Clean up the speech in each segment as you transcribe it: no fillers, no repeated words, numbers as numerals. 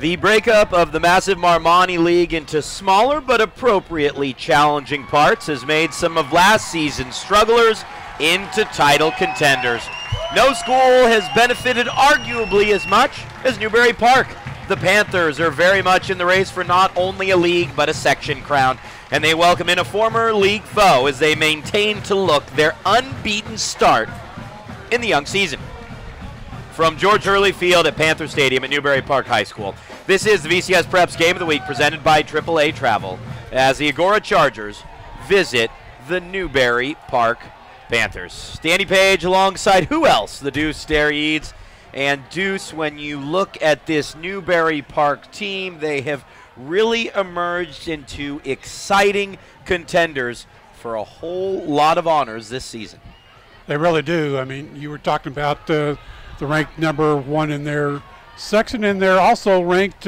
The breakup of the massive Marmani League into smaller but appropriately challenging parts has made some of last season's strugglers into title contenders. No school has benefited arguably as much as Newbury Park. The Panthers are very much in the race for not only a league but a section crown, and they welcome in a former league foe as they maintain to look their unbeaten start in the young season. From George Hurley Field at Panther Stadium at Newbury Park High School, this is the VCS Preps Game of the Week presented by AAA Travel as the Agoura Chargers visit the Newbury Park Panthers. Danny Page alongside who else? The Deuce Derry-Eads. And Deuce, when you look at this Newbury Park team, they have really emerged into exciting contenders for a whole lot of honors this season. They really do. I mean, you were talking about the ranked number one in their section, and they're also ranked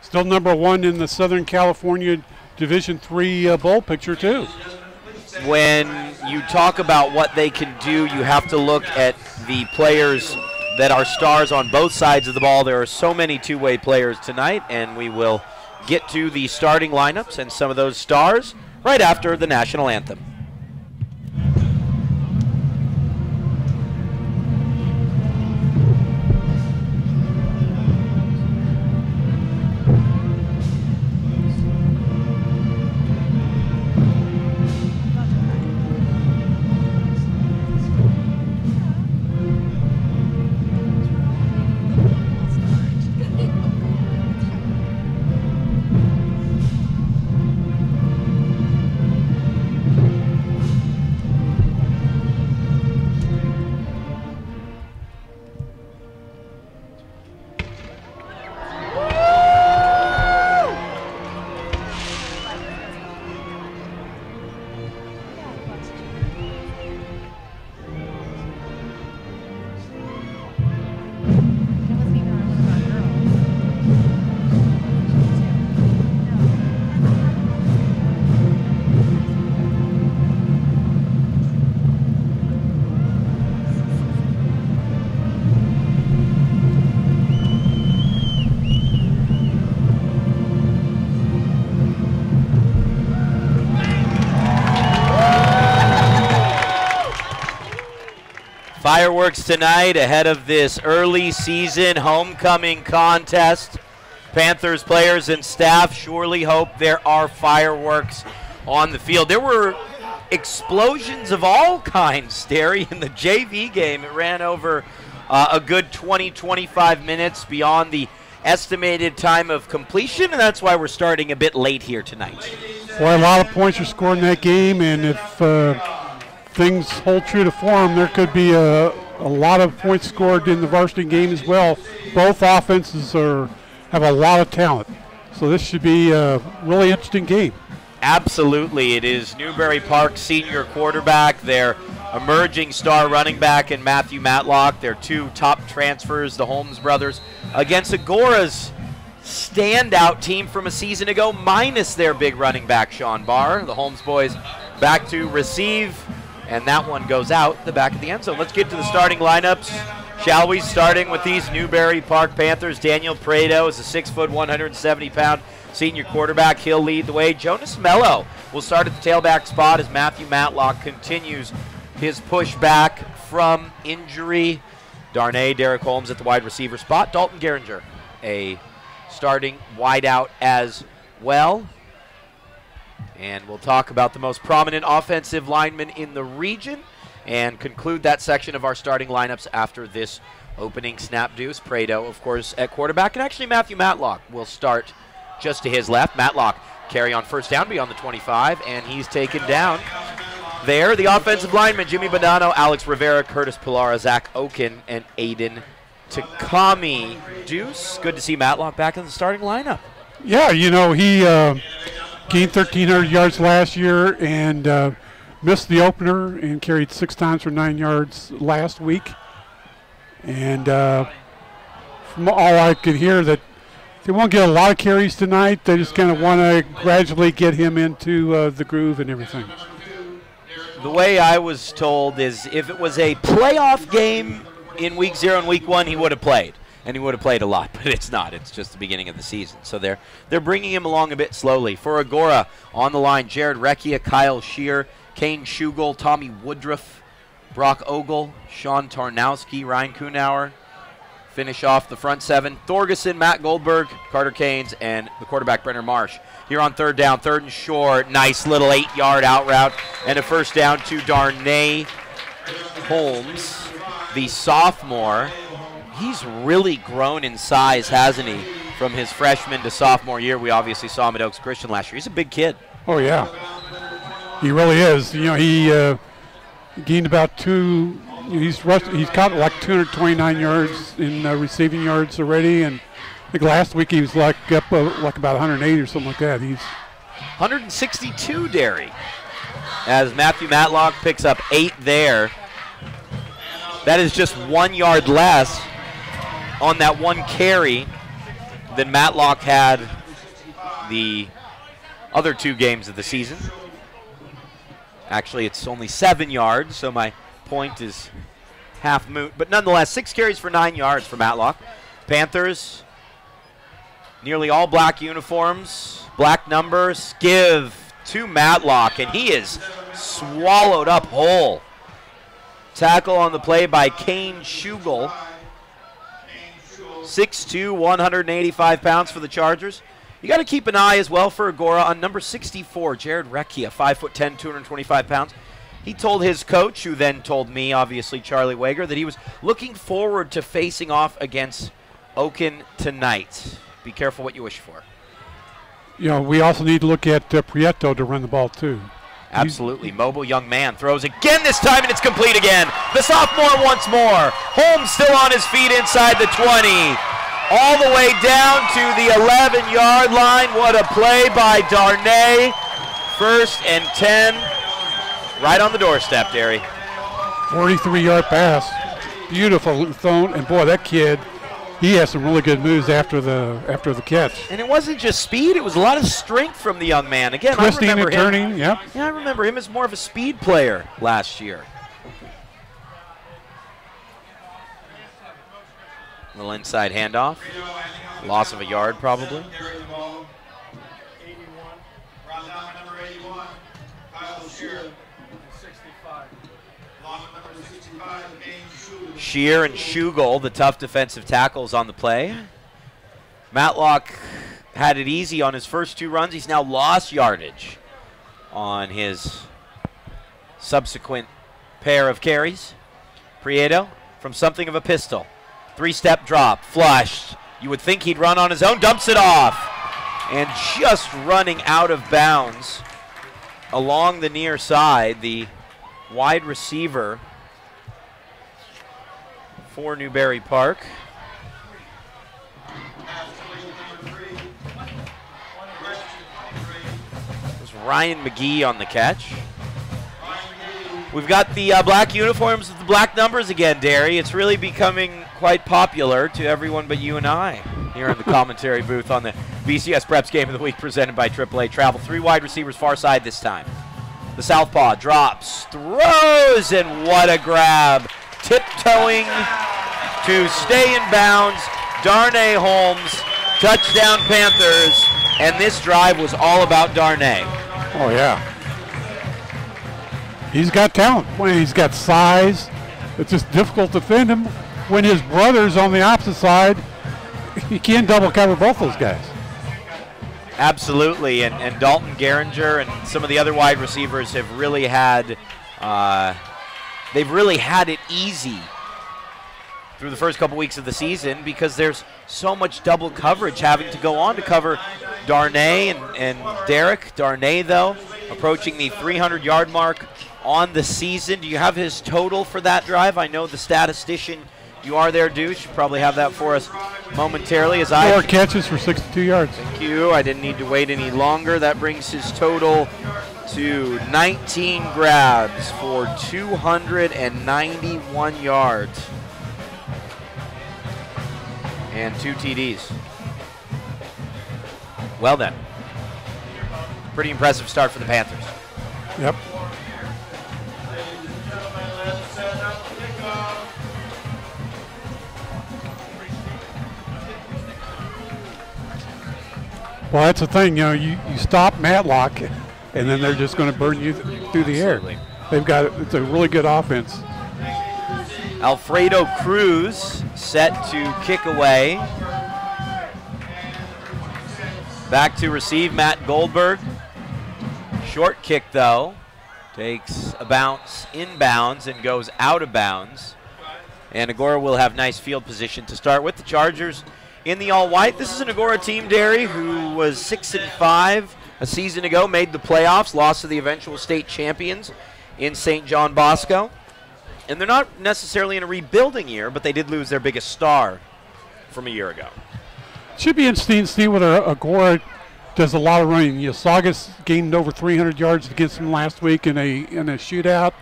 still number one in the Southern California Division III bowl picture too. When you talk about what they can do, you have to look at the players that are stars on both sides of the ball. There are so many two-way players tonight, and we will get to the starting lineups and some of those stars right after the national anthem. Fireworks tonight ahead of this early season homecoming contest. Panthers players and staff surely hope there are fireworks on the field. There were explosions of all kinds, Derry, in the JV game. It ran over a good 20-25 minutes beyond the estimated time of completion, and that's why we're starting a bit late here tonight. Boy, a lot of points are scored in that game, and if things hold true to form, there could be a lot of points scored in the varsity game as well. Both offenses have a lot of talent, so this should be a really interesting game. Absolutely. It is Newbury Park senior quarterback, their emerging star running back in Matthew Matlock, their two top transfers, the Holmes brothers, against Agoura's standout team from a season ago, minus their big running back, Sean Barr. The Holmes boys back to receive, and that one goes out the back of the end zone. Let's get to the starting lineups, shall we? Starting with these Newbury Park Panthers. Daniel Prado is a 6', 170-pound senior quarterback. He'll lead the way. Jonas Mello will start at the tailback spot as Matthew Matlock continues his push back from injury. Darnay Derek Holmes at the wide receiver spot. Dalton Geringer, a starting wideout as well. And we'll talk about the most prominent offensive linemen in the region and conclude that section of our starting lineups after this opening snap. Deuce Prado, of course, at quarterback. And actually Matthew Matlock will start just to his left. Matlock carry on first down beyond the 25, and he's taken down there. The offensive linemen, Jimmy Bonanno, Alex Rivera, Curtis Pilara, Zach Oken, and Aiden Takami. Deuce, good to see Matlock back in the starting lineup. Yeah, you know, he gained 1,300 yards last year and missed the opener and carried 6 times for 9 yards last week. And from all I could hear, that they won't get a lot of carries tonight. They just kind of want to gradually get him into the groove and everything. The way I was told is if it was a playoff game in week 0 and week 1, he would have played. and he would have played a lot, but it's not. It's just the beginning of the season. So they're bringing him along a bit slowly. For Agoura, on the line, Jared Recchia, Kyle Shear, Kane Schugel, Tommy Woodruff, Brock Ogle, Sean Tarnowski, Ryan Kuhnauer. Finish off the front seven. Thorgerson, Matt Goldberg, Carter Canes, and the quarterback, Brenner Marsh. Here on third down, third and short. Nice little 8-yard out route. And a first down to Darnay Holmes, the sophomore. He's really grown in size, hasn't he? From his freshman to sophomore year. We obviously saw him at Oaks Christian last year. He's a big kid. Oh, yeah. He really is. You know, he gained about he's caught like 229 yards in receiving yards already, and I think last week he was like up like about 180 or something like that. He's 162, Derry, as Matthew Matlock picks up 8 there. That is just 1 yard less on that one carry than Matlock had the other 2 games of the season. Actually, it's only 7 yards, so my point is half moot. But nonetheless, 6 carries for 9 yards for Matlock. Panthers, nearly all black uniforms, black numbers, give to Matlock, and he is swallowed up whole. Tackle on the play by Kane Schugel. 6'2", 185 pounds for the Chargers. You got to keep an eye as well for Agoura on number 64, Jared Recchia, 5'10", 225 pounds. He told his coach, who then told me, obviously Charlie Wager, that he was looking forward to facing off against Oaken tonight. Be careful what you wish for. You know, we also need to look at Prieto to run the ball too. Absolutely. Mobile young man throws again this time, and it's complete again. The sophomore once more. Holmes still on his feet inside the 20. All the way down to the 11-yard line. What a play by Darnay. 1st and 10. Right on the doorstep, Derry. 43-yard pass. Beautiful thrown. And boy, that kid, he has some really good moves after the catch. And it wasn't just speed, it was a lot of strength from the young man. Again, twisting I remember and turning, him. yep. Yeah, I remember him as more of a speed player last year. Little inside handoff. Loss of a yard, probably. Shear and Schugel, the tough defensive tackles on the play. Matlock had it easy on his first 2 runs. He's now lost yardage on his subsequent pair of carries. Prieto from something of a pistol. 3-step drop, flushed. You would think he'd run on his own, dumps it off. And just running out of bounds along the near side, the wide receiver for Newbury Park. It was Ryan McGee on the catch. We've got the black uniforms with the black numbers again, Derry. It's really becoming quite popular to everyone but you and I here in the commentary booth on the BCS Preps Game of the Week presented by AAA Travel. 3 wide receivers far side this time. The southpaw drops, throws, and what a grab. Tiptoeing to stay in bounds. Darnay Holmes, touchdown Panthers, and this drive was all about Darnay. Oh, yeah. He's got talent. He's got size. It's just difficult to defend him. When his brother's on the opposite side, he can't double cover both those guys. Absolutely, and Dalton Geringer and some of the other wide receivers have really had they've really had it easy through the first couple weeks of the season because there's so much double coverage having to go on to cover Darnay and Derek. Darnay, though, approaching the 300-yard mark on the season. Do you have his total for that drive? I know the statistician you are there, Deuce. You probably have that for us momentarily. As 4 catches for 62 yards. Thank you. I didn't need to wait any longer. That brings his total to 19 grabs for 291 yards. And 2 TDs. Well then. Pretty impressive start for the Panthers. Yep. Well, that's the thing. You know, you stop Matlock, and then they're just going to burn you through the Absolutely. air. It's a really good offense. Alfredo Cruz set to kick away. Back to receive Matt Goldberg. Short kick, though. Takes a bounce inbounds and goes out of bounds. And Agoura will have nice field position to start with. The Chargers in the all-white. This is an Agoura team, Derry, who was 6-5 a season ago, made the playoffs, lost to the eventual state champions in St. John Bosco. And they're not necessarily in a rebuilding year, but they did lose their biggest star from a year ago. Should be interesting to see what Agoura does a lot of running. Saugus gained over 300 yards against him last week in a shootout.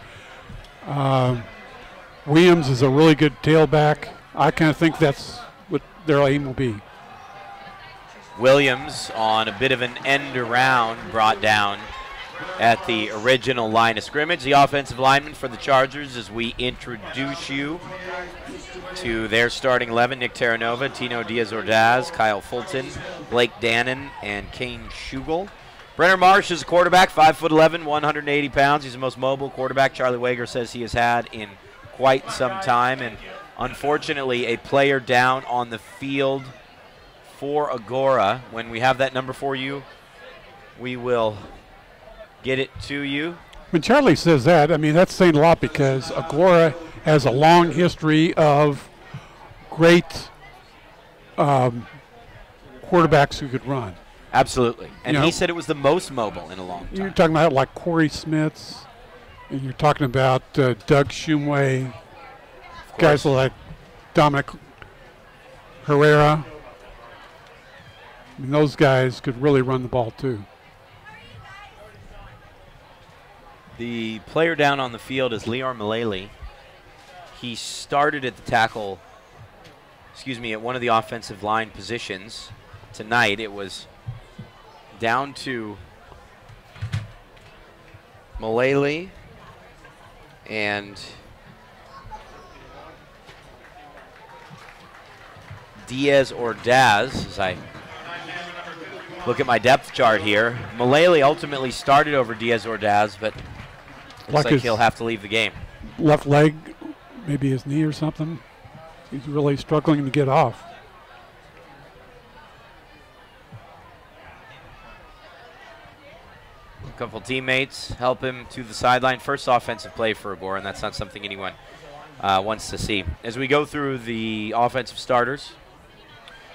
Williams is a really good tailback. I kind of think that's what their aim will be. Williams on a bit of an end around, brought down at the original line of scrimmage. The offensive lineman for the Chargers, as we introduce you to their starting 11: Nick Terranova, Tino Diaz-Ordaz, Kyle Fulton, Blake Dannon, and Kane Schugel. Brenner Marsh is a quarterback, 5'11", 180 pounds. He's the most mobile quarterback Charlie Wager says he has had in quite some time. And unfortunately, a player down on the field for Agoura. When we have that number for you, we will get it to you. When Charlie says that, I mean, that's saying a lot, because Agoura has a long history of great quarterbacks who could run. Absolutely. And You he know, said it was the most mobile in a long time. You're talking about like Corey Smiths, and you're talking about Doug Shumway, guys like Dominic Herrera. I mean, those guys could really run the ball too. The player down on the field is Leor Malele. He started at the tackle, at one of the offensive line positions. Tonight it was down to Malele and Diaz-Ordaz, as I look at my depth chart here. Malele ultimately started over Diaz-Ordaz, but looks like he'll have to leave the game. Left leg, maybe his knee or something. He's really struggling to get off. A couple teammates help him to the sideline. First offensive play for Agoura, and that's not something anyone wants to see. As we go through the offensive starters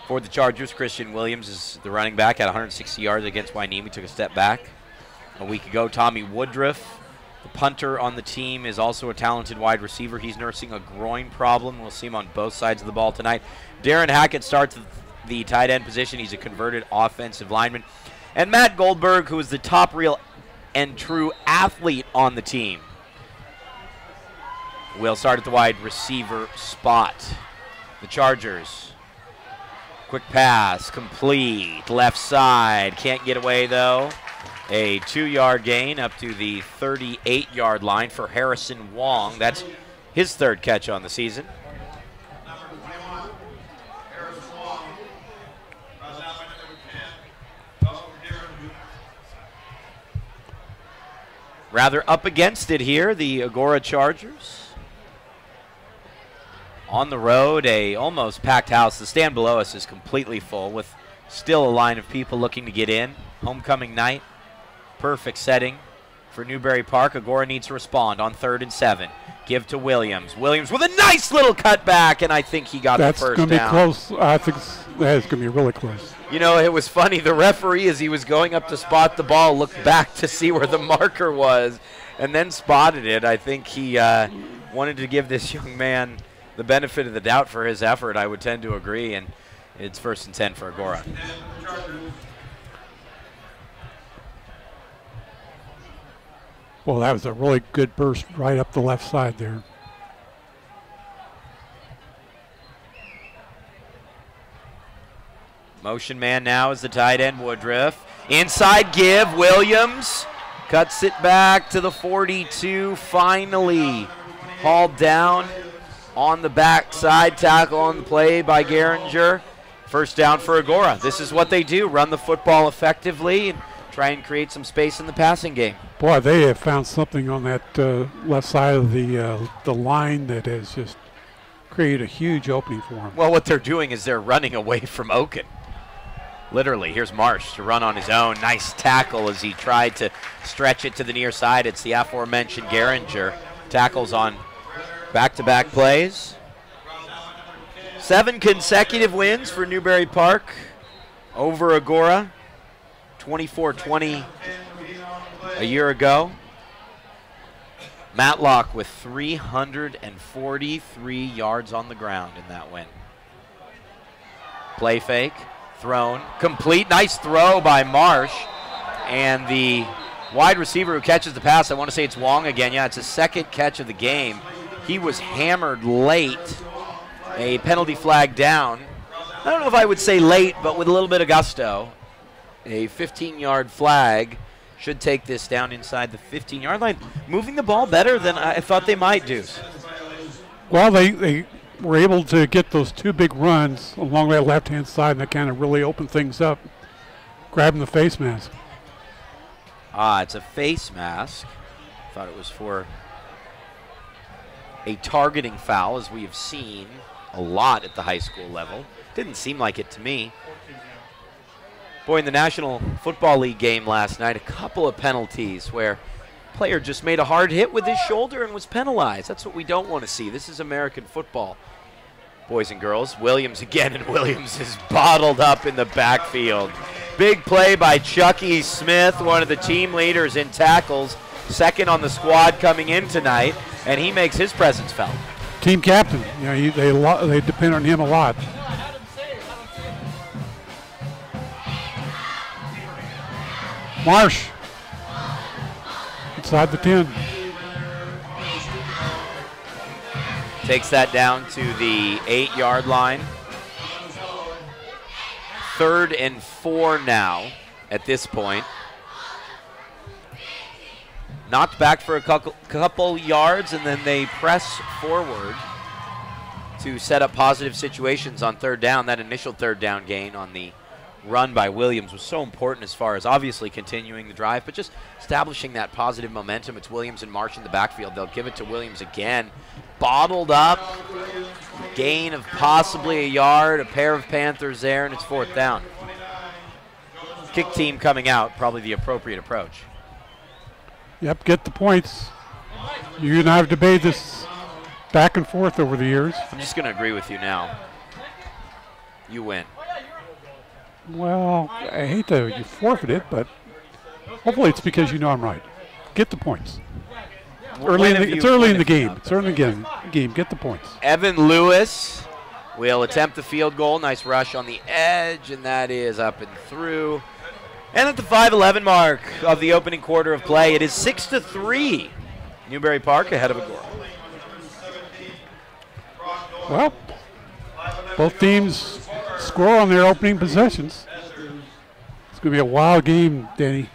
for the Chargers, Christian Williams is the running back at 160 yards against Wainimi. Took a step back a week ago. Tommy Woodruff, the punter on the team, is also a talented wide receiver. He's nursing a groin problem. We'll see him on both sides of the ball tonight. Darren Hackett starts the tight end position. He's a converted offensive lineman. And Matt Goldberg, who is the top real and true athlete on the team, will start at the wide receiver spot. The Chargers, quick pass, complete, left side. Can't get away, though. A 2-yard gain up to the 38-yard line for Harrison Wong. That's his third catch on the season. Rather up against it here, the Agoura Chargers. On the road, a almost packed house. The stand below us is completely full, with still a line of people looking to get in. Homecoming night. Perfect setting for Newbury Park. Agoura needs to respond on 3rd and 7. Give to Williams. Williams with a nice little cutback, and I think he got the first down. That's going to be close. I think that is going to be really close. You know, it was funny. The referee, as he was going up to spot the ball, looked back to see where the marker was and then spotted it. I think he wanted to give this young man the benefit of the doubt for his effort. I would tend to agree, and it's 1st and 10 for Agoura. Well, that was a really good burst right up the left side there. Motion man now is the tight end, Woodruff. Inside give, Williams cuts it back to the 42. Finally hauled down on the backside. Tackle on the play by Geringer. First down for Agoura. This is what they do, run the football effectively and try and create some space in the passing game. Boy, they have found something on that left side of the line that has just created a huge opening for them. Well, what they're doing is they're running away from Oaken. Literally, here's Marsh to run on his own. Nice tackle as he tried to stretch it to the near side. It's the aforementioned Geringer. Tackles on back-to-back plays. 7 consecutive wins for Newbury Park over Agoura. 24-20 a year ago. Matlock with 343 yards on the ground in that win. Play fake, thrown, complete. Nice throw by Marsh. And the wide receiver who catches the pass, I want to say it's Wong again. Yeah, it's his second catch of the game. He was hammered late. A penalty flag down. I don't know if I would say late, but with a little bit of gusto. A 15-yard flag should take this down inside the 15-yard line. Moving the ball better than I thought they might do. Well, they were able to get those 2 big runs along that left-hand side, and that kind of really opened things up, grabbing the face mask. It's a face mask. Thought it was for a targeting foul, as we have seen a lot at the high school level. Didn't seem like it to me. Boy, in the National Football League game last night, a couple of penalties where a player just made a hard hit with his shoulder and was penalized. That's what we don't want to see. This is American football, boys and girls. Williams again, and Williams is bottled up in the backfield. Big play by Chucky Smith, one of the team leaders in tackles, second on the squad coming in tonight, and he makes his presence felt. Team captain, you know, they depend on him a lot. Marsh inside the 10. Takes that down to the 8-yard line. 3rd and 4 now at this point. Knocked back for a couple yards, and then they press forward to set up positive situations on 3rd down. That initial 3rd down gain on the run by Williams was so important as far as obviously continuing the drive, but just establishing that positive momentum. It's Williams and Marsh in the backfield. They'll give it to Williams again. Bottled up. Gain of possibly a yard. A pair of Panthers there, and it's 4th down. Kick team coming out, probably the appropriate approach. Yep, get the points. You and I have debated this back and forth over the years. I'm just going to agree with you now. You win. Well, I hate to you forfeit it, but hopefully it's because you know I'm right. Get the points. It's early in the game. It's early in the game. Get the points. Evan Lewis will attempt the field goal. Nice rush on the edge, and that is up and through. And at the 5:11 mark of the opening quarter of play, it is 6-3. Newbury Park ahead of Agoura. Well, both teams score on their opening possessions. It's going to be a wild game, Danny.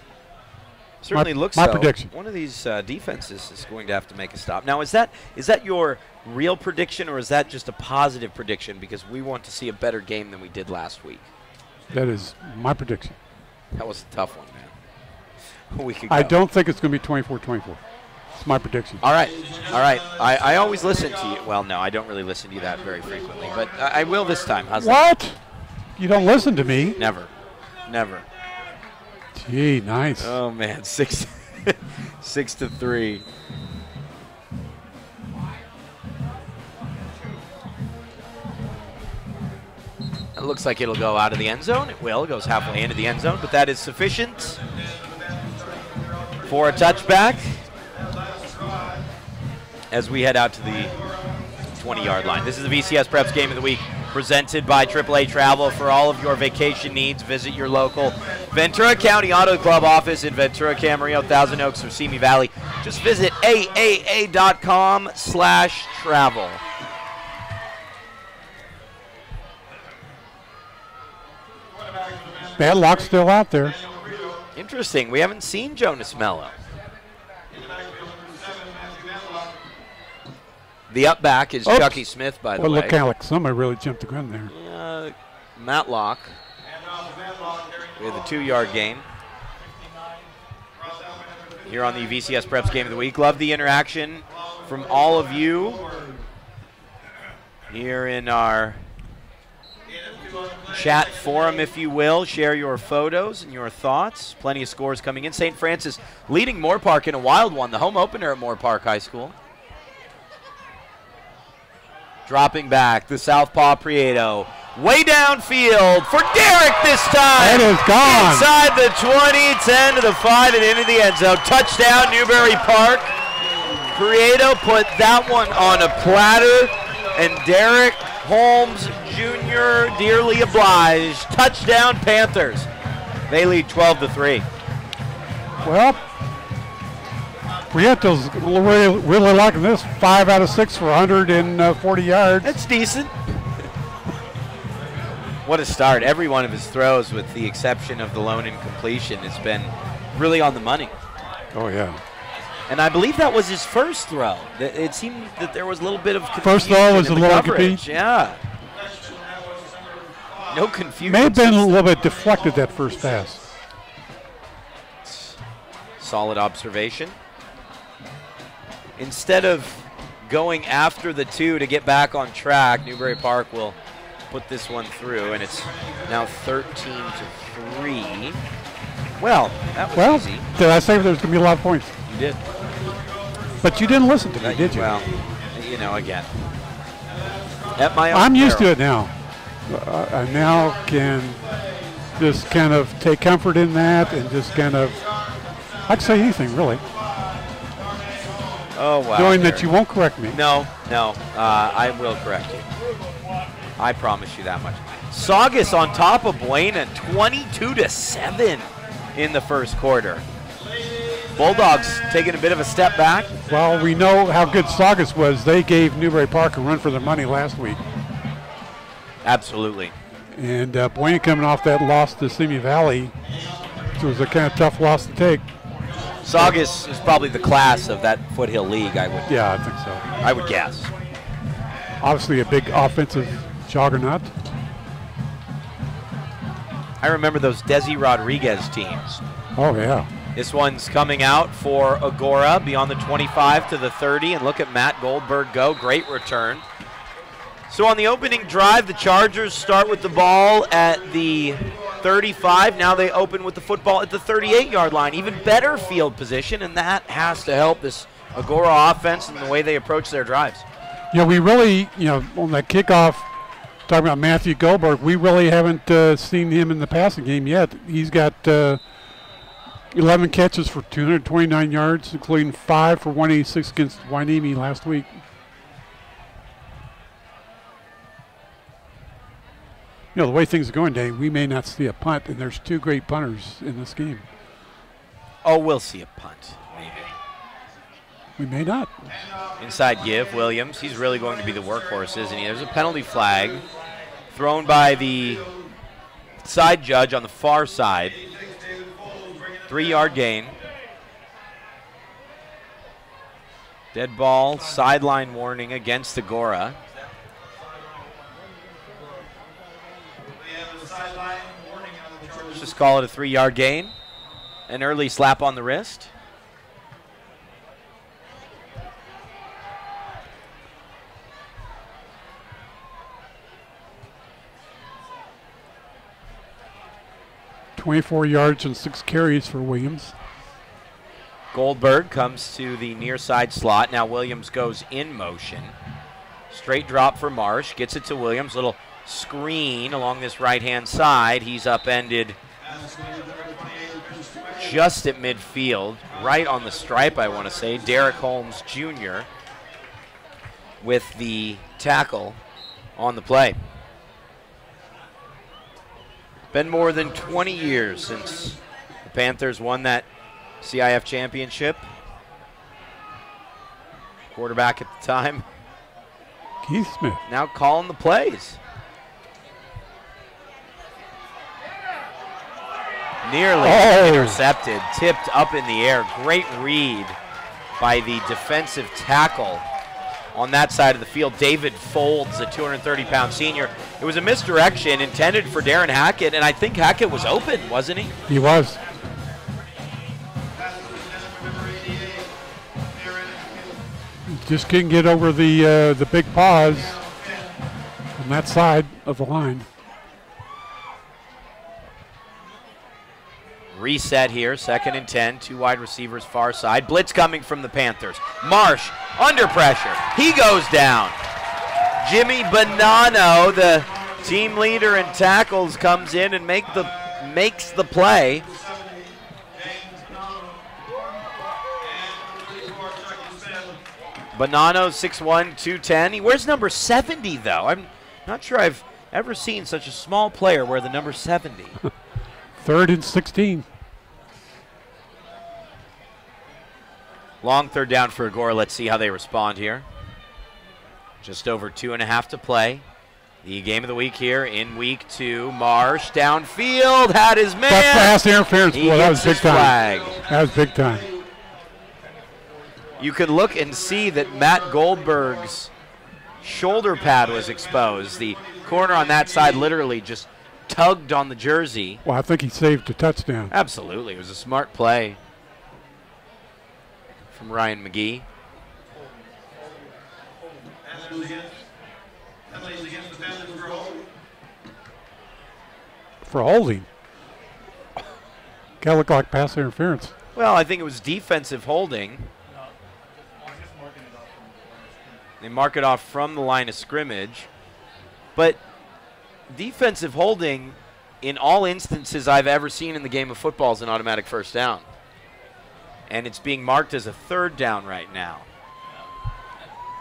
Certainly looks my so. prediction. One of these defenses is going to have to make a stop. Now, is that your real prediction, or is that just a positive prediction because we want to see a better game than we did last week? That is my prediction. That was a tough one, man. A week ago. I don't think it's going to be 24-24. It's my prediction. All right. I always listen to you. Well, no, I don't really listen to you that very frequently, but I will this time. How's what? That? You don't listen to me? Never. Gee, nice. Oh man, 6-3. It looks like it'll go out of the end zone. It will. It goes halfway into the end zone, but that is sufficient for a touchback as we head out to the 20-yard line. This is the VCS Preps Game of the Week, presented by AAA Travel. For all of your vacation needs, visit your local Ventura County Auto Club office in Ventura, Camarillo, Thousand Oaks, or Simi Valley. Just visit aaa.com/travel. Matlock's still out there. Interesting. We haven't seen Jonas Mello. The up back is Chucky Smith, by the way. Well, look, Alex, somebody really jumped the gun there. Matlock with a 2-yard gain here on the VCS Preps Game of the Week. Love the interaction from all of you here in our chat forum, if you will. Share your photos and your thoughts. Plenty of scores coming in. St. Francis leading Moore Park in a wild one, the home opener at Moore Park High School. Dropping back, the southpaw Prieto. Way downfield for Derek this time. It is gone. Inside the 20, 10 to the 5, and into the end zone. Touchdown, Newbury Park. Prieto put that one on a platter, and Derek Holmes Jr. dearly obliged. Touchdown, Panthers. They lead 12-3. Well, Prieto's really liking this. 5 out of 6 for 140 yards. That's decent. What a start. Every one of his throws, with the exception of the lone incompletion, has been really on the money. Oh, yeah. And I believe that was his first throw. It seemed that there was a little bit of confusion. First throw was a little coverage. Yeah. No confusion. May have been a little bit deflected, that first pass. Solid observation. Instead of going after the 2 to get back on track, Newbury Park will put this one through, and it's now 13-3. Well, that was easy. Did I say there's going to be a lot of points? You did. But you didn't listen to me, did you? Well, you know, again. At my own I'm used peril. to it now. I now can just kind of take comfort in that and just kind of, I can say anything, really. Oh, wow. Knowing that you won't correct me. No, I will correct you. I promise you that much. Saugus on top of Buena, 22-7 in the first quarter. Bulldogs taking a bit of a step back. Well, we know how good Saugus was. They gave Newbury Park a run for their money last week. Absolutely. And Buena coming off that loss to Simi Valley, which was a kind of tough loss to take. Saugus is probably the class of that Foothill League, I would guess. Obviously a big offensive juggernaut. I remember those Desi Rodriguez teams. Oh, yeah. This one's coming out for Agoura beyond the 25 to the 30, and look at Matt Goldberg go. Great return. So on the opening drive, the Chargers start with the ball at the 35. Now they open with the football at the 38-yard line. Even better field position, and that has to help this Agoura offense and the way they approach their drives. Yeah, we really, on that kickoff, talking about Matthew Goldberg, we really haven't seen him in the passing game yet. He's got 11 catches for 229 yards, including 5 for 186 against Hueneme last week. The way things are going, Dave, we may not see a punt, and there's 2 great punters in this game. Oh, we'll see a punt, maybe. We may not. Inside give, Williams. He's really going to be the workhorse, isn't he? There's a penalty flag thrown by the side judge on the far side. 3-yard gain. Dead ball, sideline warning against Agoura. Let's just call it a 3-yard gain. An early slap on the wrist. .24 yards and 6 carries for Williams. Goldberg comes to the near side slot. Now Williams goes in motion. Straight drop for Marsh. Gets it to Williams. Little screen along this right-hand side. He's upended just at midfield. Right on the stripe, I want to say. Derek Holmes Jr. with the tackle on the play. Been more than 20 years since the Panthers won that CIF championship. Quarterback at the time, Keith Smith. Now calling the plays. Nearly intercepted, tipped up in the air. Great read by the defensive tackle on that side of the field. David Folds, a 230-pound senior. It was a misdirection intended for Darren Hackett, and I think Hackett was open, wasn't he? He was. Just couldn't get over the big paws on that side of the line. Reset here, 2nd and 10, 2 wide receivers far side. Blitz coming from the Panthers. Marsh under pressure. He goes down. Jimmy Bonanno, the team leader in tackles, comes in and makes the play. Bonanno, 6'1", 210. He wears number 70, though. I'm not sure I've ever seen such a small player wear the number 70. 3rd and 16. Long 3rd down for Agoura. Let's see how they respond here. Just over 2.5 to play. The game of the week here in week 2. Marsh downfield, had his man. That's pass interference. Well, that was big time. Flag. That was big time. You could look and see that Matt Goldberg's shoulder pad was exposed. The corner on that side literally just tugged on the jersey. Well, I think he saved a touchdown. Absolutely. It was a smart play from Ryan McGee. For holding. Gotta look like pass interference. Well, I think it was defensive holding. They mark it off from the line of scrimmage. But defensive holding, in all instances I've ever seen in the game of football, is an automatic 1st down. And it's being marked as a 3rd down right now.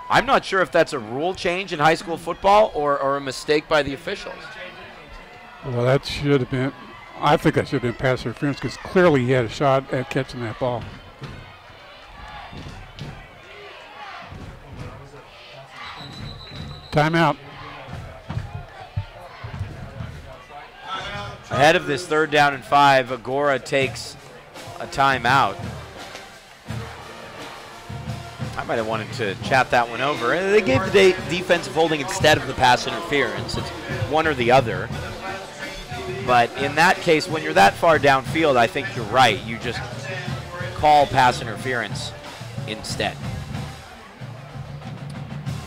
I'm not sure if that's a rule change in high school football or a mistake by the officials. Well, that should have been, I think that should have been pass interference because clearly he had a shot at catching that ball. Timeout. Ahead of this 3rd down and 5, Agoura takes a timeout. I might have wanted to chat that one over. They gave the defensive holding instead of the pass interference. It's one or the other. But in that case, when you're that far downfield, I think you're right. You just call pass interference instead.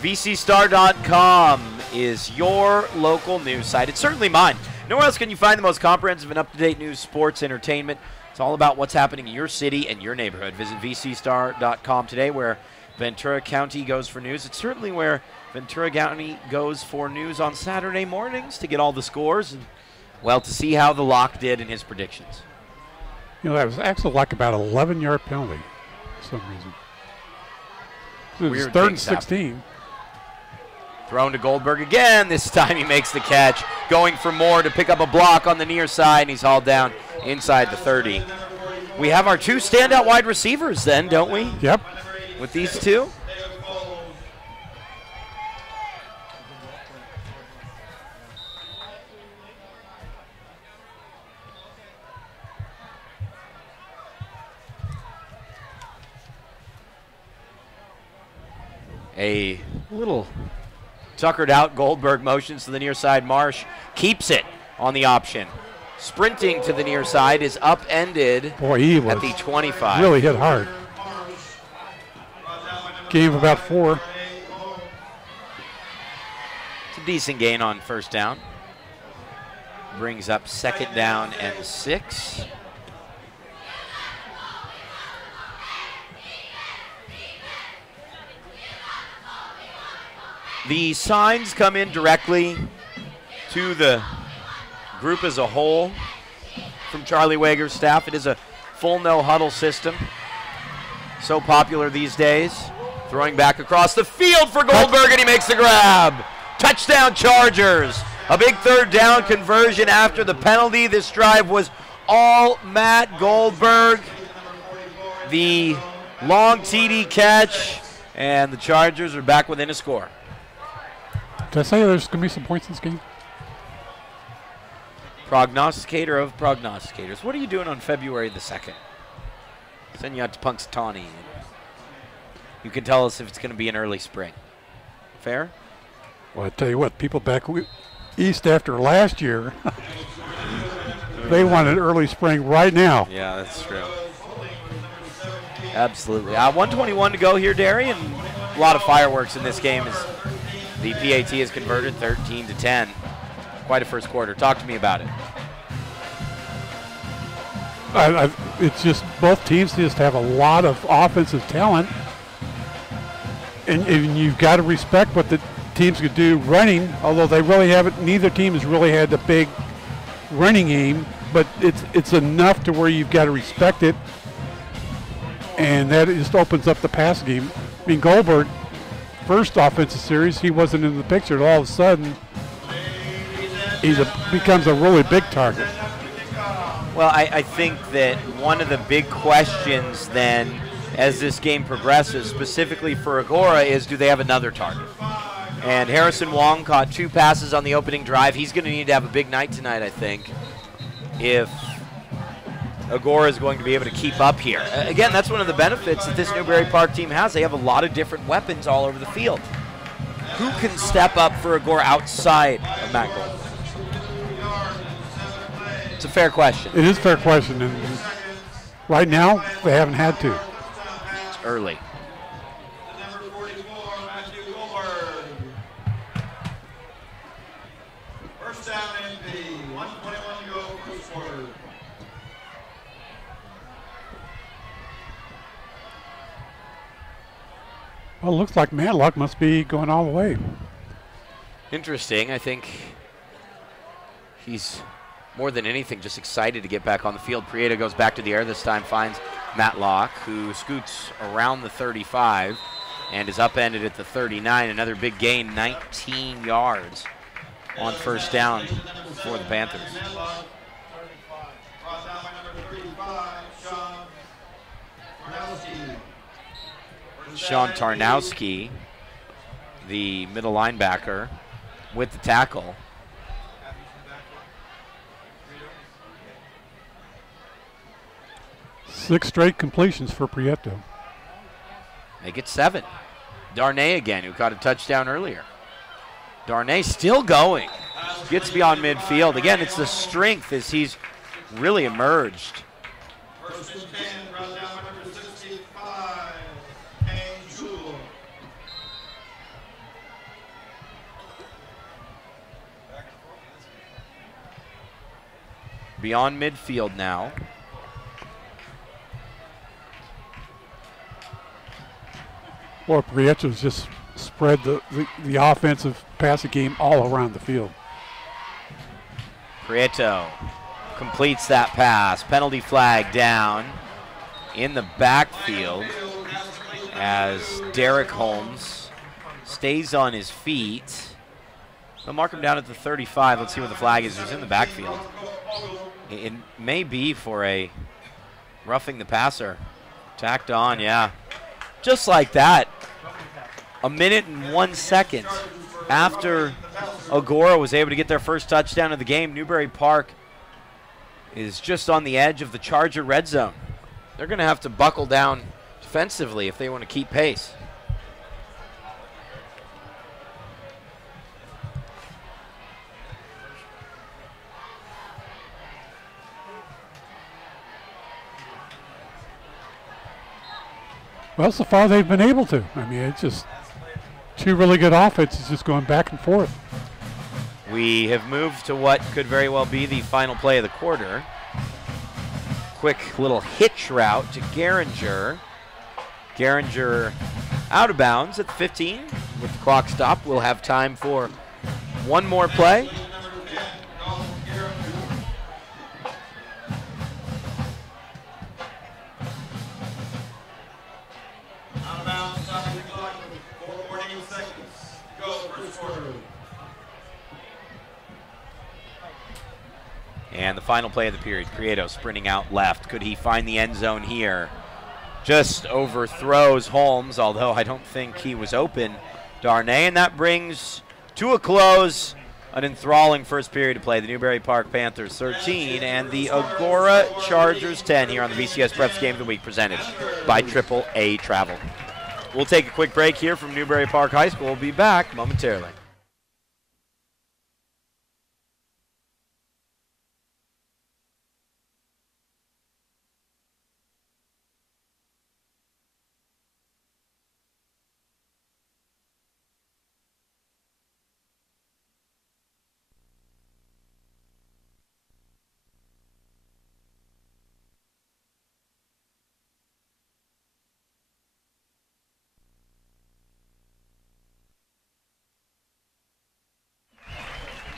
VCStar.com is your local news site. It's certainly mine. Nowhere else can you find the most comprehensive and up-to-date news, sports, entertainment. It's all about what's happening in your city and your neighborhood. Visit VCStar.com today, where Ventura County goes for news. It's certainly where Ventura County goes for news on Saturday mornings to get all the scores and, well, to see how the Lock did in his predictions. You know, that was actually like about an 11-yard penalty for some reason. It was 3rd and 16. Thrown to Goldberg again. This time he makes the catch, going for more to pick up a block on the near side, and he's hauled down inside the 30. We have our 2 standout wide receivers then, don't we? Yep. With these 2. A little tuckered out. Goldberg motions to the near side. Marsh keeps it on the option. Sprinting to the near side is upended. Boy, he was at the 25. Really hit hard. Gain of about 4. It's a decent gain on 1st down. Brings up 2nd down and 6. The signs come in directly to the group as a whole from Charlie Wager's staff. It is a full no-huddle system. So popular these days. Throwing back across the field for Goldberg, and he makes the grab. Touchdown Chargers. A big 3rd down conversion after the penalty. This drive was all Matt Goldberg. The long TD catch, and the Chargers are back within a score. Did I say there's going to be some points in this game? Prognosticator of prognosticators. What are you doing on February the 2nd? Send you out to Punxsutawney. You can tell us if it's going to be in early spring. Fair? Well, I tell you what, people back east after last year, they wanted early spring right now. Yeah, that's true. Absolutely. 1:21 to go here, Derry, and a lot of fireworks in this game as the PAT is converted 13-10. Quite a first quarter. Talk to me about it. It's just both teams just have a lot of offensive talent, and you've got to respect what the teams could do running, although they really haven't. Neither team has really had the big running game, but it's enough to where you've got to respect it, and that just opens up the pass game. I mean, Goldberg, first offensive series, he wasn't in the picture, and all of a sudden he becomes a really big target. Well, I think that one of the big questions then as this game progresses, specifically for Agoura, is do they have another target? And Harrison Wong caught 2 passes on the opening drive. He's going to need to have a big night tonight, I think, if Agoura is going to be able to keep up here. Again, that's one of the benefits that this Newbury Park team has. They have a lot of different weapons all over the field. Who can step up for Agoura outside of Matt Gold? It's a fair question. It is a fair question, and right now they haven't had to. It's early. First down NP, 1:21 to go, first quarter. Well, it looks like Matlock must be going all the way. Interesting. I think he's more than anything just excited to get back on the field. Prieta goes back to the air this time, finds Matlock, who scoots around the 35 and is upended at the 39. Another big gain, 19 yards on first down for the Panthers. Sean Tarnowski, the middle linebacker, with the tackle. Six straight completions for Prieto. Make it 7. Darnay again, who caught a touchdown earlier. Darnay still going. Gets beyond midfield. Again, it's the strength as he's really emerged. First and 10, brought down by number 65, Angel. Beyond midfield now. Well, Prieto's just spread the offensive passing game all around the field. Prieto completes that pass. Penalty flag down in the backfield as Derek Holmes stays on his feet. They'll mark him down at the 35. Let's see where the flag is. He's in the backfield. It may be for a roughing the passer. Tacked on, yeah. Just like that. A minute and 1 second after Agoura was able to get their first touchdown of the game, Newbury Park is just on the edge of the Charger red zone. They're going to have to buckle down defensively if they want to keep pace. Well, so far they've been able to. I mean, it's just 2 really good offenses just going back and forth. We have moved to what could very well be the final play of the quarter. Quick little hitch route to Geringer. Geringer out of bounds at the 15. With the clock stopped, we'll have time for one more play. Out of bounds, stopping the clock with 4:14 seconds. Go, first quarter. And the final play of the period, Prieto sprinting out left. Could he find the end zone here? Just overthrows Holmes, although I don't think he was open. Darnay, and that brings to a close an enthralling first period of play. The Newbury Park Panthers 13 and the Agoura Chargers 10 here on the VCS Preps Game of the Week, presented by AAA Travel. We'll take a quick break here from Newbury Park High School. We'll be back momentarily.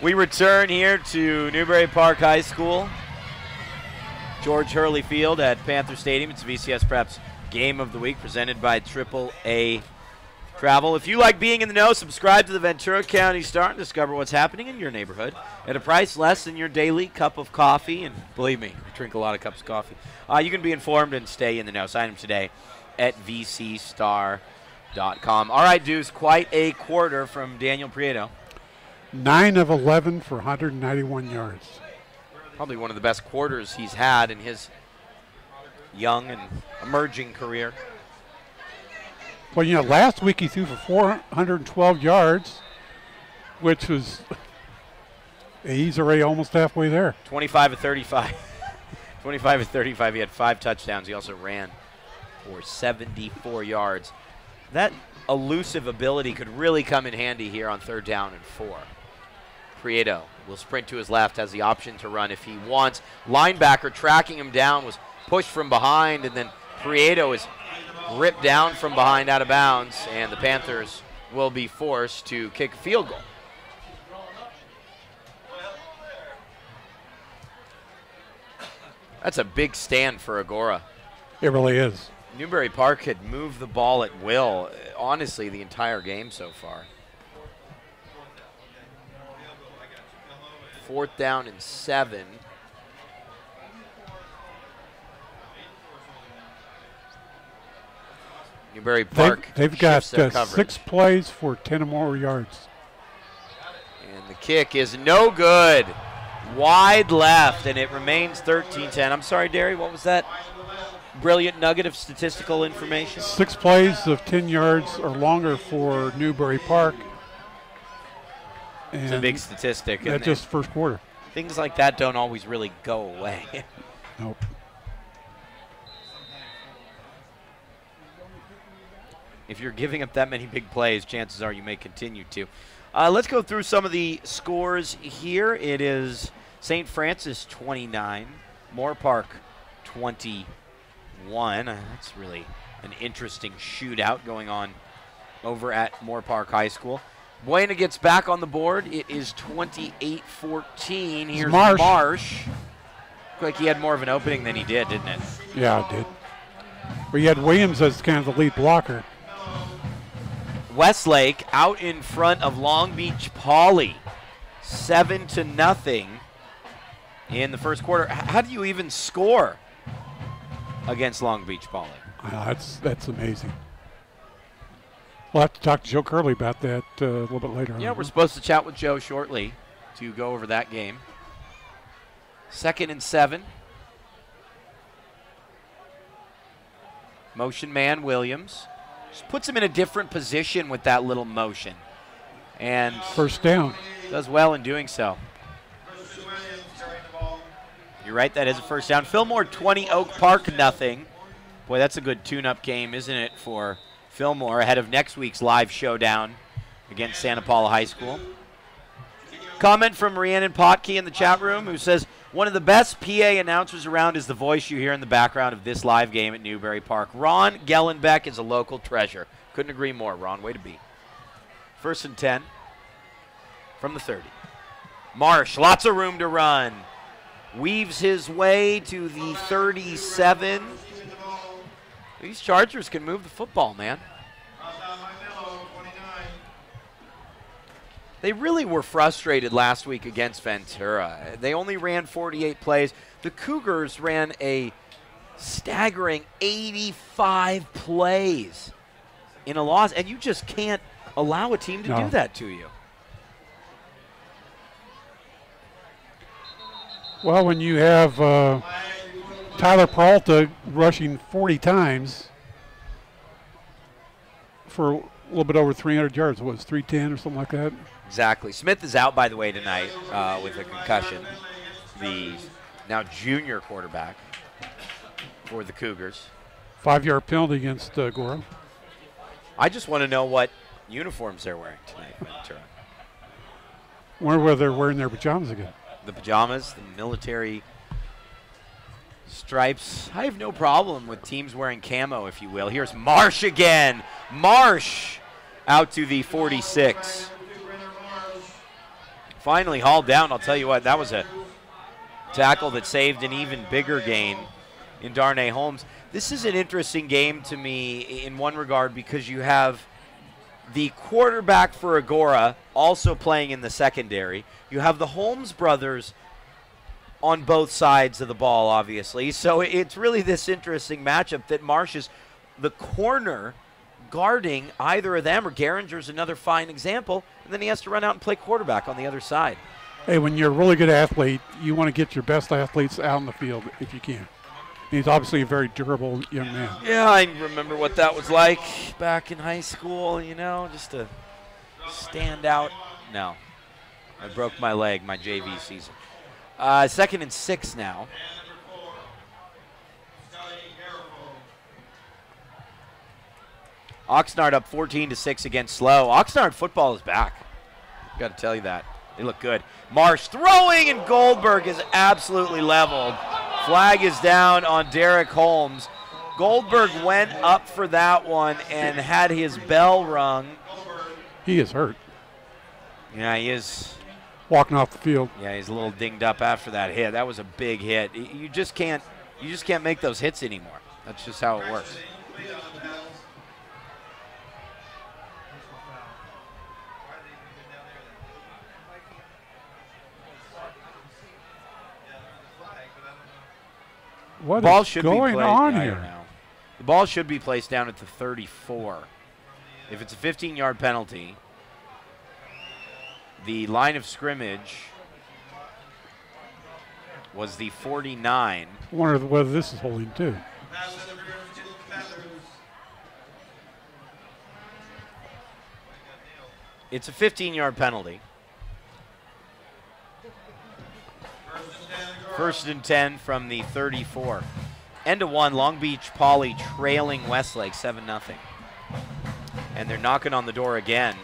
We return here to Newbury Park High School, George Hurley Field at Panther Stadium. It's VCS Preps Game of the Week presented by AAA Travel. If you like being in the know, subscribe to the Ventura County Star and discover what's happening in your neighborhood at a price less than your daily cup of coffee. And believe me, I drink a lot of cups of coffee. You can be informed and stay in the know. Sign up today at vcstar.com. All right, Deuce, quite a quarter from Daniel Prieto. 9 of 11 for 191 yards. Probably one of the best quarters he's had in his young and emerging career. Well, you know, last week he threw for 412 yards, which was, he's already almost halfway there. 25 of 35. 25 of 35. He had 5 touchdowns. He also ran for 74 yards. That elusive ability could really come in handy here on 3rd down and 4. Prieto will sprint to his left, has the option to run if he wants. Linebacker tracking him down was pushed from behind, and then Prieto is ripped down from behind out of bounds, and the Panthers will be forced to kick a field goal. That's a big stand for Agoura. It really is. Newbury Park had moved the ball at will, honestly, the entire game so far. 4th down and 7. Newbury Park. They've got 6 plays for 10 or more yards. And the kick is no good. Wide left, and it remains 13-10. I'm sorry, Derry, what was that brilliant nugget of statistical information? 6 plays of 10 yards or longer for Newbury Park. It's a big statistic. That's just first quarter. Things like that don't always really go away. Nope. If you're giving up that many big plays, chances are you may continue to. Let's go through some of the scores here. It is St. Francis 29, Moore Park 21. That's really an interesting shootout going on over at Moore Park High School. Buena gets back on the board. It is 28-14. Here's Marsh. Looked like he had more of an opening than he did, didn't it? Yeah, it did. But you had Williams as kind of the lead blocker. Westlake out in front of Long Beach Poly, 7-0 in the first quarter. How do you even score against Long Beach Poly? That's amazing. We'll have to talk to Joe Curley about that a little bit later on. Yeah, we're supposed to chat with Joe shortly to go over that game. 2nd and 7. Motion man Williams. Just puts him in a different position with that little motion. And first down. Does well in doing so. You're right, that is a first down. Fillmore 20, Oak Park nothing. Boy, that's a good tune-up game, isn't it, for Fillmore ahead of next week's live showdown against Santa Paula High School. Comment from Rhiannon Potke in the chat room who says, one of the best PA announcers around is the voice you hear in the background of this live game at Newbury Park. Ron Gellenbeck is a local treasure. Couldn't agree more, Ron. Way to be. 1st and 10 from the 30. Marsh, lots of room to run. Weaves his way to the 37. These Chargers can move the football, man. They really were frustrated last week against Ventura. They only ran 48 plays. The Cougars ran a staggering 85 plays in a loss, and you just can't allow a team to do that to you. Well, when you have Tyler Peralta rushing 40 times, for a little bit over 300 yards. What was 310 or something like that? Exactly. Smith is out, by the way, tonight with a concussion. The now junior quarterback for the Cougars. 5-yard penalty against Agoura. I just want to know what uniforms they're wearing tonight. Ventura. Wonder whether they're wearing their pajamas again. The pajamas, the military stripes. I have no problem with teams wearing camo, if you will. Here's Marsh again. Marsh out to the 46. Finally hauled down. I'll tell you what, that was a tackle that saved an even bigger gain in Darnay Holmes. This is an interesting game to me in one regard because you have the quarterback for Agoura also playing in the secondary. You have the Holmes brothers on both sides of the ball, obviously. So it's really this interesting matchup that Marsh is the corner guarding either of them, or Geringer's another fine example, and then he has to run out and play quarterback on the other side. Hey, when you're a really good athlete, you want to get your best athletes out on the field if you can. He's obviously a very durable young man. Yeah, I remember what that was like back in high school, you know, just to stand out. No, I broke my leg my JV season. 2nd and 6 now. Oxnard up 14-6 against Slow. Oxnard football is back. Got to tell you that. They look good. Marsh throwing, and Goldberg is absolutely leveled. Flag is down on Derek Holmes. Goldberg went up for that one and had his bell rung. He is hurt. Yeah, he is. Walking off the field. Yeah, he's a little dinged up after that hit. That was a big hit. You just can't make those hits anymore. That's just how it works. What ball is should going be on I here? don't know. The ball should be placed down at the 34. If it's a 15-yard penalty, the line of scrimmage was the 49. I wonder whether this is holding too. It's a 15-yard penalty. 1st and 10 from the 34. End of 1, Long Beach Poly trailing Westlake 7-0. And they're knocking on the door again.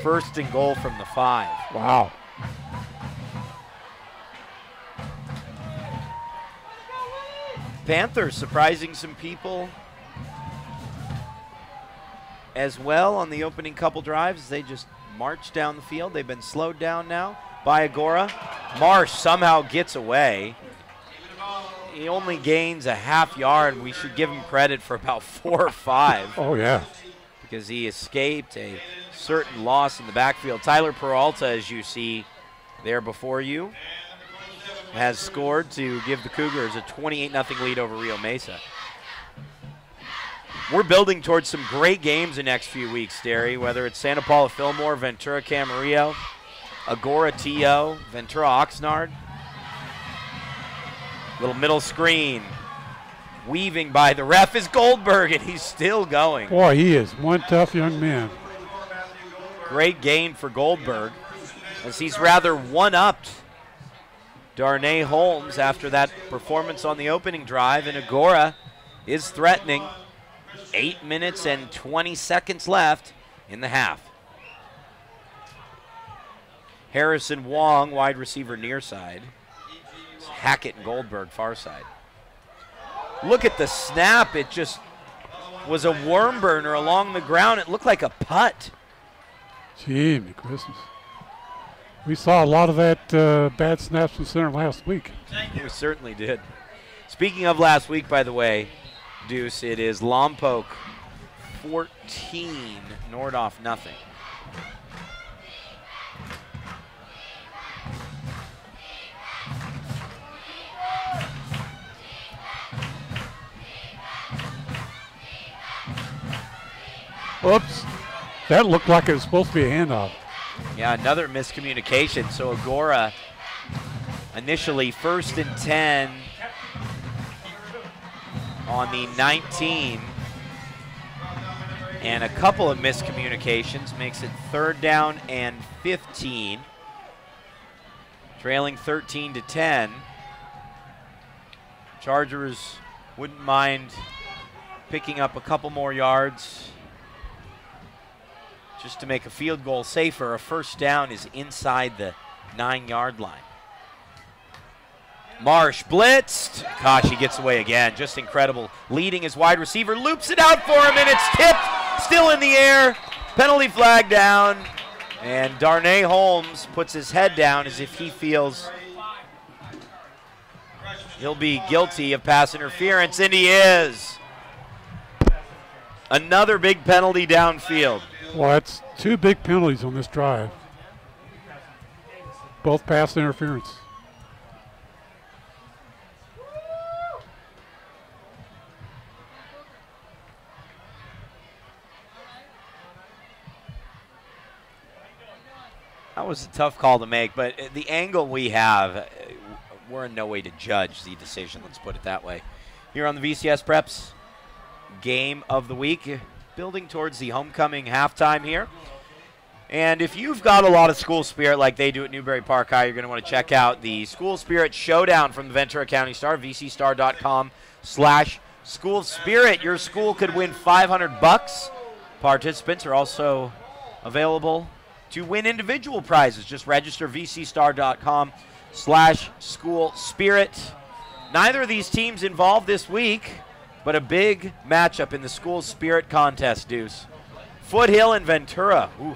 1st and goal from the 5. Wow. Panthers surprising some people as well on the opening couple drives. They just march down the field. They've been slowed down now by Agoura. Marsh somehow gets away. He only gains a half yard. We should give him credit for about 4 or 5. Oh, yeah. Because he escaped a certain loss in the backfield. Tyler Peralta, as you see there before you, has scored to give the Cougars a 28-0 lead over Rio Mesa. We're building towards some great games the next few weeks, Derry, whether it's Santa Paula Fillmore, Ventura Camarillo, Agoura TO, Ventura Oxnard. Little middle screen. Weaving by the ref is Goldberg, and he's still going. Boy, he is one tough young man. Great gain for Goldberg, as he's rather one-upped Darnay Holmes after that performance on the opening drive, and Agoura is threatening. 8 minutes and 20 seconds left in the half. Harrison Wong, wide receiver near side. Hackett and Goldberg far side. Look at the snap. It just was a worm burner along the ground. It looked like a putt. Gee, Christmas. We saw a lot of that bad snaps from center last week. We certainly did. Speaking of last week, by the way, Deuce, it is Lompoc 14, Nordhoff nothing. Oops. That looked like it was supposed to be a handoff. Yeah, another miscommunication. So Agoura initially 1st and 10 on the 19. And a couple of miscommunications makes it 3rd down and 15. Trailing 13-10. Chargers wouldn't mind picking up a couple more yards just to make a field goal safer. A 1st down is inside the 9-yard line. Marsh blitzed. Gosh, he gets away again. Just incredible. Leading his wide receiver, loops it out for him, and it's tipped. Still in the air. Penalty flag down. And Darnay Holmes puts his head down as if he feels he'll be guilty of pass interference, and he is. Another big penalty downfield. Well, that's 2 big penalties on this drive. Both pass interference. That was a tough call to make, but the angle we have, we're in no way to judge the decision, let's put it that way. Here on the VCS Preps Game of the Week, building towards the homecoming halftime here. And if you've got a lot of school spirit like they do at Newbury Park High, you're going to want to check out the School Spirit Showdown from the Ventura County Star, vcstar.com/school spirit. Your school could win $500. Participants are also available to win individual prizes. Just register vcstar.com/school spirit. Neither of these teams involved this week, but a big matchup in the School Spirit Contest, Deuce. Foothill and Ventura. Ooh.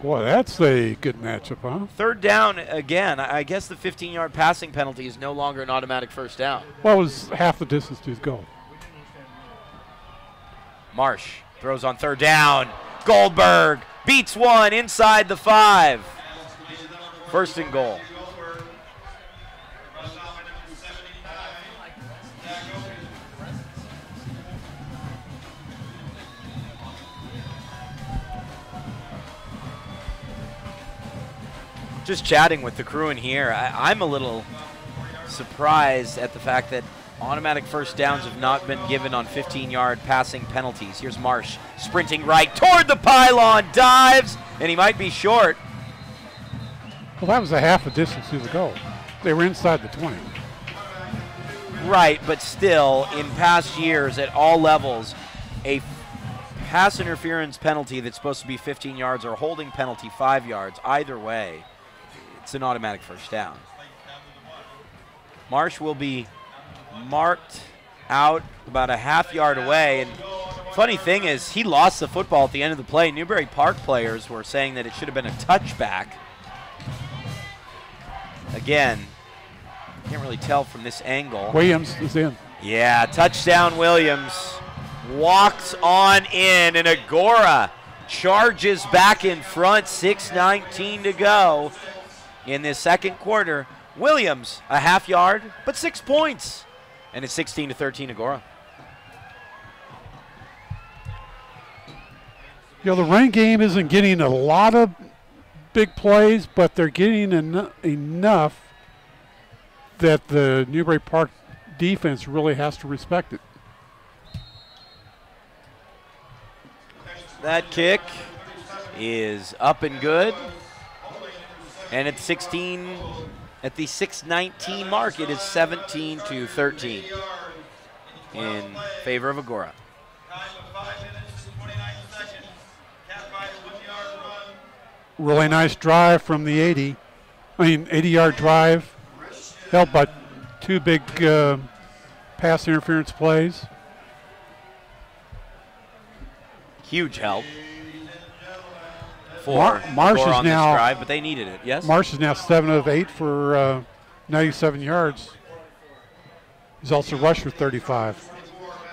Boy, that's a good matchup, huh? 3rd down again. I guess the 15-yard passing penalty is no longer an automatic 1st down. Well, it was half the distance to his goal. Marsh throws on 3rd down. Goldberg beats one inside the 5. 1st and goal. Just chatting with the crew in here, I'm a little surprised at the fact that automatic 1st downs have not been given on 15-yard passing penalties. Here's Marsh sprinting right toward the pylon, dives, and he might be short. Well, that was a half a distance to the goal. They were inside the 20. Right, but still, in past years at all levels, a pass interference penalty that's supposed to be 15 yards or a holding penalty 5 yards, either way, it's an automatic 1st down. Marsh will be marked out about a half-yard away, and funny thing is he lost the football at the end of the play. Newbury Park players were saying that it should have been a touchback. Again, can't really tell from this angle. Williams is in. Yeah, touchdown Williams. Walks on in, and Agoura charges back in front. 6:19 to go in this 2nd quarter. Williams, a half-yard, but 6 points. And it's 16-13 Agoura. You know, the run game isn't getting a lot of big plays, but they're getting enough that the Newbury Park defense really has to respect it. That kick is up and good. And at 16, at the 6:19 mark, it is 17-13 in favor of Agoura. Really nice drive from the 80-yard drive, helped by 2 big pass interference plays. Huge help for Marsh Agoura is on now, this drive, but they needed it, yes? Marsh is now 7 of 8 for 97 yards. He's also rushed for 35.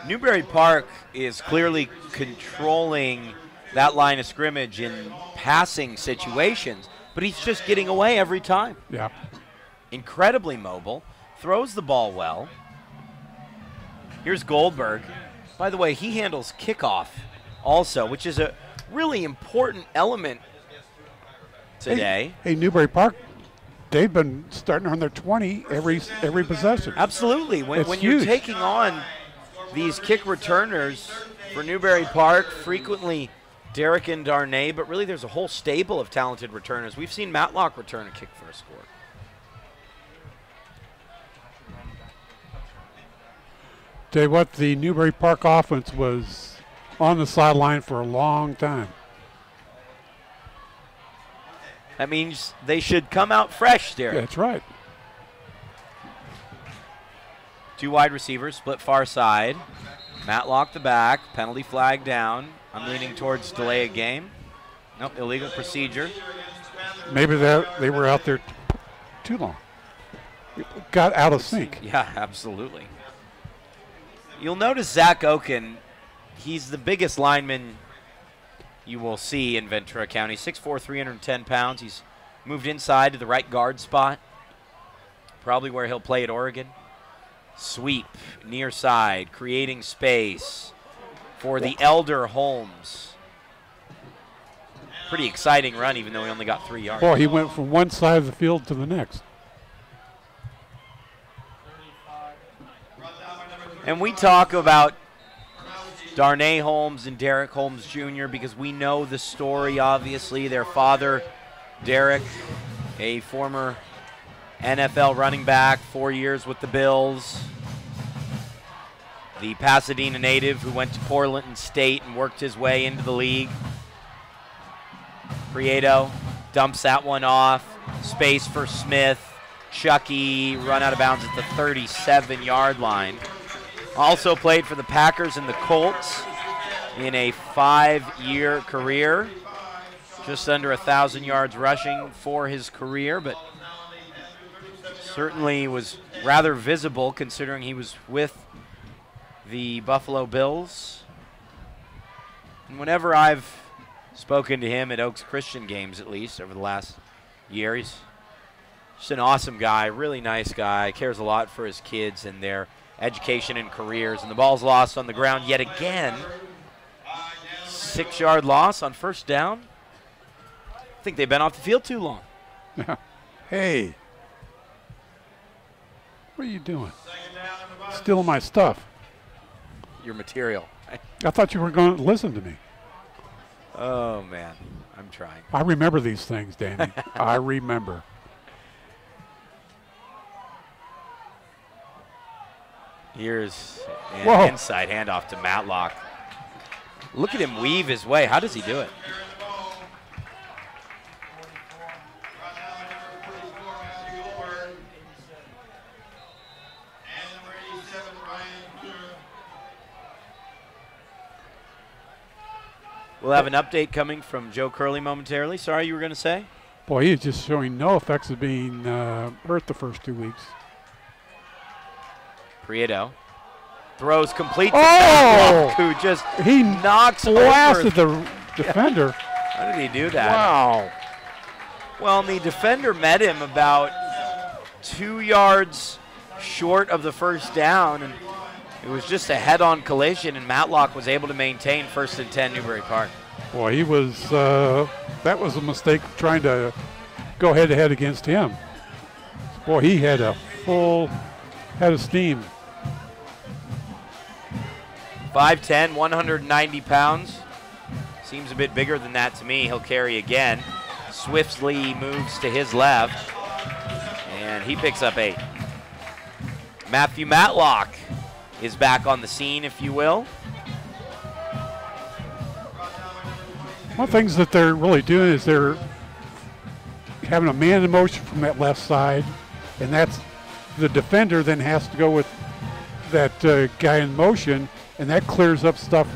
Newbury Park is clearly controlling that line of scrimmage in passing situations, but he's just getting away every time. Yeah. Incredibly mobile, throws the ball well. Here's Goldberg. By the way, he handles kickoff also, which is a really important element today. Hey, Newbury Park, they've been starting on their 20 every possession. Absolutely. When you're taking on these kick returners for Newbury Park, frequently Derek and Darnay, but really there's a whole stable of talented returners. We've seen Matlock return a kick for a score. Tell you what, the Newbury Park offense was on the sideline for a long time. That means they should come out fresh, Derek. That's right. Two wide receivers, split far side. Matlock the back, penalty flag down. I'm leaning towards delay of game. Nope, illegal procedure. Maybe they were out there too long. Got out of sync. Yeah, absolutely. You'll notice Zach Oken, he's the biggest lineman you will see in Ventura County. 6'4", 310 pounds. He's moved inside to the right guard spot. Probably where he'll play at Oregon. Sweep, near side, creating space for the elder Holmes. Pretty exciting run, even though he only got 3 yards. Boy, he went from one side of the field to the next. And we talk about Darnay Holmes and Derek Holmes Jr. because we know the story, obviously. Their father, Derek, a former NFL running back, 4 years with the Bills. The Pasadena native who went to Portland State and worked his way into the league. Prieto dumps that one off. Space for Smith. Chucky run out of bounds at the 37-yard line. Also played for the Packers and the Colts in a 5-year career. Just under 1,000 yards rushing for his career, but certainly was rather visible considering he was with the Buffalo Bills. And whenever I've spoken to him at Oaks Christian games, at least over the last year, he's just an awesome guy, really nice guy, cares a lot for his kids and their education and careers. And the ball's lost on the ground yet again. 6-yard loss on first down. I think they've been off the field too long. Hey. What are you doing? Stealing my stuff. Your material. I thought you were going to listen to me. Oh, man. I'm trying. I remember these things, Danny. I remember. Here's an inside handoff to Matlock. Look at him weave his way. How does he do it? We'll have an update coming from Joe Curley momentarily. Sorry, you were going to say? Boy, he is just showing no effects of being hurt the first 2 weeks. Prieto throws complete to Matlock, who just knocks blasted over the defender. How did he do that? Wow. Well, and the defender met him about 2 yards short of the first down, and it was just a head-on collision, and Matlock was able to maintain 1st and 10 Newbury Park. Boy, he was, that was a mistake trying to go head-to-head against him. Boy, he had a full head of steam. 5'10", 190 pounds. Seems a bit bigger than that to me. He'll carry again. Swiftly moves to his left, and he picks up 8. Matthew Matlock is back on the scene, if you will. One of the things that they're really doing is they're having a man in motion from that left side, and that's the defender then has to go with that guy in motion, and that clears up stuff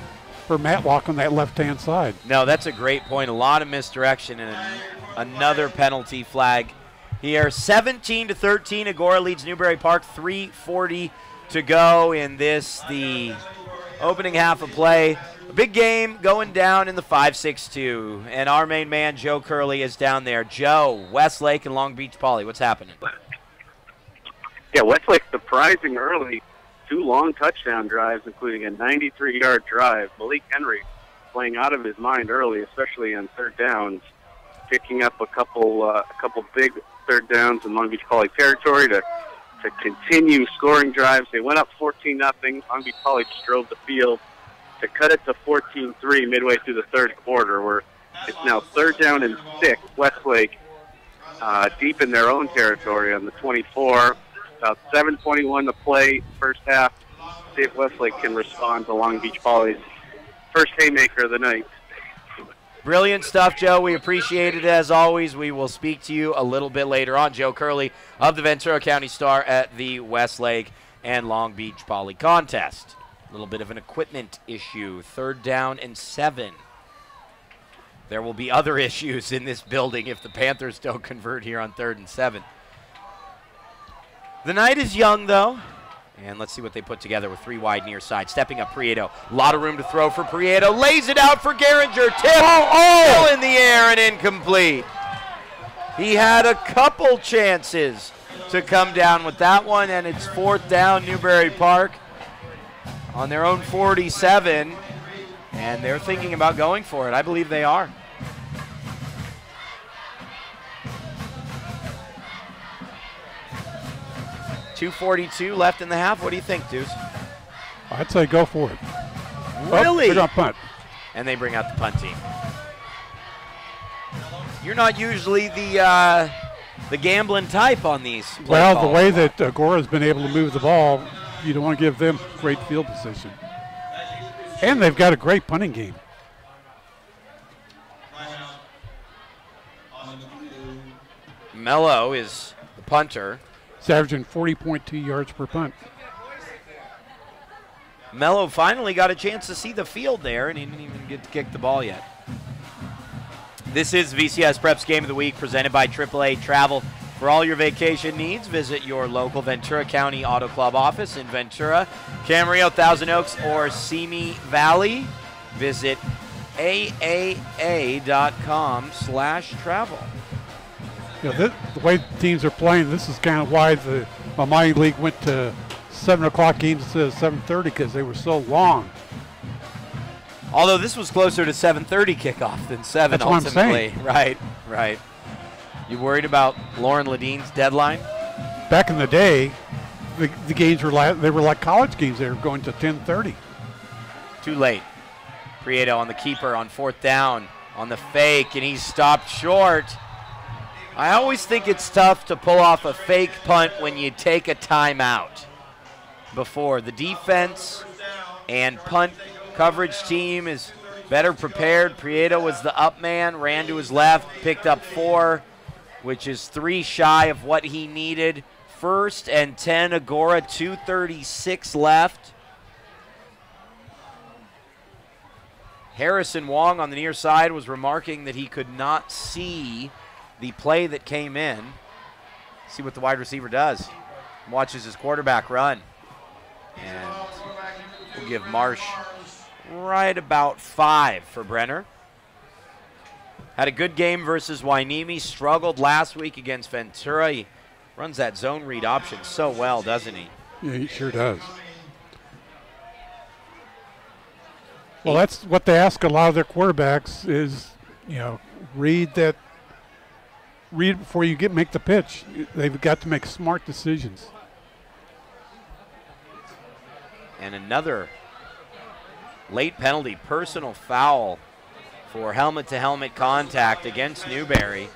for Matlock on that left-hand side. No, that's a great point. A lot of misdirection and another penalty flag here. 17-13, Agoura leads Newbury Park, 3:40 to go in this, the opening half of play. A big game going down in the 5-6-2, and our main man, Joe Curley, is down there. Joe, Westlake and Long Beach Poly, what's happening? Yeah, Westlake surprising early. 2 long touchdown drives, including a 93-yard drive. Malik Henry playing out of his mind early, especially on third downs, picking up a couple big third downs in Long Beach Poly territory to to continue scoring drives. They went up 14-0. Long Beach Poly just drove the field to cut it to 14-3 midway through the third quarter, where it's now 3rd down and 6. Westlake deep in their own territory on the 24. About 7:21 to play first half. See if Westlake can respond to Long Beach Poly's first haymaker of the night. Brilliant stuff, Joe. We appreciate it as always. We will speak to you a little bit later on. Joe Curley of the Ventura County Star at the Westlake and Long Beach Poly contest. A little bit of an equipment issue. 3rd down and 7. There will be other issues in this building if the Panthers don't convert here on 3rd and 7. The night is young, though. And let's see what they put together with 3 wide near side. Stepping up Prieto. A lot of room to throw for Prieto. Lays it out for Geringer. Tip. Still in the air and incomplete. He had a couple chances to come down with that one, and it's 4th down, Newbury Park on their own 47. And they're thinking about going for it. I believe they are. .242 left in the half. What do you think, Deuce? I'd say go for it. Really? They're going to punt. And they bring out the punt team. You're not usually the gambling type on these play Well, calls. the way that Agoura's been able to move the ball, you don't want to give them great field position. And they've got a great punting game. Mello is the punter. He's averaging 40.2 yards per punt. Mello finally got a chance to see the field there, and he didn't even get to kick the ball yet. This is VCS Preps Game of the Week presented by AAA Travel. For all your vacation needs, visit your local Ventura County Auto Club office in Ventura, Camarillo, Thousand Oaks, or Simi Valley. Visit aaa.com/travel. You know, the way teams are playing, this is kind of why the Miami League went to 7 o'clock games instead of 7:30, because they were so long. Although this was closer to 7:30 kickoff than 7 That's what I'm ultimately. saying. Right, right. You worried about Lauren Ledine's deadline? Back in the day, the games were they were like college games. They were going to 10:30. Too late. Prieto on the keeper on 4th down on the fake, and he's stopped short. I always think it's tough to pull off a fake punt when you take a timeout. Before the defense and punt coverage team is better prepared. Prieto was the up man, ran to his left, picked up 4, which is 3 shy of what he needed. 1st and 10, Agoura, 2:36 left. Harrison Wong on the near side was remarking that he could not see the play that came in. See what the wide receiver does. Watches his quarterback run. And we'll give Marsh right about 5 for Brenner. Had a good game versus Wainimi. Struggled last week against Ventura. He runs that zone read option so well, doesn't he? Yeah, he sure does. Well, that's what they ask a lot of their quarterbacks is, you know, read before you make the pitch. They've got to make smart decisions. And another late penalty, personal foul for helmet-to-helmet contact against Newbury.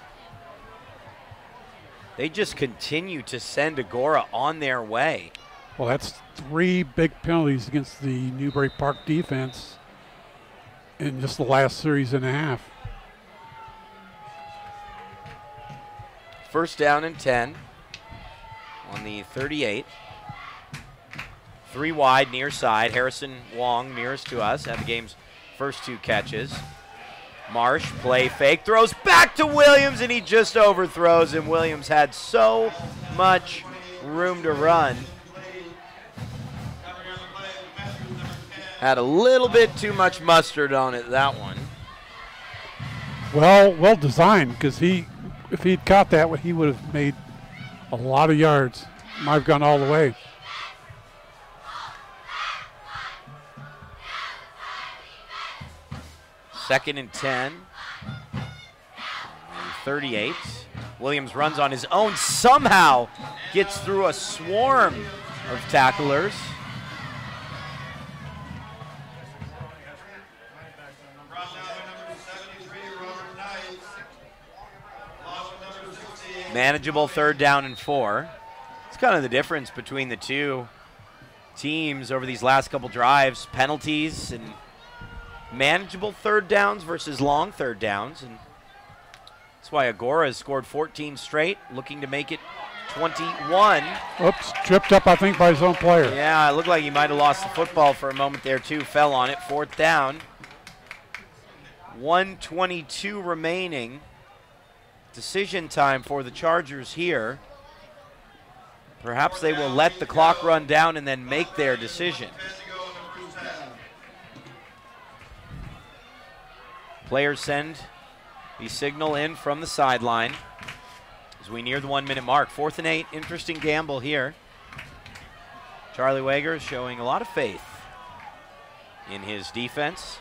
They just continue to send Agoura on their way. Well, that's 3 big penalties against the Newbury Park defense in just the last series and a half. 1st down and 10 on the 38. 3 wide, near side. Harrison Wong, nearest to us, had the game's first 2 catches. Marsh, play fake, throws back to Williams, and he just overthrows him. Williams had so much room to run. Had a little bit too much mustard on it, that one. Well designed, because if he'd caught that, he would have made a lot of yards. Might have gone all the way. Second and 10. 38. Williams runs on his own, somehow gets through a swarm of tacklers. Manageable 3rd down and 4. It's kind of the difference between the two teams over these last couple drives. Penalties and manageable 3rd downs versus long 3rd downs. And that's why Agoura has scored 14 straight, looking to make it 21. Oops, tripped up, I think, by his own player. Yeah, it looked like he might have lost the football for a moment there, too. Fell on it. 4th down. 1:22 remaining. Decision time for the Chargers here. Perhaps they will let the clock run down and then make their decision. Players send the signal in from the sideline as we near the 1-minute mark. 4th and 8, interesting gamble here. Charlie Wager showing a lot of faith in his defense.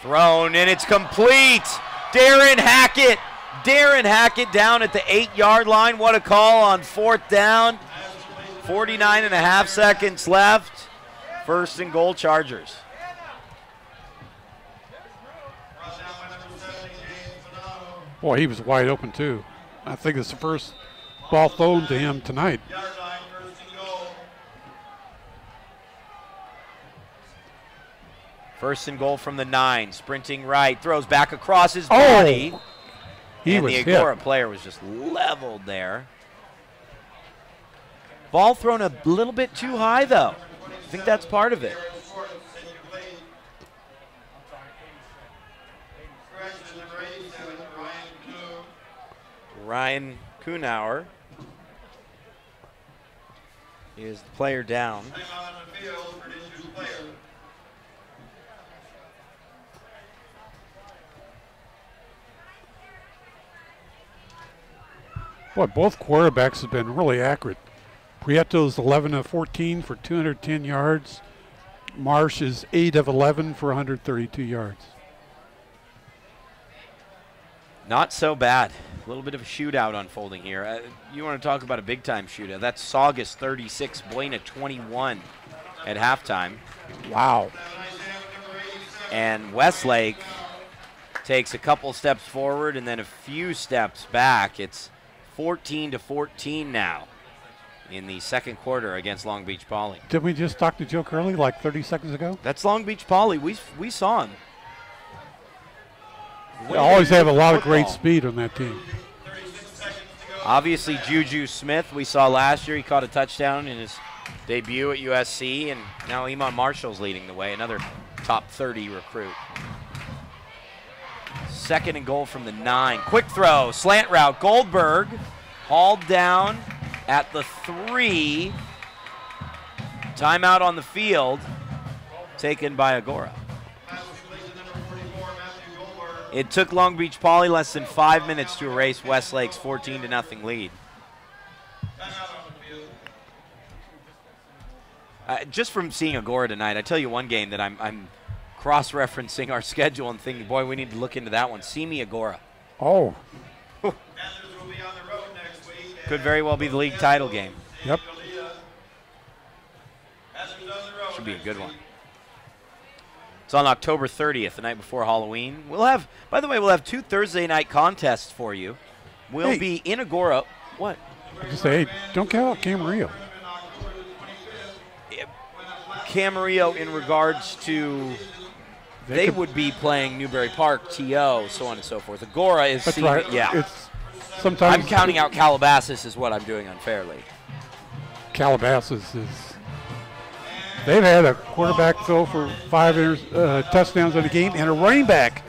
Thrown, and it's complete. Darren Hackett down at the 8-yard line. What a call on 4th down. 49.5 seconds left. 1st and goal, Chargers. Boy, he was wide open, too. I think it's the first ball thrown to him tonight. First and goal from the 9. Sprinting right. Throws back across his body. Oh, and the Agoura player was just leveled there. Ball thrown a little bit too high, though. I think that's part of it. Ryan Kuhnauer is the player down. Boy, both quarterbacks have been really accurate. Prieto's 11 of 14 for 210 yards. Marsh is 8 of 11 for 132 yards. Not so bad. A little bit of a shootout unfolding here. You want to talk about a big-time shootout. That's Saugus 36, Buena 21 at halftime. Wow. And Westlake takes a couple steps forward and then a few steps back. It's 14-14 now in the second quarter against Long Beach Poly. Didn't we just talk to Joe Curley like 30 seconds ago? That's Long Beach Poly. We saw him. They always have a lot of great speed on that team. Obviously, Juju Smith, we saw last year. He caught a touchdown in his debut at USC, and now Iman Marshall's leading the way, another top 30 recruit. 2nd and goal from the 9. Quick throw, slant route. Goldberg hauled down at the 3. Timeout on the field, taken by Agoura. It took Long Beach Poly less than 5 minutes to erase Westlake's 14-0 lead. Just from seeing Agoura tonight, I tell you one game that I'm cross-referencing our schedule and thinking, boy, we need to look into that one. Simi Agoura. Oh. Could very well be the league title game. Yep. Should be a good one. It's on October 30th, the night before Halloween. We'll have, by the way, we'll have 2 Thursday night contests for you. We'll be in Agoura. What? Just say, hey, don't count out Camarillo. Camarillo in regards to they would be playing Newbury Park, TO, so on and so forth. Agoura is right. Yeah. It's sometimes I'm counting out Calabasas is what I'm doing unfairly. Calabasas is. They've had a quarterback throw for 5 touchdowns in a game and a running back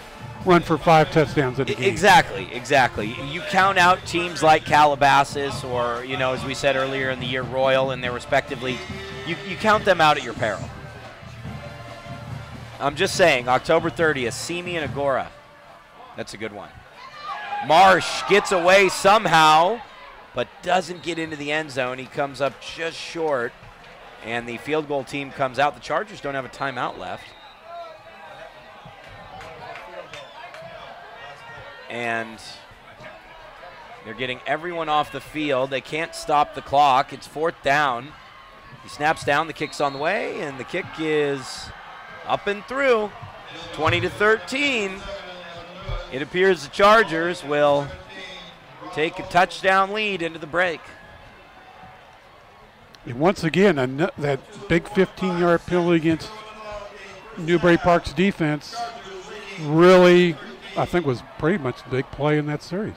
run for 5 touchdowns in a game. Exactly. You count out teams like Calabasas or, as we said earlier in the year, Royal and their respectively. You count them out at your peril. I'm just saying, October 30th, Simi and Agoura. That's a good one. Marsh gets away somehow, but doesn't get into the end zone. He comes up just short. And the field goal team comes out. The Chargers don't have a timeout left. And They're getting everyone off the field. They can't stop the clock. It's 4th down. He snaps down. The kick's on the way, and the kick is up and through. 20-13. It appears the Chargers will take a touchdown lead into the break. And once again, that big 15-yard penalty against Newbury Park's defense really, I think, was pretty much the big play in that series.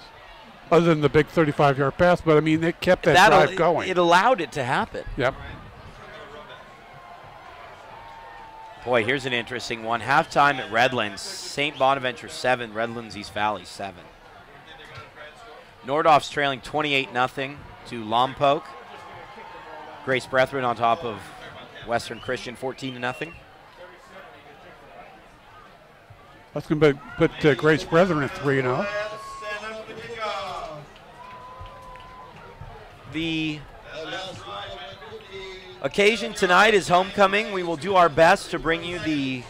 Other than the big 35-yard pass, but I mean, they kept that drive going. It allowed it to happen. Yep. Boy, here's an interesting one. Halftime at Redlands, St. Bonaventure 7, Redlands East Valley 7. Nordhoff's trailing 28-0 to Lompoc. Grace Brethren on top of Western Christian 14-0. That's going to put Grace Brethren at 3-0. The occasion tonight is homecoming. We will do our best to bring you the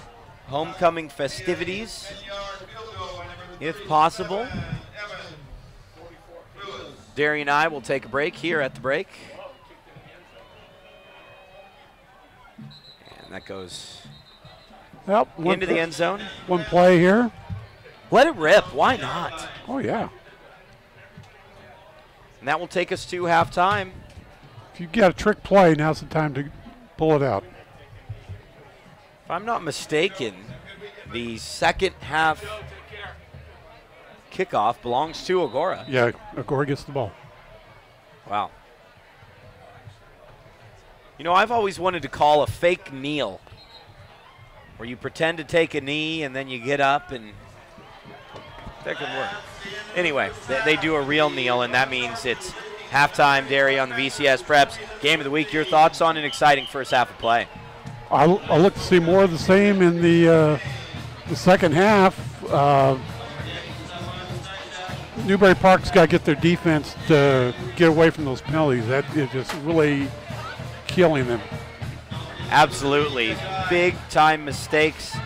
homecoming festivities, if possible. Derry and I will take a break here at the break. And that goes into the end zone. One play here. Let it rip. Why not? Oh, yeah. And that will take us to halftime. If you get a trick play, now's the time to pull it out. If I'm not mistaken, the second half kickoff belongs to Agoura. Yeah, Agoura gets the ball. Wow. You know, I've always wanted to call a fake kneel, where you pretend to take a knee and then you get up, and that could work. Anyway, they do a real kneel, and that means it's halftime. Derry on the VCS Preps Game of the Week. Your thoughts on an exciting first half of play? I look to see more of the same in the second half. Newbury Park's got to get their defense to get away from those penalties. That is just really killing them. Absolutely. Big-time mistakes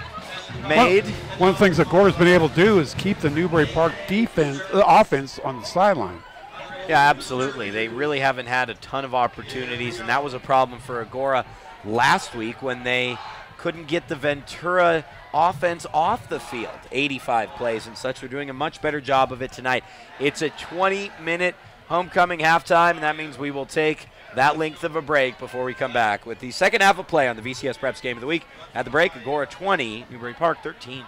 made. One of the things that Agoura's been able to do is keep the Newbury Park offense on the sideline. Yeah, absolutely. They really haven't had a ton of opportunities, and that was a problem for Agoura last week when they couldn't get the Ventura offense off the field. 85 plays and such. They're doing a much better job of it tonight. It's a 20-minute homecoming halftime, and that means we will take that length of a break before we come back with the second half of play on the VCS Preps Game of the Week. At the break, Agoura 20, Newbury Park 13.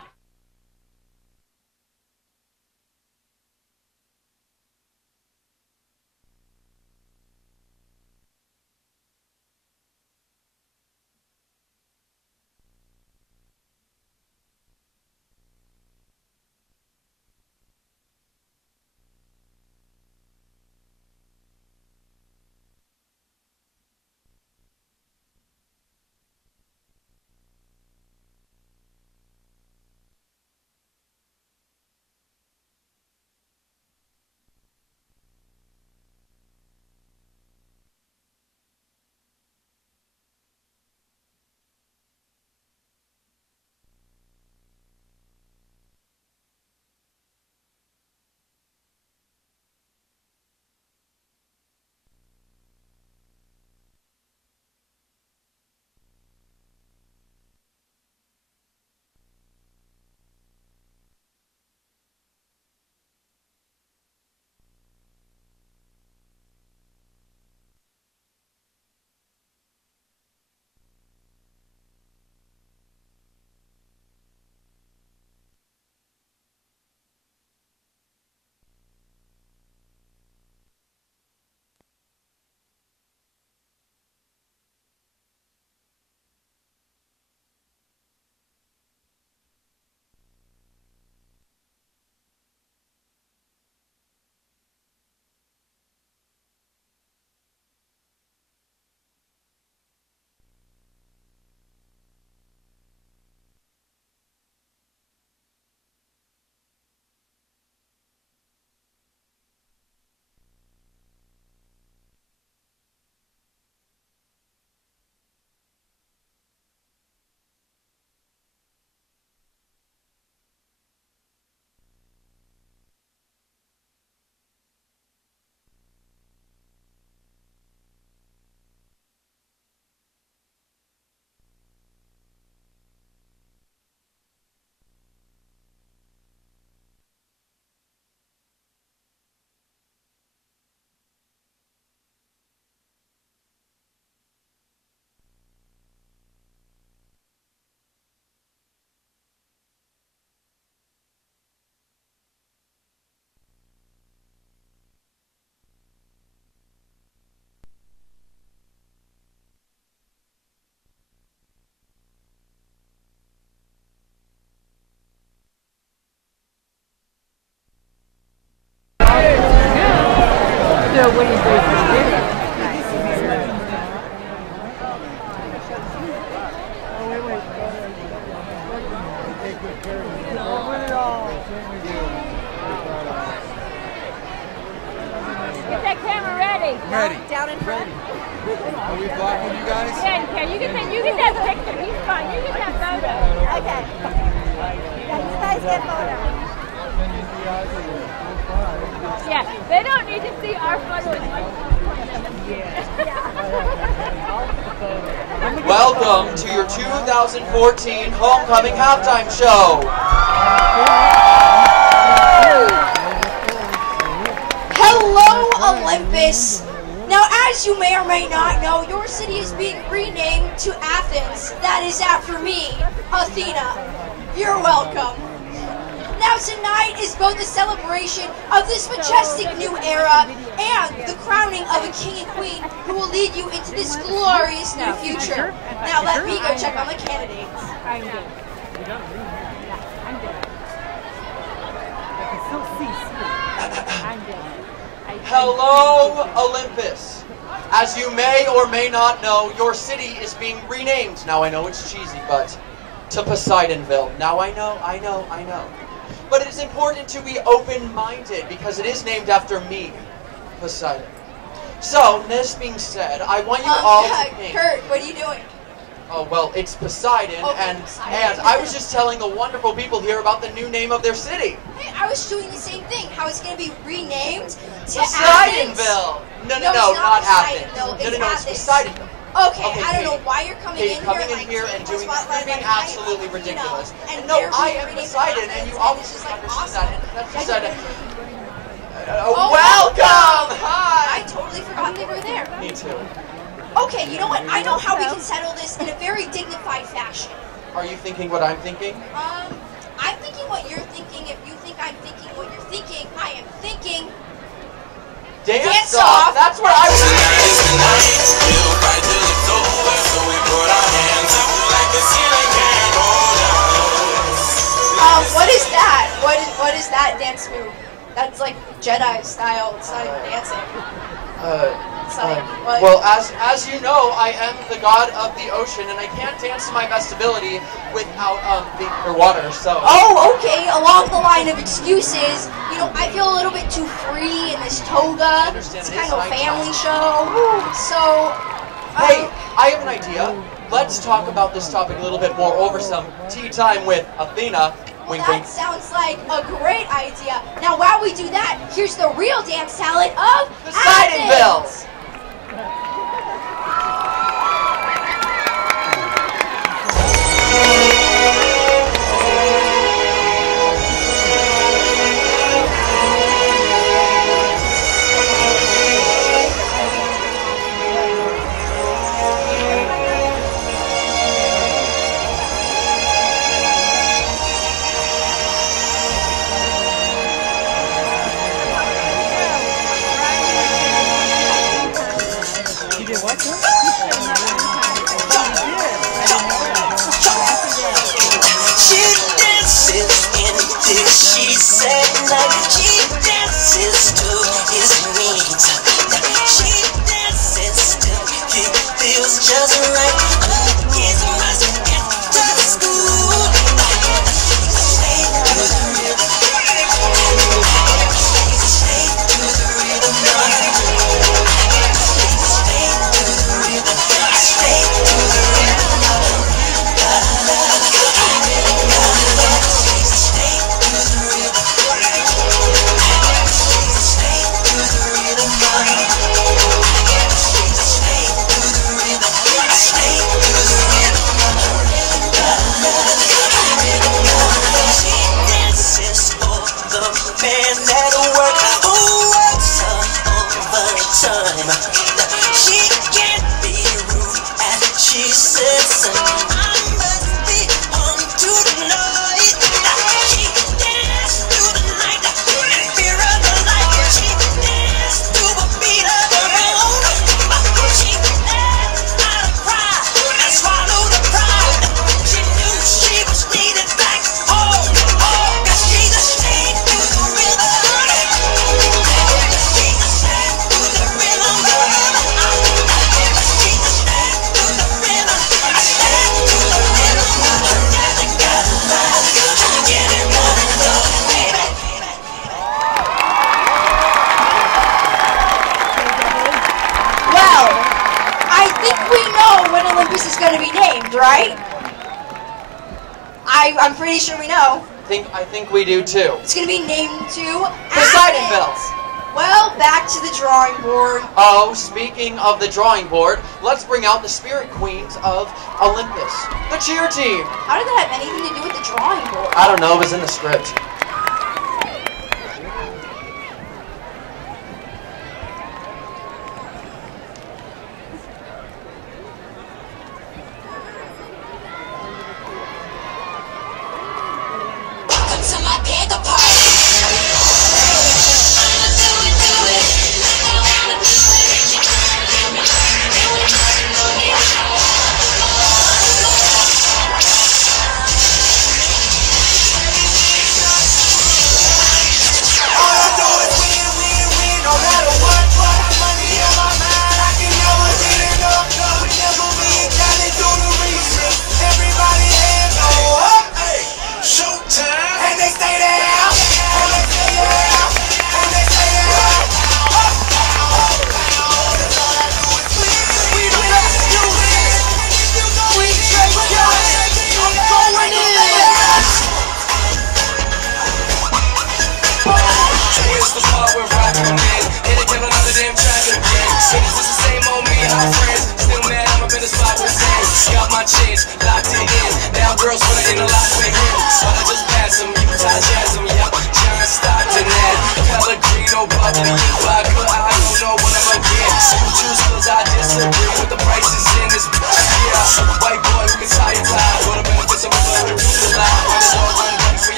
So what do you do for the Get that camera ready. Ready. Down in front. Are we blocking you guys? Yeah, you can. You get that picture. He's fine. You get that photo. Okay. Yeah, you guys get photos. Yeah, they don't need to see our photo as much. Welcome to your 2014 Homecoming Halftime Show. Hello, Olympus. Now, as you may or may not know, your city is being renamed to Athens. That is after me, Athena. You're welcome. Now, tonight is both the celebration of this majestic new era and the crowning of a king and queen who will lead you into this glorious new future. Now, let me go check on the candidates. Hello, Olympus. As you may or may not know, your city is being renamed. Now, I know it's cheesy, but to Poseidonville. Now, I know. But it is important to be open-minded because it is named after me, Poseidon. So, this being said, I want you all to think. Kurt, what are you doing? Oh, well, it's Poseidon, Okay, and Poseidon. I was just telling the wonderful people here about the new name of their city. Hey, I was doing the same thing. How it's going to be renamed to Poseidonville! Athens. No, not Athens. Poseidonville. No, it's Poseidonville. Okay, Okay, I don't know Kate. why you're coming Kate, in coming here in here and doing spotlight being like absolutely I am Athena, ridiculous. And No, they're I being am renamed to Poseidon, and Athens, you and always it's just just like understood awesome. that. And that's Yeah, Poseidon. Oh, Welcome! I Hi! totally forgot they were there. Me too. Okay, you know what? I know how we can settle this in a very dignified fashion. Are you thinking what I'm thinking? I'm thinking what you're thinking. If you think I'm thinking what you're thinking, I am thinking. Dance off! That's what I was What is that? What is that dance move? That's like Jedi style. It's not even dancing. It's like, what? Well, as you know, I am the god of the ocean, and I can't dance to my best ability without water. So. Oh, okay. Along the line of excuses, you know, I feel a little bit too free in this toga. It's kind of a family show. So. Hey, I have an idea. Let's talk about this topic a little bit more over some tea time with Athena. Well, Wink, that wink. sounds like a great idea. Now, while we do that, here's the real dance talent of Poseidonville. Athens. She said like she dances to his needs. She dances till he feels just right. His must get to school. Stay to the rhythm. Stay to the rhythm. Stay to the rhythm. Stay to the rhythm. She can't be rude as she says I must be home tonight. She danced through the night in fear of the light. She danced to a beat of her own. She let out a cry and swallowed the pride. She knew she was needed back home. Oh, 'cause she's a slave to the rhythm. She's a slave to the Olympus is going to be named, right? I'm pretty sure we know. I think we do too. It's going to be named to Poseidonville. Athens. Well, back to the drawing board. Oh, speaking of the drawing board, let's bring out the spirit queens of Olympus, the cheer team. How did that have anything to do with the drawing board? I don't know, it was in the script.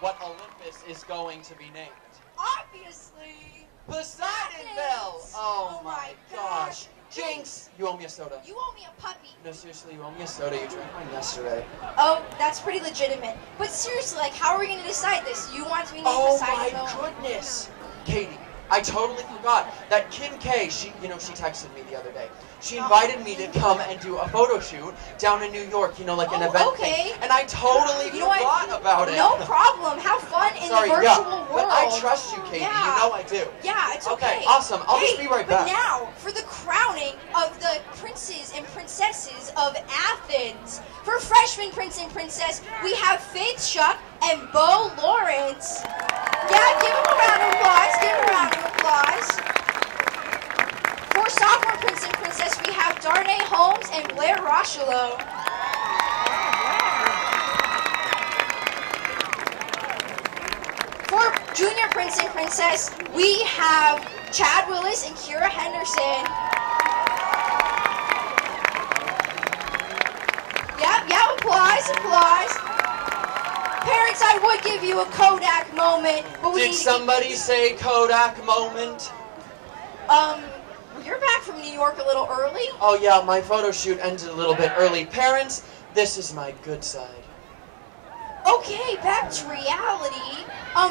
What Olympus is going to be named. Obviously. Poseidonville! Oh my gosh. Jinx! You owe me a soda. You owe me a puppy. No, seriously, you owe me a soda. You drank mine yesterday. Oh, that's pretty legitimate. But seriously, like, how are we going to decide this? You want to be named Poseidonville? Oh my goodness. Katie, I totally forgot that Kim K, she texted me the other day. She invited me to come and do a photo shoot down in New York, like an event thing. And I totally forgot about it. No problem. Have fun in the virtual world. But I trust you, Katie. Yeah. You know I do. Yeah, it's okay. Okay, awesome. I'll just be right back. But now, for the crowning of the princes and princesses of Athens, for freshman prince and princess, we have Faith Shuck and Bo Lawrence. Yeah, give them a round of applause. Give them a round of applause. For sophomore prince and princess, we have Darnay Holmes and Blair Rochelo. For junior prince and princess, we have Chad Willis and Kira Henderson. Yep, applause. Parents, I would give you a Kodak moment, but we Did somebody say Kodak moment? You're back from New York a little early. Oh yeah, my photo shoot ended a little bit early. Parents, this is my good side. Okay, back to reality.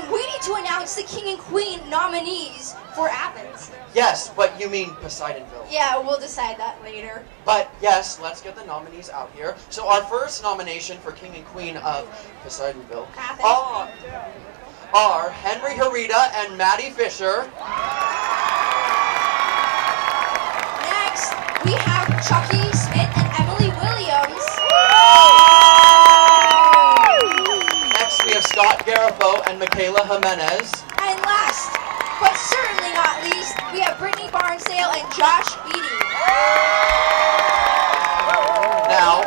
We need to announce the King and Queen nominees for Athens. Yes, but you mean Poseidonville. Yeah, we'll decide that later. But yes, let's get the nominees out here. So our first nomination for King and Queen of Poseidonville are Henry Harita and Maddie Fisher. Next, we have Chucky Smith and Emily Williams. Next, we have Scott Garifo and Michaela Jimenez. And last, but certainly not least, we have Brittany Barnsdale and Josh Beatty. Now,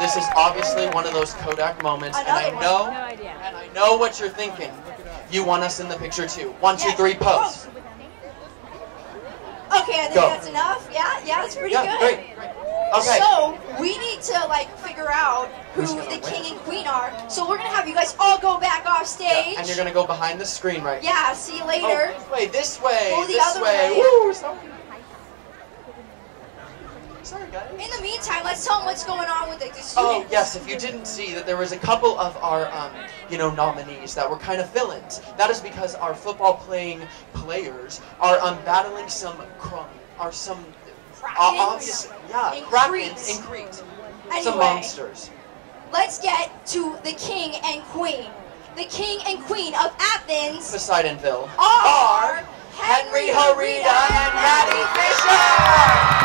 this is obviously one of those Kodak moments, and I know what you're thinking. You want us in the picture too. 1, 2, 3, pose. Okay, I think Go. that's enough. Yeah, that's pretty Yeah, good. great. Okay. So we need to like figure out who Who's gonna the king win? and queen are. So we're gonna have you guys all go back off stage. And you're gonna go behind the screen right now. Yeah, see you later. Oh, wait, this way. Go the this other way. way. Woo! Sorry, guys. In the meantime, let's tell them what's going on with the students. Oh, yes, if you didn't see that there was a couple of our, nominees that were kind of fill-ins. That is because our football-playing players are battling some obvious, In Krakens in Crete. Crete. Some Anyway. monsters. Let's get to the king and queen. The king and queen of Athens Poseidonville are Henry Harita and Maddie Fisher!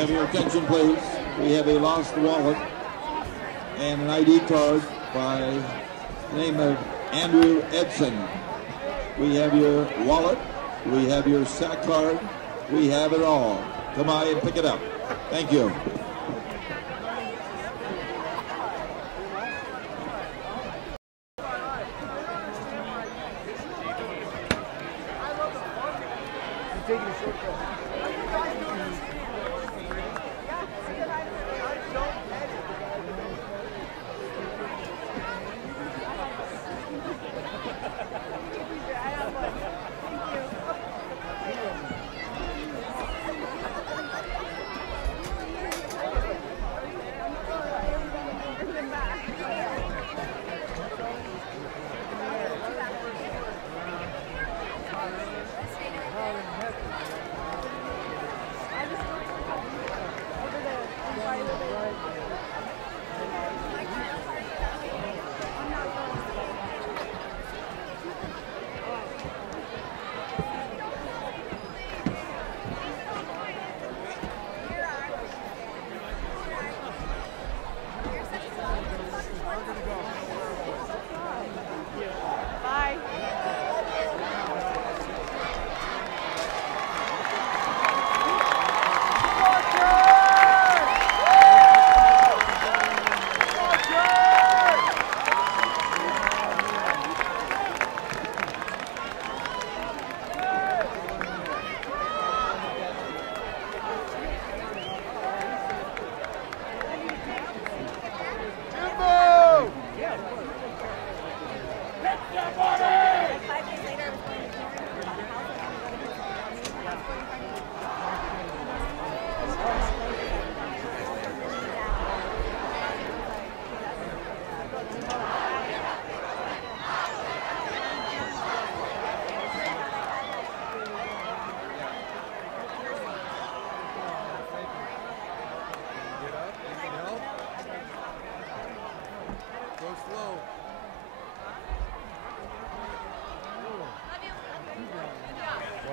Have your attention, please. We have a lost wallet and an ID card by the name of Andrew Edson. We have your wallet. We have your sack card. We have it all. Come by and pick it up. Thank you.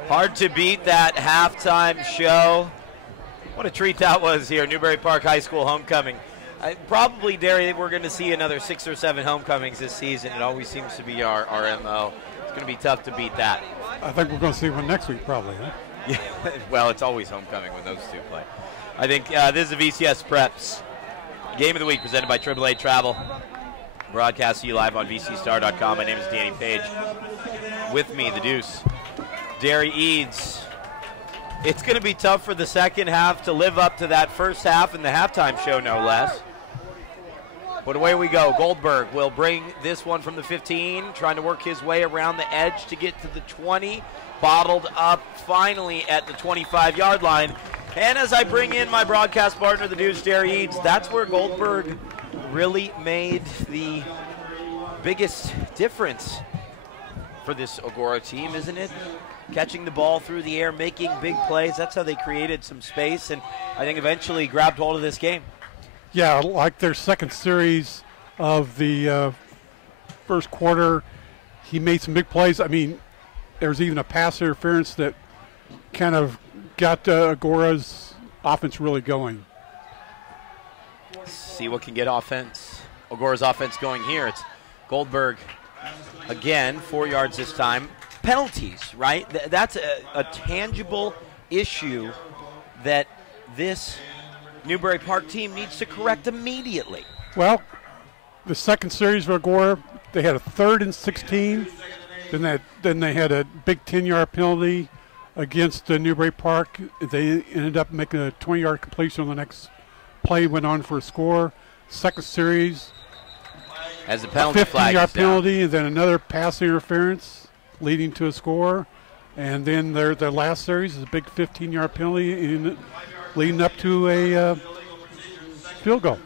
Hard to beat that halftime show. What a treat that was here, Newbury Park High School homecoming. Probably, Derry, we're going to see another 6 or 7 homecomings this season. It always seems to be our MO. It's going to be tough to beat that. I think we're going to see one next week, probably, huh? Yeah, well, it's always homecoming when those two play. I think this is the VCS Preps Game of the Week presented by AAA Travel. Broadcast to you live on VCStar.com. My name is Danny Page. With me, the Deuce, Derry Eads. It's going to be tough for the second half to live up to that first half in the halftime show, no less. But away we go. Goldberg will bring this one from the 15, trying to work his way around the edge to get to the 20. Bottled up finally at the 25-yard line. And as I bring in my broadcast partner, the Deuce, Derry Eads, that's where Goldberg really made the biggest difference for this Agoura team, isn't it? Catching the ball through the air, making big plays. That's how they created some space, and I think eventually grabbed hold of this game. Yeah, like their second series of the first quarter, he made some big plays. I mean, there was even a pass interference that kind of got Agoura's offense really going. See what can get Agoura's offense going here. It's Goldberg again, 4 yards this time. Penalties, right? That's a tangible issue that this Newbury Park team needs to correct immediately. Well, the second series for Agoura, they had a 3rd and 16. Then they had a big 10-yard penalty against Newbury Park. They ended up making a 20-yard completion on the next play, went on for a score. Second series, as a penalty flag, 15-yard penalty, and then another pass interference leading to a score. And then their last series is a big 15-yard penalty leading up to a field goal.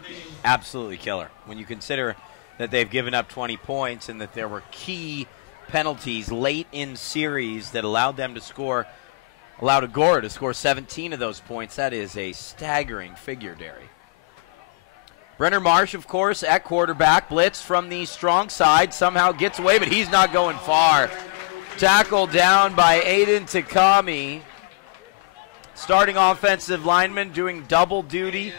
Absolutely killer. When you consider that they've given up 20 points and that there were key penalties late in series that allowed Agoura to score 17 of those points, that is a staggering figure, Derry. Brenner Marsh, of course, at quarterback. Blitz from the strong side. Somehow gets away, but he's not going far. Tackled down by Aiden Takami. starting offensive lineman doing double duty.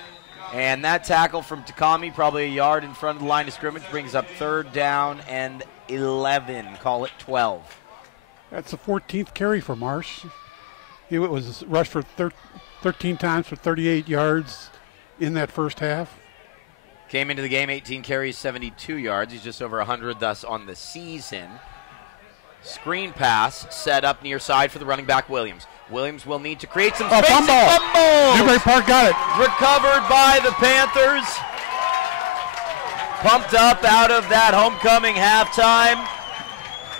And that tackle from Takami, probably a yard in front of the line of scrimmage, brings up 3rd down and 11. Call it 12. That's the 14th carry for Marsh. He was rushed for 13 times for 38 yards in that first half. Came into the game 18 carries, 72 yards. He's just over 100 thus on the season. Screen pass set up near side for the running back Williams. Williams will need to create some space. Fumble! Newbury Park got it. Recovered by the Panthers. Pumped up out of that homecoming halftime.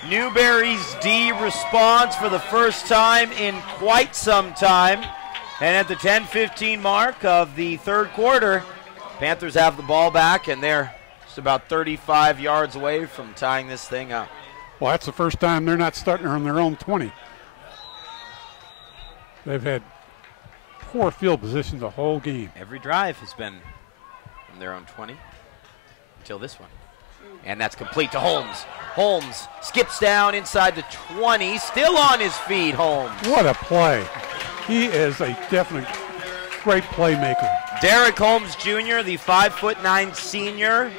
Newbury's D responds for the first time in quite some time. And at the 10-15 mark of the 3rd quarter, Panthers have the ball back, and they're just about 35 yards away from tying this thing up. Well, that's the first time they're not starting on their own 20. They've had poor field position the whole game. Every drive has been from their own 20 until this one. And that's complete to Holmes. Holmes skips down inside the 20, still on his feet, Holmes. What a play. He is a definite great playmaker. Derek Holmes Jr., the 5'9" senior,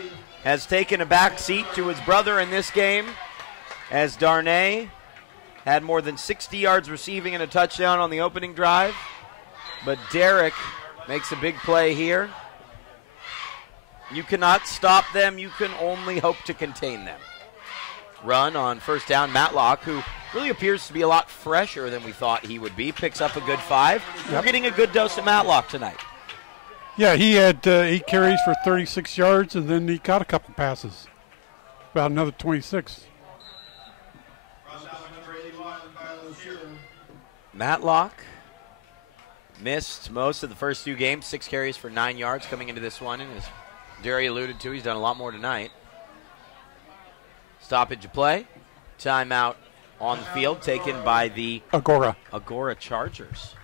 has taken a back seat to his brother in this game, as Darnay had more than 60 yards receiving and a touchdown on the opening drive. But Derek makes a big play here. You cannot stop them. You can only hope to contain them. Run on 1st down. Matlock, who really appears to be a lot fresher than we thought he would be, picks up a good 5. Yep. We're getting a good dose of Matlock tonight. Yeah, he had 8 carries for 36 yards, and then he got a couple passes. About another 26. Matlock missed most of the first 2 games, 6 carries for 9 yards coming into this one, and as Derry alluded to, he's done a lot more tonight. Stoppage of play. Timeout on the field taken by the Agoura Chargers.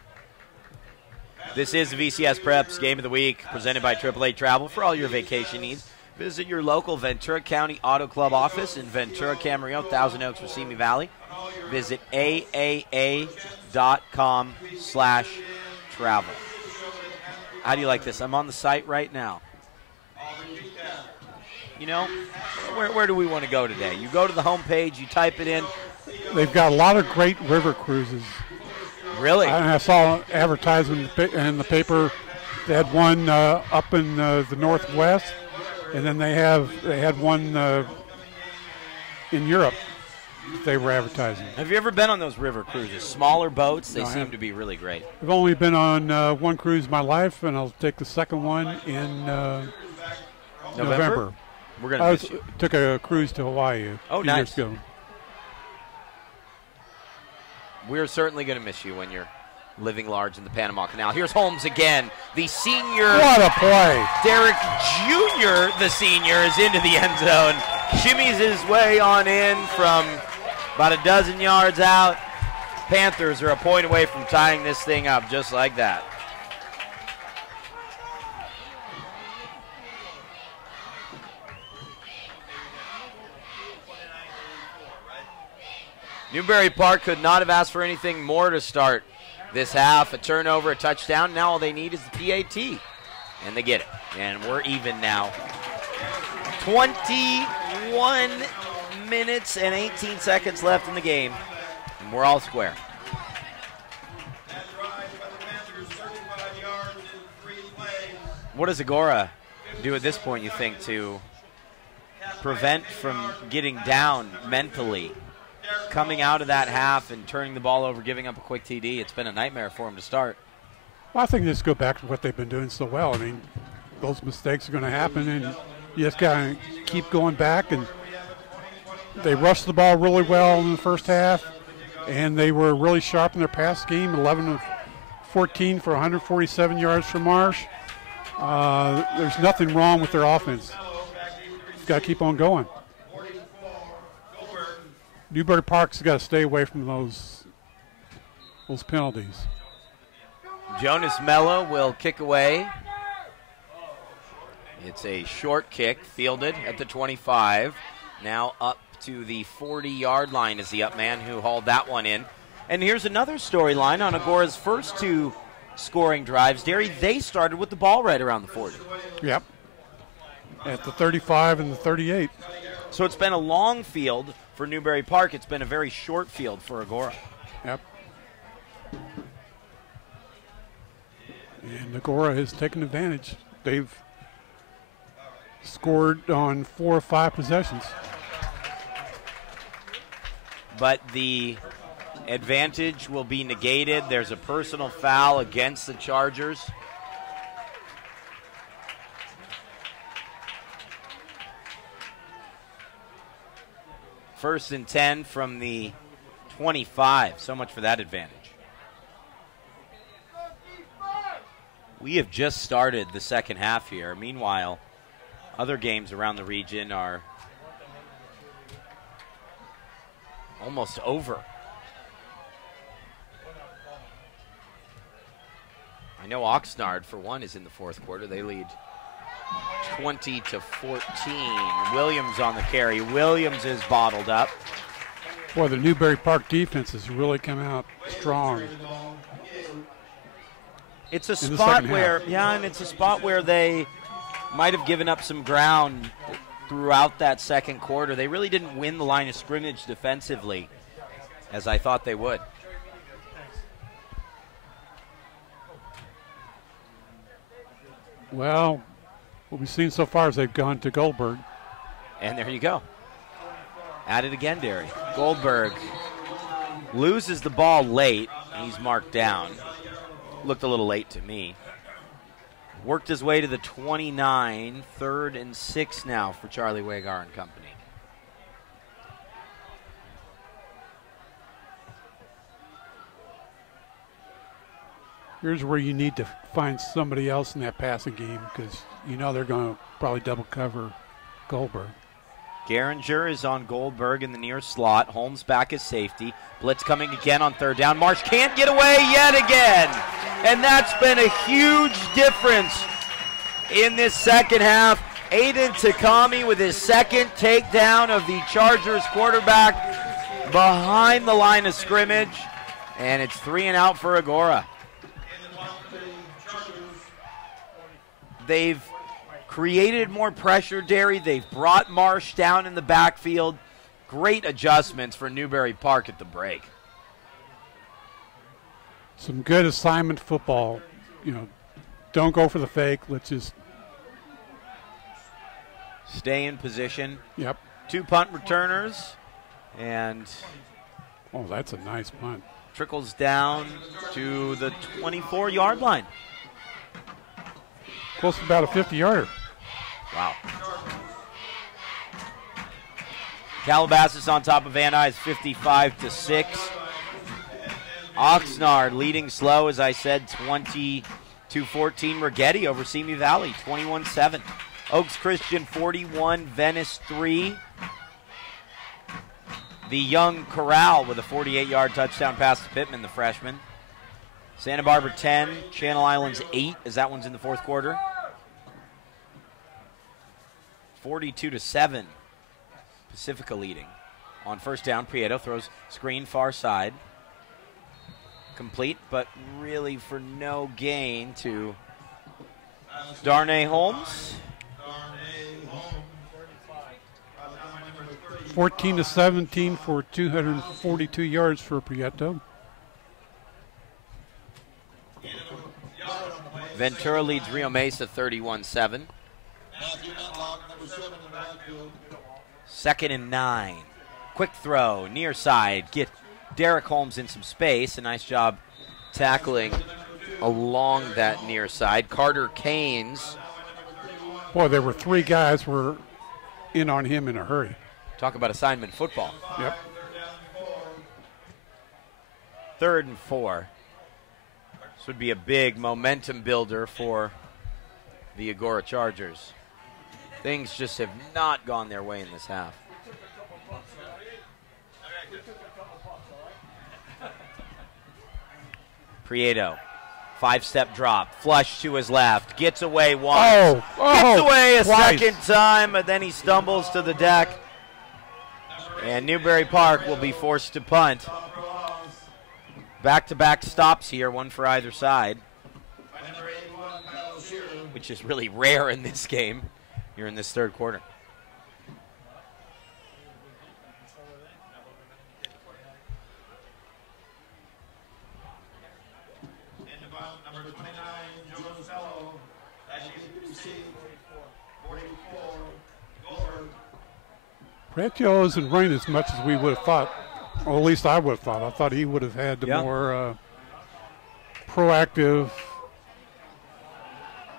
This is the VCS Preps Game of the Week presented by AAA Travel. For all your vacation needs, visit your local Ventura County Auto Club office in Ventura, Camarillo, Thousand Oaks, or Simi Valley. Visit aaa.com/travel. How do you like this? I'm on the site right now. You know, where do we want to go today? You go to the homepage, you type it in. They've got a lot of great river cruises. Really? I saw an advertisement in the paper. They had one up in the Northwest, and then they had one in Europe. They were advertising. Have you ever been on those river cruises? Smaller boats, they seem to be really great. I've only been on one cruise in my life, and I'll take the second one in November. We're going to miss you. Took a cruise to Hawaii a few years ago. We're certainly going to miss you when you're living large in the Panama Canal. Here's Holmes again, the senior. What a play. Derek Jr., the senior, is into the end zone. Shimmies his way on in from about a dozen yards out. Panthers are a point away from tying this thing up just like that. Newbury Park could not have asked for anything more to start this half. A turnover, a touchdown. Now all they need is the PAT. And they get it. And we're even now. 21 minutes and 18 seconds left in the game. And we're all square. What does Agoura do at this point, you think, to prevent from getting down mentally? Coming out of that half and turning the ball over, giving up a quick TD, it's been a nightmare for him to start. Well, I think just go back to what they've been doing so well. I mean, those mistakes are going to happen, and you just got to keep going back. And they rushed the ball really well in the first half, and they were really sharp in their pass game, 11 of 14 for 147 yards for Marsh. There's nothing wrong with their offense. Just got to keep on going. Newbury Park's got to stay away from those penalties. Jonas Mello will kick away. It's a short kick, fielded at the 25. Now up to the 40-yard line is the up man who hauled that one in. And here's another storyline on Agoura's first 2 scoring drives. Derry, they started with the ball right around the 40. Yep. At the 35 and the 38. So it's been a long field for Newbury Park. It's been a very short field for Agoura. Yep. And Agoura has taken advantage. They've scored on 4 or 5 possessions. But the advantage will be negated. There's a personal foul against the Chargers. First and 10 from the 25. So much for that advantage. We have just started the second half here. Meanwhile, other games around the region are almost over. I know Oxnard, for one, is in the fourth quarter. They lead 20-14. Williams on the carry. Williams is bottled up. Boy, the Newbury Park defense has really come out strong. It's a spot where, and it's a spot where they might have given up some ground throughout that second quarter. They really didn't win the line of scrimmage defensively, as I thought they would. Well, what we've seen so far is they've gone to Goldberg. And there you go. At it again, Derry. Goldberg loses the ball late. He's marked down. Looked a little late to me. Worked his way to the 29. 3rd and 6 now for Charlie Wagar and company. Here's where you need to find somebody else in that passing game because you know they're going to probably double cover Goldberg. Geringer is on Goldberg in the near slot. Holmes back as safety. Blitz coming again on 3rd down. Marsh can't get away yet again. And that's been a huge difference in this second half. Aiden Takami with his second takedown of the Chargers quarterback behind the line of scrimmage. And it's 3 and out for Agoura. They've created more pressure, Derry. They've brought Marsh down in the backfield. Great adjustments for Newbury Park at the break. Some good assignment football. You know, don't go for the fake. Let's just stay in position. Yep. 2 punt returners. And oh, that's a nice punt. Trickles down to the 24-yard line. Close to about a 50-yarder. Wow. Calabasas on top of Van Nuys 55-6. Oxnard leading slow, as I said, 20-14. Rigetti over Simi Valley, 21-7. Oaks Christian 41, Venice 3. The young Corral with a 48-yard touchdown pass to Pittman, the freshman. Santa Barbara 10, Channel Islands 8, as that one's in the fourth quarter. 42-7. Pacifica leading. On 1st down, Prieto throws screen far side. Complete, but really for no gain to Darnay Holmes. 14-17 for 242 yards for Prieto. Ventura leads Rio Mesa 31-7. 2nd and 9. Quick throw, near side. Get Derek Holmes in some space. A nice job tackling along that near side. Carter Keynes. Boy, there were 3 guys were in on him in a hurry. Talk about assignment football. Yep. 3rd and 4. This would be a big momentum builder for the Agoura Chargers. Things just have not gone their way in this half. Prieto, 5-step drop, flush to his left, gets away once, gets away a second time, but then he stumbles to the deck. And Newbury Park will be forced to punt. Back-to-back stops here, one for either side, which is really rare in this game here in this third quarter. Pretio isn't running as much as we would have thought, or at least I would have thought. I thought he would have had the more proactive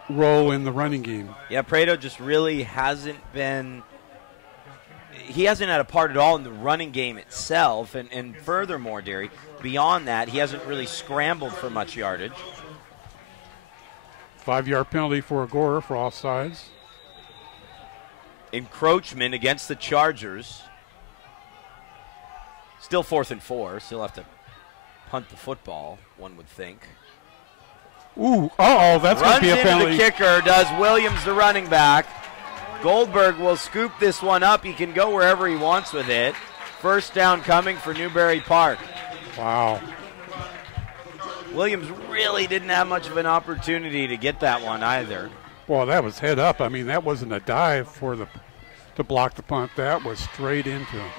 role in the running game. Yeah, Prado just really hasn't been, he hasn't had a part at all in the running game itself, and furthermore, Derry, beyond that, he hasn't really scrambled for much yardage. 5-yard penalty for Agoura for offsides. Encroachment against the Chargers. Still 4th and 4. Still have to punt the football, one would think. Ooh, that's going to be a penalty. Runs into the kicker, does Williams, the running back. Goldberg will scoop this one up. He can go wherever he wants with it. First down coming for Newbury Park. Wow. Williams really didn't have much of an opportunity to get that one either. Well, that was head up. I mean, that wasn't a dive for to block the punt. That was straight into him.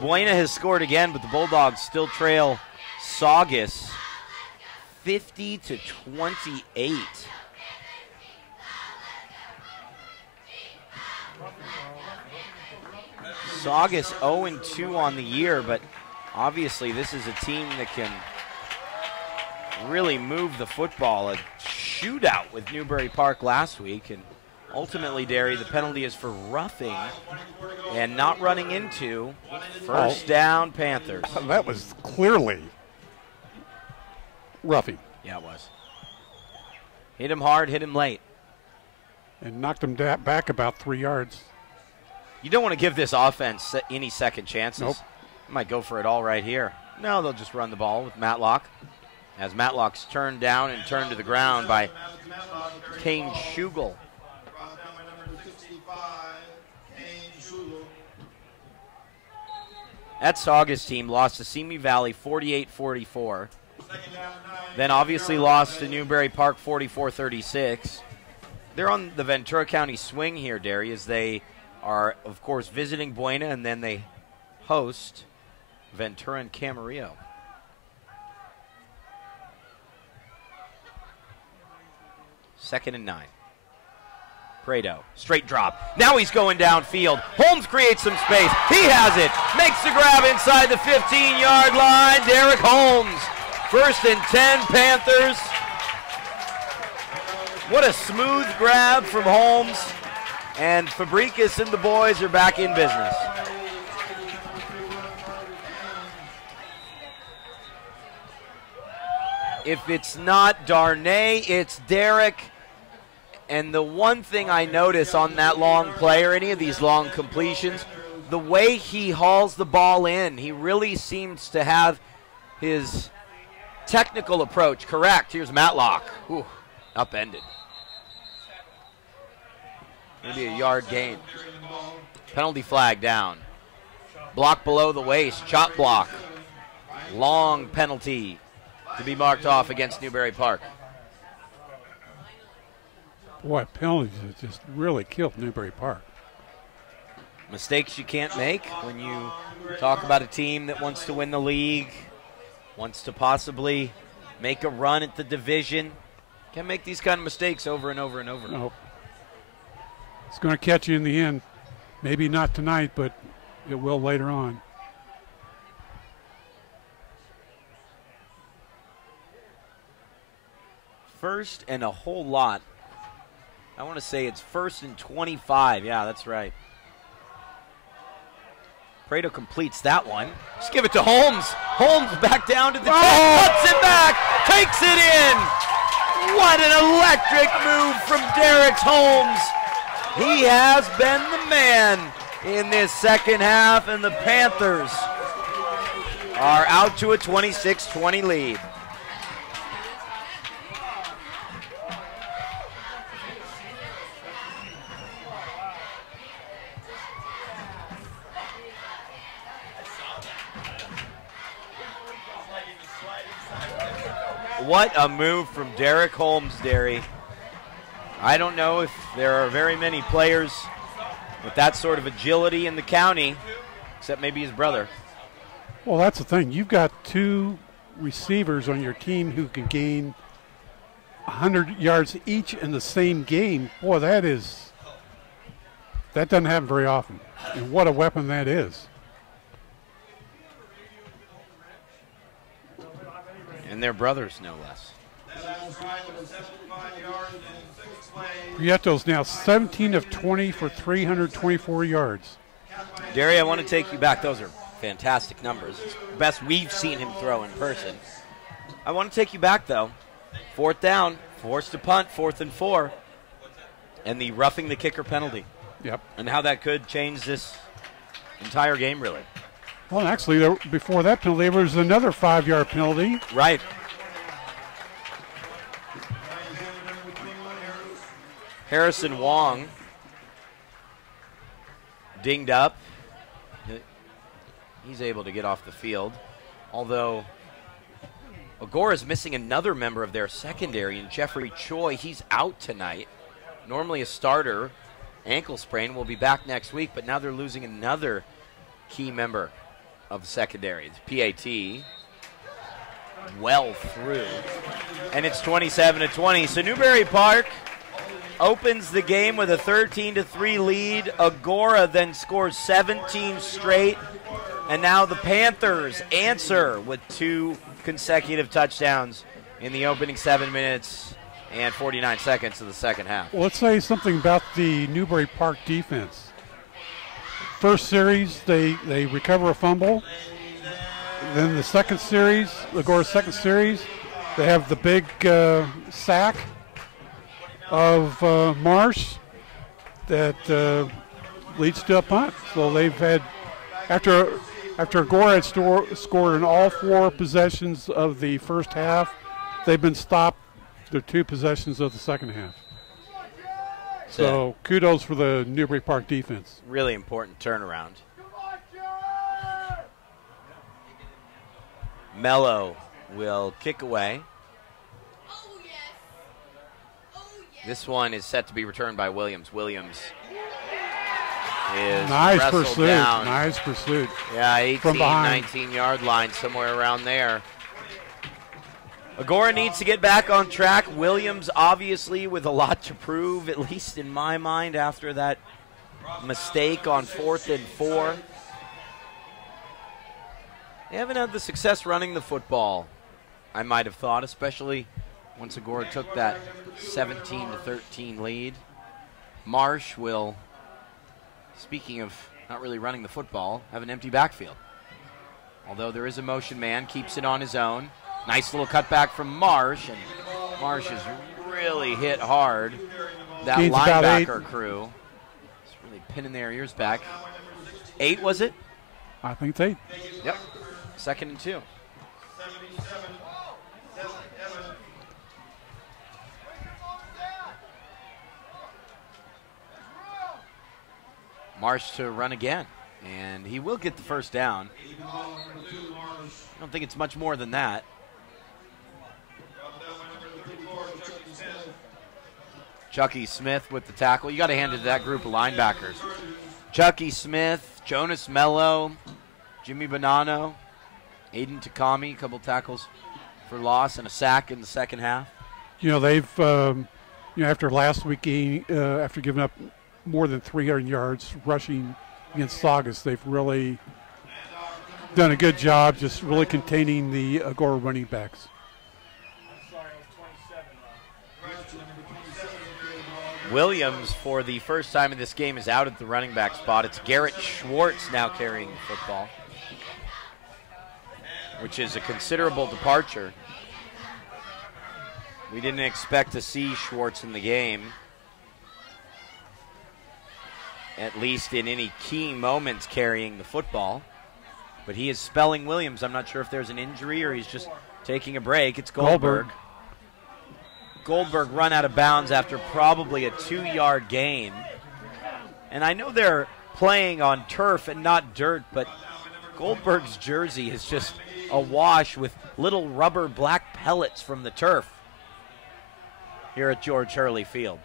Buena has scored again, but the Bulldogs still trail Saugus 50-28. Saugus 0-2 on the year, but obviously this is a team that can really move the football. A shootout with Newbury Park last week, and ultimately, Derry, the penalty is for roughing and not running into. First down, Panthers. That was clearly roughing. Yeah, it was. Hit him hard, hit him late. And knocked him back about 3 yards. You don't want to give this offense any second chances. Nope. Might go for it all right here. No, they'll just run the ball with Matlock. As Matlock's turned down and turned to the ground by Kane Schugel. That Saugus team lost to Simi Valley 48-44. Then obviously lost to Newbury Park 44-36. They're on the Ventura County swing here, Derry, as they are, of course, visiting Buena, and then they host Ventura and Camarillo. Second and 9. Prado, straight drop. Now he's going downfield. Holmes creates some space. He has it. Makes the grab inside the 15-yard line. Derek Holmes. First and 10, Panthers. What a smooth grab from Holmes. And Fabricas and the boys are back in business. If it's not Darnay, it's Derek. And the one thing I notice on that long play, or any of these long completions, the way he hauls the ball in, he really seems to have his technical approach correct. Here's Matlock. Ooh, upended. Maybe a yard gain. Penalty flag down. Block below the waist, chop block. Long penalty to be marked off against Newbury Park. Boy, penalties have just really killed Newbury Park. Mistakes you can't make when you talk about a team that wants to win the league, wants to possibly make a run at the division. Can't make these kind of mistakes over and over and over. No. It's going to catch you in the end. Maybe not tonight, but it will later on. First and a whole lot. I want to say it's 1st and 25. Yeah, that's right. Prado completes that one. Just give it to Holmes. Holmes back down to the 10. Puts it back. Takes it in. What an electric move from Derek Holmes. He has been the man in this second half, and the Panthers are out to a 26-20 lead. what a move from Derek Holmes, Derry. I don't know if there are very many players with that sort of agility in the county, except maybe his brother. Well, that's the thing. You've got two receivers on your team who can gain 100 yards each in the same game. Boy, that doesn't happen very often. And what a weapon that is. And their brothers, no less. Prieto's now 17 of 20 for 324 yards. Derry, I want to take you back. Those are fantastic numbers. It's the best we've seen him throw in person. I want to take you back, though. 4th down, forced to punt, 4th and 4, and the roughing the kicker penalty. Yep. And how that could change this entire game, really. Well, actually, before that penalty, there was another 5-yard penalty. Right. Harrison Wong dinged up. He's able to get off the field. Although Agoura is missing another member of their secondary, and Jeffrey Choi, he's out tonight. Normally a starter. Ankle sprain, will be back next week, but now they're losing another key member of the secondary. It's PAT. Well through. And it's 27-20. So Newbury Park opens the game with a 13-3 lead. Agoura then scores 17 straight. And now the Panthers answer with 2 consecutive touchdowns in the opening 7 minutes and 49 seconds of the second half. Well, let's say something about the Newbury Park defense. First series, they recover a fumble. Then the second series, Agoura's second series, they have the big sack of Marsh that leads to a punt. So they've had, after Agoura had scored in all 4 possessions of the first half, they've been stopped their 2 possessions of the second half. So kudos for the Newbury Park defense. Really important turnaround. Mello will kick away. This one is set to be returned by Williams. Williams is nice wrestled pursuit. down. Nice pursuit. Yeah, 18, from behind. 19-yard line, somewhere around there. Agoura needs to get back on track. Williams, obviously, with a lot to prove, at least in my mind, after that mistake on 4th and 4. They haven't had the success running the football, I might have thought, especially once Agoura took that 17-13 lead. Marsh will, speaking of not really running the football, have an empty backfield. Although there is a motion man, keeps it on his own. Nice little cutback from Marsh, and Marsh is really hit hard. That Gains linebacker crew is really pinning their ears back. 8, was it? I think it's 8. Yep. 2nd and 2. Marsh to run again, and he will get the first down. I don't think it's much more than that. Chucky Smith with the tackle. You got to hand it to that group of linebackers. Chucky Smith, Jonas Mello, Jimmy Bonanno, Aiden Takami, a couple tackles for loss and a sack in the second half. You know, they've, after last week, after giving up more than 300 yards rushing against Saugus, they've really done a good job just really containing the Agoura running backs. Williams, for the first time in this game, is out at the running back spot. It's Garrett Schwartz now carrying the football, which is a considerable departure. We didn't expect to see Schwartz in the game, at least in any key moments carrying the football. But he is spelling Williams. I'm not sure if there's an injury or he's just taking a break. It's Goldberg. Goldberg run out of bounds after probably a 2-yard gain. And I know they're playing on turf and not dirt, but Goldberg's jersey is just awash with little rubber black pellets from the turf here at George Hurley Field.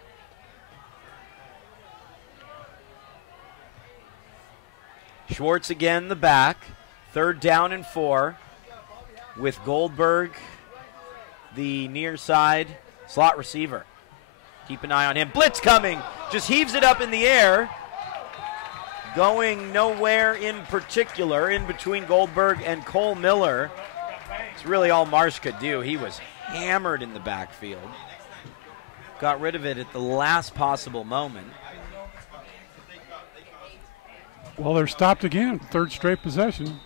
Schwartz again, the back. 3rd down and 4 with Goldberg, the near side slot receiver. Keep an eye on him. Blitz coming. Just heaves it up in the air. Going nowhere in particular in between Goldberg and Cole Miller. It's really all Marsh could do. He was hammered in the backfield. Got rid of it at the last possible moment. Well, they're stopped again. 3rd straight possession.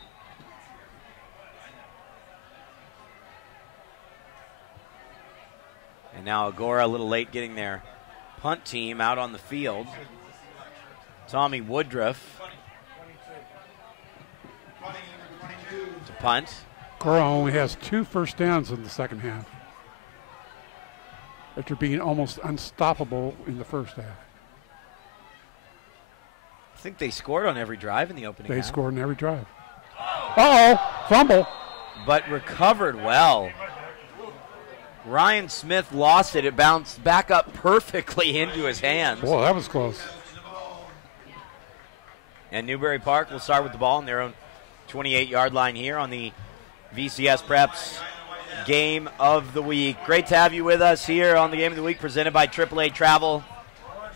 And now Agoura a little late getting their punt team out on the field. Tommy Woodruff to punt. Agoura only has 2 first downs in the second half, after being almost unstoppable in the first half. I think they scored on every drive in the opening half. They scored in every drive. Uh-oh, fumble. But recovered well. Ryan Smith lost it. It bounced back up perfectly into his hands. Boy, that was close. And Newbury Park will start with the ball on their own 28-yard line here on the VCS Preps Game of the Week. Great to have you with us here on the Game of the Week presented by AAA Travel.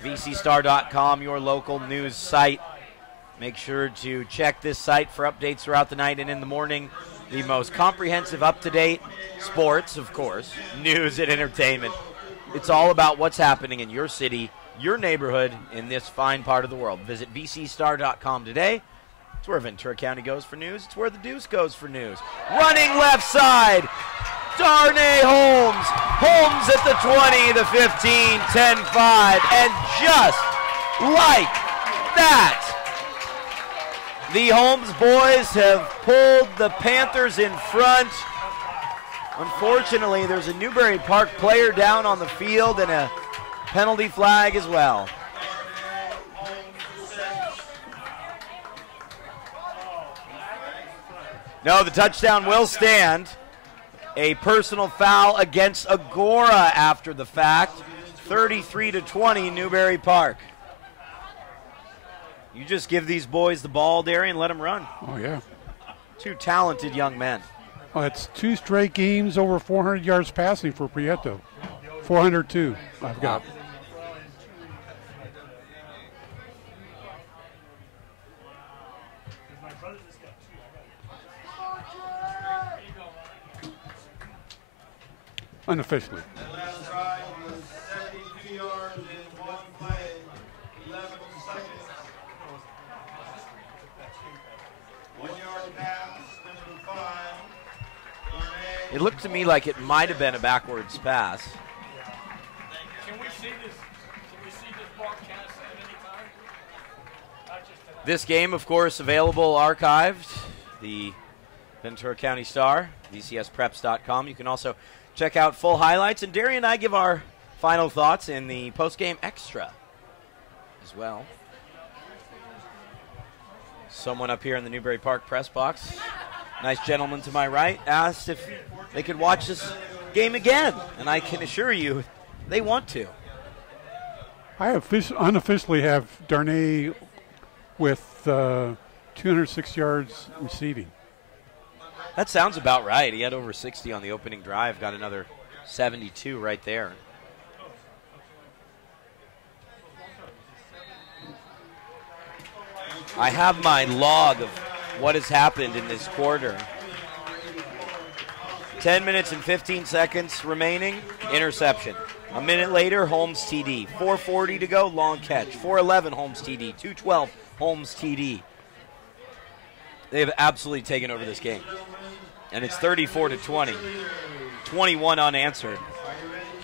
VCStar.com, your local news site. Make sure to check this site for updates throughout the night and in the morning. The most comprehensive, up-to-date sports, of course, news and entertainment. It's all about what's happening in your city, your neighborhood, in this fine part of the world. Visit VCStar.com today. It's where Ventura County goes for news. It's where the Deuce goes for news. Running left side. Darnay Holmes. Holmes at the 20, the 15, 10-5. And just like that, the Holmes boys have pulled the Panthers in front. Unfortunately, there's a Newbury Park player down on the field and a penalty flag as well. No, the touchdown will stand. A personal foul against Agoura after the fact. 33-20, Newbury Park. You just give these boys the ball, Darian, let them run. Oh, yeah. 2 talented young men. Well, it's 2 straight games over 400 yards passing for Prieto. 402 I've got. Unofficially. The last drive was 72 yards in one play, 11 seconds. 1 yard pass, number 5. It looked to me like it might have been a backwards pass. Can we see this? Can we see this broadcast at any time? Not just tonight. This game, of course, available archived. The Ventura County Star, VCSPreps.com. You can also check out full highlights. And Darian and I give our final thoughts in the post-game extra as well. Someone up here in the Newbury Park press box, nice gentleman to my right, asked if they could watch this game again. And I can assure you they want to. I unofficially have Darnay with 206 yards receiving. That sounds about right. He had over 60 on the opening drive, got another 72 right there. I have my log of what has happened in this quarter. 10 minutes and 15 seconds remaining, interception. A minute later, Holmes TD. 4:40 to go, long catch. 4:11, Holmes TD. 2:12, Holmes TD. They have absolutely taken over this game. And it's 34-20. 21 unanswered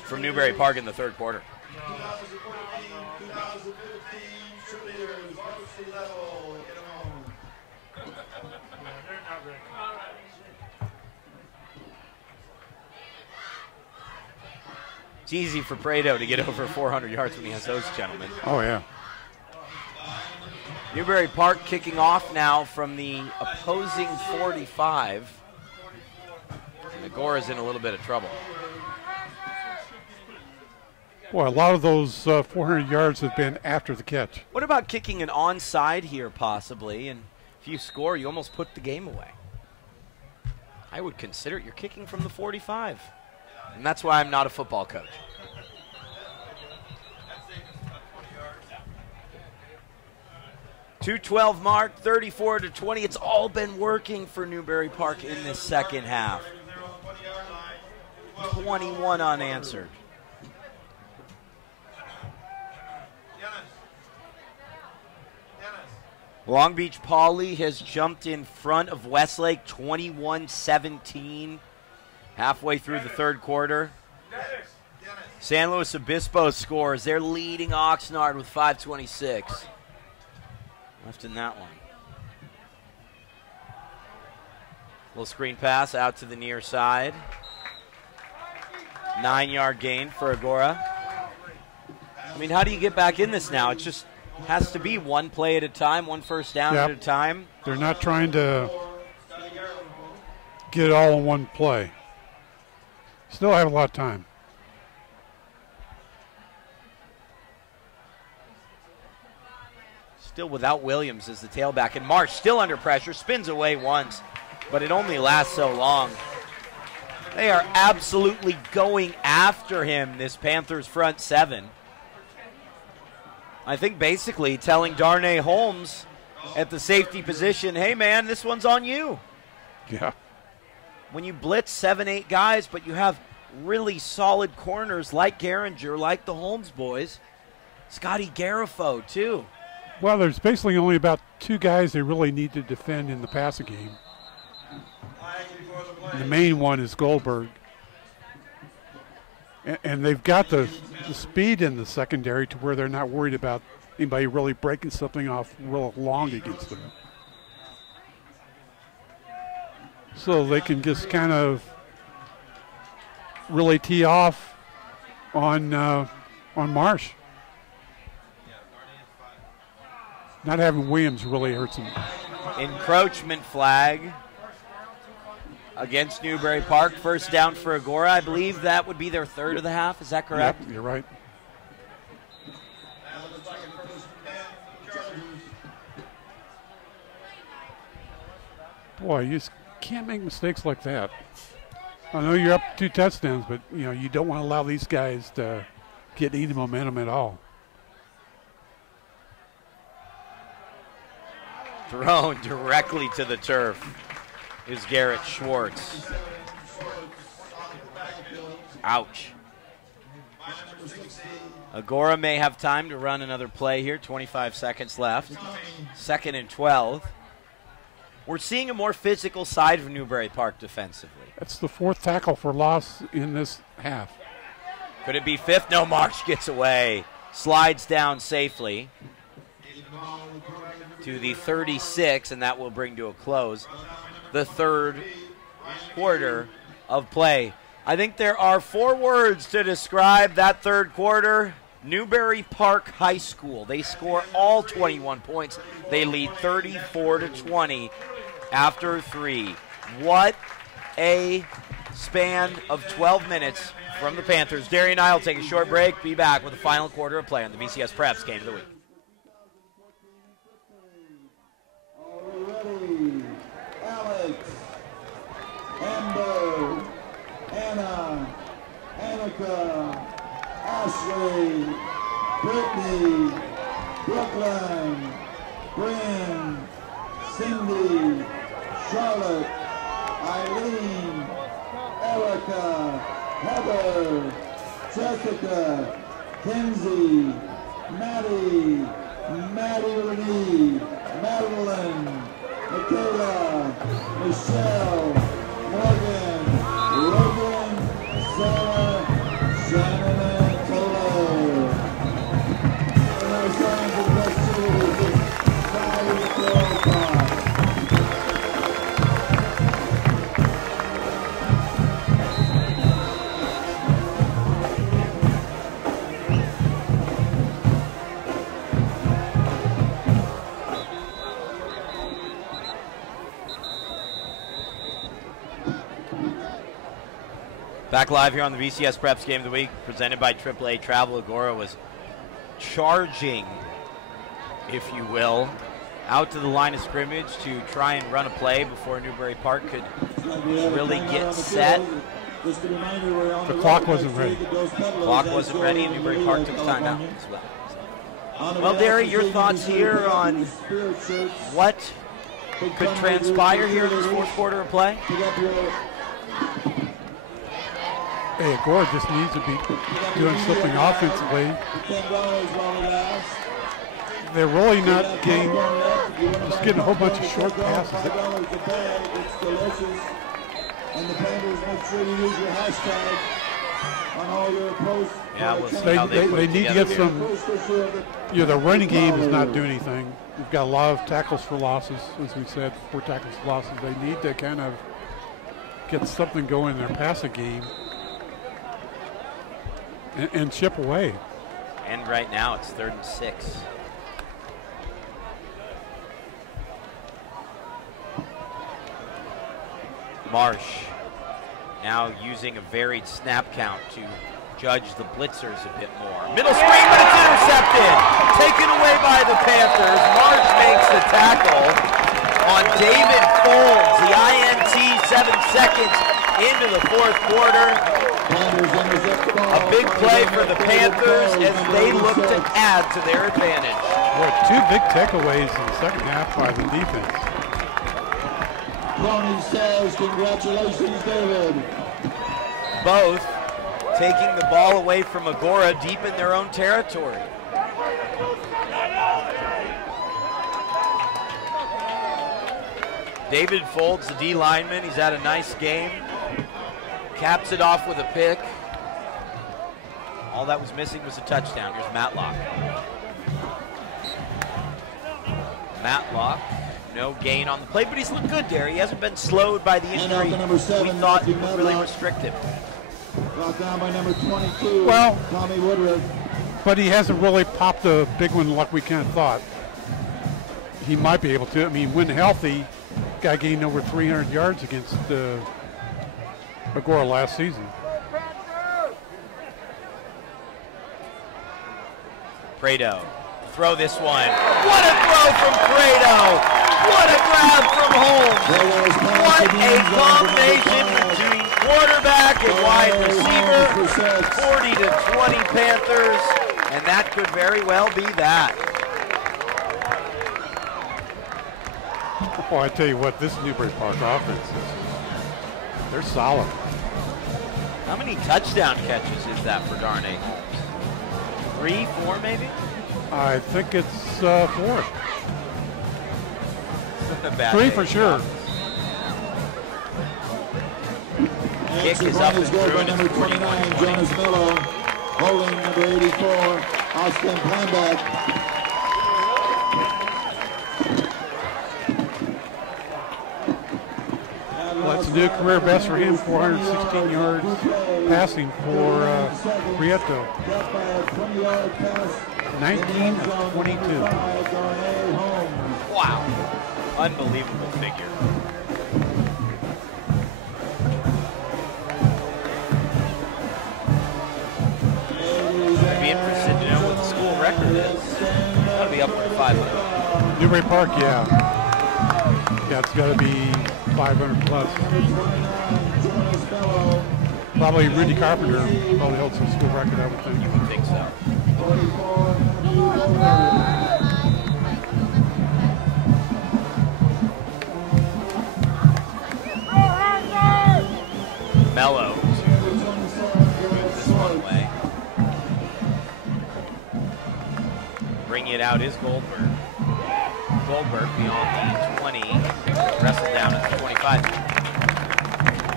from Newbury Park in the third quarter. It's easy for Prado to get over 400 yards when he has those gentlemen. Oh, yeah. Newbury Park kicking off now from the opposing 45. Agoura's in a little bit of trouble. Boy, a lot of those 400 yards have been after the catch. What about kicking an onside here, possibly? And if you score, you almost put the game away. I would consider it. You're kicking from the 45. And that's why I'm not a football coach. .212 mark, 34-20. It's all been working for Newbury Park in this second half. 21 unanswered. Long Beach Poly has jumped in front of Westlake 21-17 halfway through the third quarter. San Luis Obispo scores. They're leading Oxnard with 5:26 left in that one. Little screen pass out to the near side. 9-yard gain for Agoura. I mean, how do you get back in this now? It just has to be one play at a time, one first down at a time. They're not trying to get it all in one play. Still have a lot of time. Still without Williams as the tailback. And Marsh still under pressure, spins away once, but it only lasts so long. They are absolutely going after him, this Panthers front seven. I think basically telling Darnay Holmes at the safety position, hey man, this one's on you. Yeah. When you blitz 7-8 guys, but you have really solid corners like Garinger, like the Holmes boys. Scotty Garifo, too. Well, there's basically only about 2 guys they really need to defend in the passing game. And the main one is Goldberg. And they've got the speed in the secondary to where they're not worried about anybody really breaking something off real long against them. So they can just kind of really tee off on Marsh. Not having Williams really hurts him. Encroachment flag against Newbury Park. First down for Agoura. I believe that would be their third of the half. Is that correct? Yep, you're right. Boy, you just can't make mistakes like that. I know you're up 2 touchdowns, but you don't want to allow these guys to get any momentum at all. Thrown directly to the turf is Garrett Schwartz. Ouch. Agoura may have time to run another play here. 25 seconds left. 2nd and 12. We're seeing a more physical side of Newbury Park defensively. That's the 4th tackle for loss in this half. Could it be 5th? No, Marsh gets away. Slides down safely to the 36, and that will bring to a close the third quarter of play. I think there are 4 words to describe that third quarter. Newbury Park High School. They score all 21 points. They lead 34-20 after 3. What a span of 12 minutes from the Panthers. Darian and I will take a short break, be back with the final quarter of play on the BCS Preps Game of the Week. Ready, Alex, Amber, Anna, Annika, Ashley, Brittany, Brooklyn, Bryn, Cindy, Charlotte, Eileen, Erica, Heather, Jessica, Kenzie, Maddie, Madeline, Madeline, Michaela, Michelle, Morgan, Logan, Sarah, Shannon, and Taylor. And our sign for the festivities is 5:05. Back live here on the VCS Preps Game of the Week, presented by AAA Travel. Agoura was charging, if you will, out to the line of scrimmage to try and run a play before Newbury Park could really get set. The clock wasn't ready. The clock wasn't ready, and Newbury Park took timeout as well. Well, Derry, your thoughts here on what could transpire here in this fourth quarter of play? Hey, Agoura just needs to be doing something offensively. They're really not getting a whole bunch of short passes. Yeah, we'll see how they need to get some. The running game is not doing anything. We've got a lot of tackles for losses, as we said, 4 tackles for losses. They need to kind of get something going in their passing game and chip away. And right now it's 3rd and 6. Marsh now using a varied snap count to judge the blitzers a bit more. Middle screen, but it's intercepted. Taken away by the Panthers. Marsh makes the tackle on David Folds. The INT 7 seconds into the fourth quarter. A big play for the Panthers as they look to add to their advantage. Boy, 2 big takeaways in the second half by the defense. Tony says, congratulations, David. Both taking the ball away from Agoura deep in their own territory. David Folds, the D lineman, he's had a nice game. Caps it off with a pick. All that was missing was a touchdown. Here's Matlock. Matlock, no gain on the play, but he's looked good there. He hasn't been slowed by the injury we thought would really restrict him. Brought down by number 22, well, Tommy Woodruff. But he hasn't really popped a big one like we kind of thought. He might be able to. I mean, when healthy, guy gained over 300 yards against Agoura last season. Prado, throw this one. What a throw from Prado! What a grab from Holmes! What a combination between quarterback and wide receiver. 40-20 Panthers, and that could very well be that. Oh, I tell you what, this Newbury Park offense they're solid. How many touchdown catches is that for Darnay? 3, 4 maybe? I think it's 4. 3 for sure. Kick is up and through, and it's 41-20. Jonas Miller, holding number 84, Austin Planback. Well, that's a new career best for him, 416 yards passing for Prieto. 19 of 22. Wow. Unbelievable figure. I'd be interested to know what the school record is. That'll be upward of 500. Newbury Park, yeah. Yeah, it's got to be 500 plus. Probably Rudy Carpenter probably holds some school record, I would think. You would think so. Mello to move this one away. Bringing it out is Goldberg. Goldberg beyond the 20, wrestled down at the 25.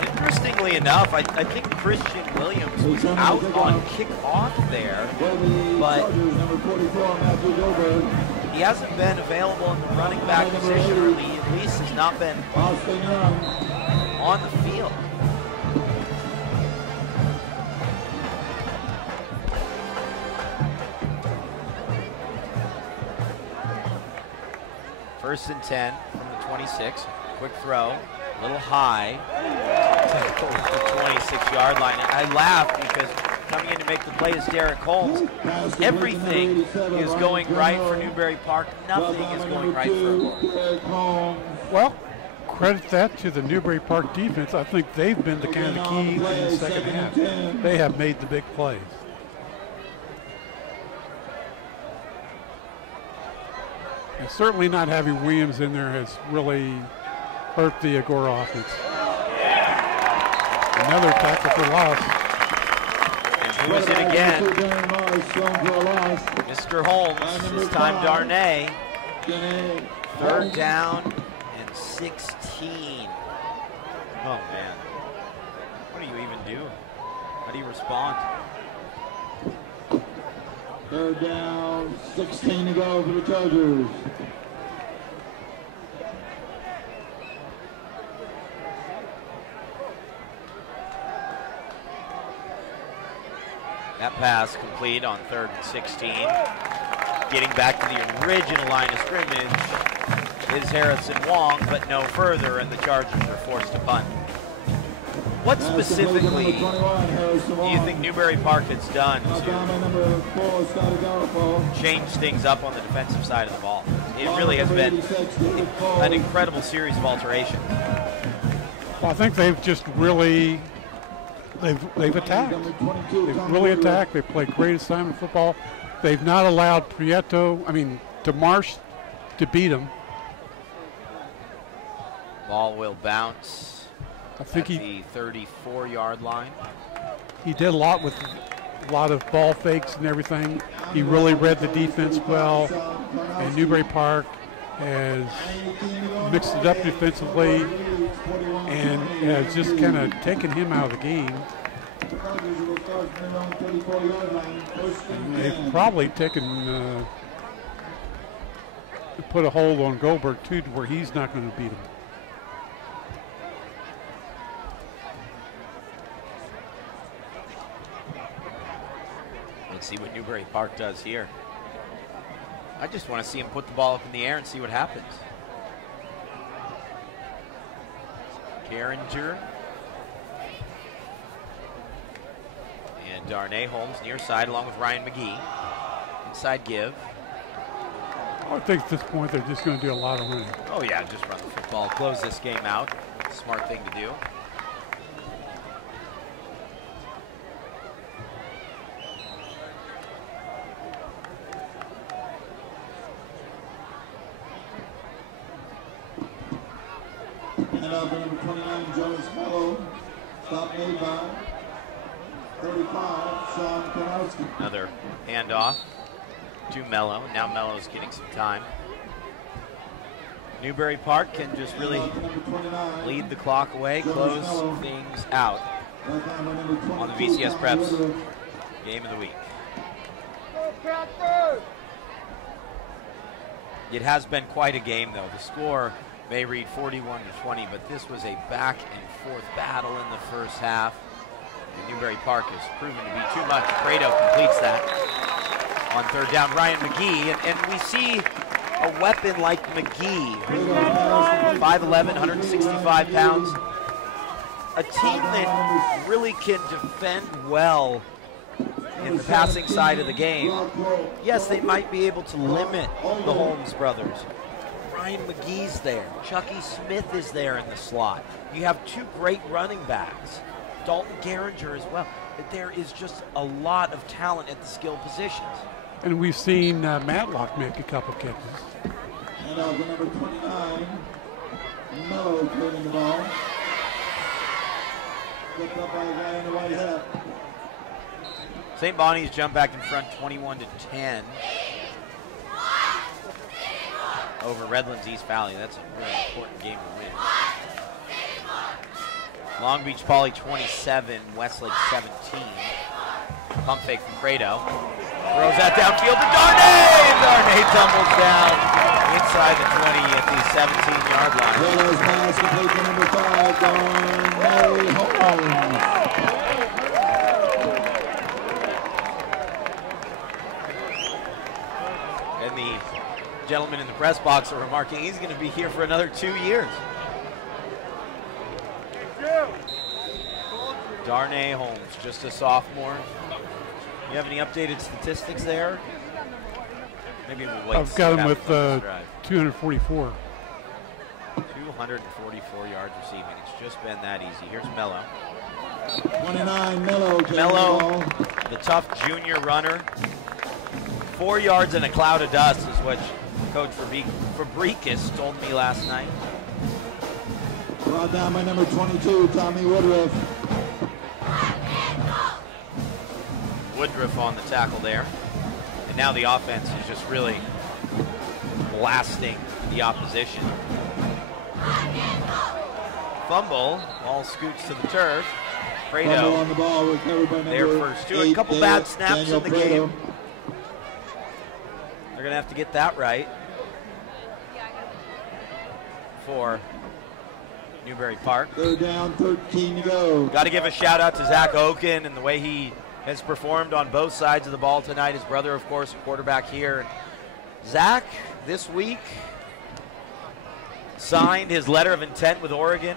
Interestingly enough, I think Christian Williams was out on kickoff there, but he hasn't been available in the running back position, or he at least has not been on the field. First and 10 from the 26. Quick throw, a little high. tackle at the 26-yard line. I laugh because coming in to make the play is Derek Holmes. Everything is going right for Newbury Park. Nothing is going right for Agoura. Well, credit that to the Newbury Park defense. I think they've been the kind of the key in the second half. They have made the big plays. And certainly not having Williams in there has really hurt the Agoura offense. Another tackle for loss. And who is it again? Mr. Holmes, this time Darnay. 3rd down and 16. Oh man. What do you even do? How do you respond? 3rd down, 16 to go for the Chargers. That pass complete on 3rd and 16. Getting back to the original line of scrimmage is Harrison Wong, but no further, and the Chargers are forced to punt. What specifically do you think Newbury Park has done to change things up on the defensive side of the ball? It really has been an incredible series of alterations. Well, I think they've just really, they've attacked. They've really attacked. They've played great assignment football. They've not allowed DeMarsh to beat them. Ball will bounce. I think the 34-yard line. He did a lot with a lot of ball fakes and everything. He really read the defense well, and Newbury Park has mixed it up defensively and has just kind of taken him out of the game. And they've probably taken put a hold on Goldberg too, to where he's not going to beat him. Let's see what Newbury Park does here. I just want to see him put the ball up in the air and see what happens. Geringer. And Darnay Holmes near side along with Ryan McGee. Inside give. I think at this point they're just going to do a lot of running. Oh yeah, just run the football, close this game out. Smart thing to do. And up number 29, Jonas Mello. Stop made by 35, Sean Kanowski. Another handoff to Mello. Now Mello's getting some time. Newbury Park can just really lead the clock away, close things out on the VCS Preps Game of the Week. It has been quite a game, though. The score may read 41-20, but this was a back and forth battle in the first half. And Newbury Park has proven to be too much. Fredo completes that on 3rd down. Ryan McGee, and we see a weapon like McGee, 5'11", 165 pounds, a team that really can defend well in the passing side of the game. Yes, they might be able to limit the Holmes brothers. Ryan McGee's there. Chucky Smith is there in the slot. You have two great running backs. Dalton Geringer as well. There is just a lot of talent at the skill positions. And we've seen Matlock make a couple catches. And the number 29, Mello clearing the ball. Picked up by the guy in the white hat. St. Bonnie's jump back in front 21-10 over Redlands East Valley. That's a really important game to win. Long Beach Poly 27, Westlake 17. Pump fake from Fredo. Throws that downfield to Darnay! Darnay tumbles down inside the 20 at the 17-yard line. Fredo's pass complete to number 5, Darnay Holmes. And the gentleman in the press box are remarking he's going to be here for another 2 years. Darnay Holmes, just a sophomore. You have any updated statistics there? Maybe we'll wait. I've got him with 244. 244 yards receiving. It's just been that easy. Here's Mello. 29, Mello. Mello, the tough junior runner. 4 yards in a cloud of dust is what Coach Fabricus told me last night. Brought down by number 22, Tommy Woodruff. Woodruff on the tackle there. And now the offense is just really blasting the opposition. Fumble, ball scoots to the turf. Fredo, On the ball, recovered by their number first two. 8, A couple bad snaps Daniel in the Fredo. game. They're going to have to get that right for Newbury Park. Third down, 13 to go. Got to give a shout out to Zach Oken and the way he has performed on both sides of the ball tonight. His brother, of course, a quarterback here. Zach, this week, signed his letter of intent with Oregon.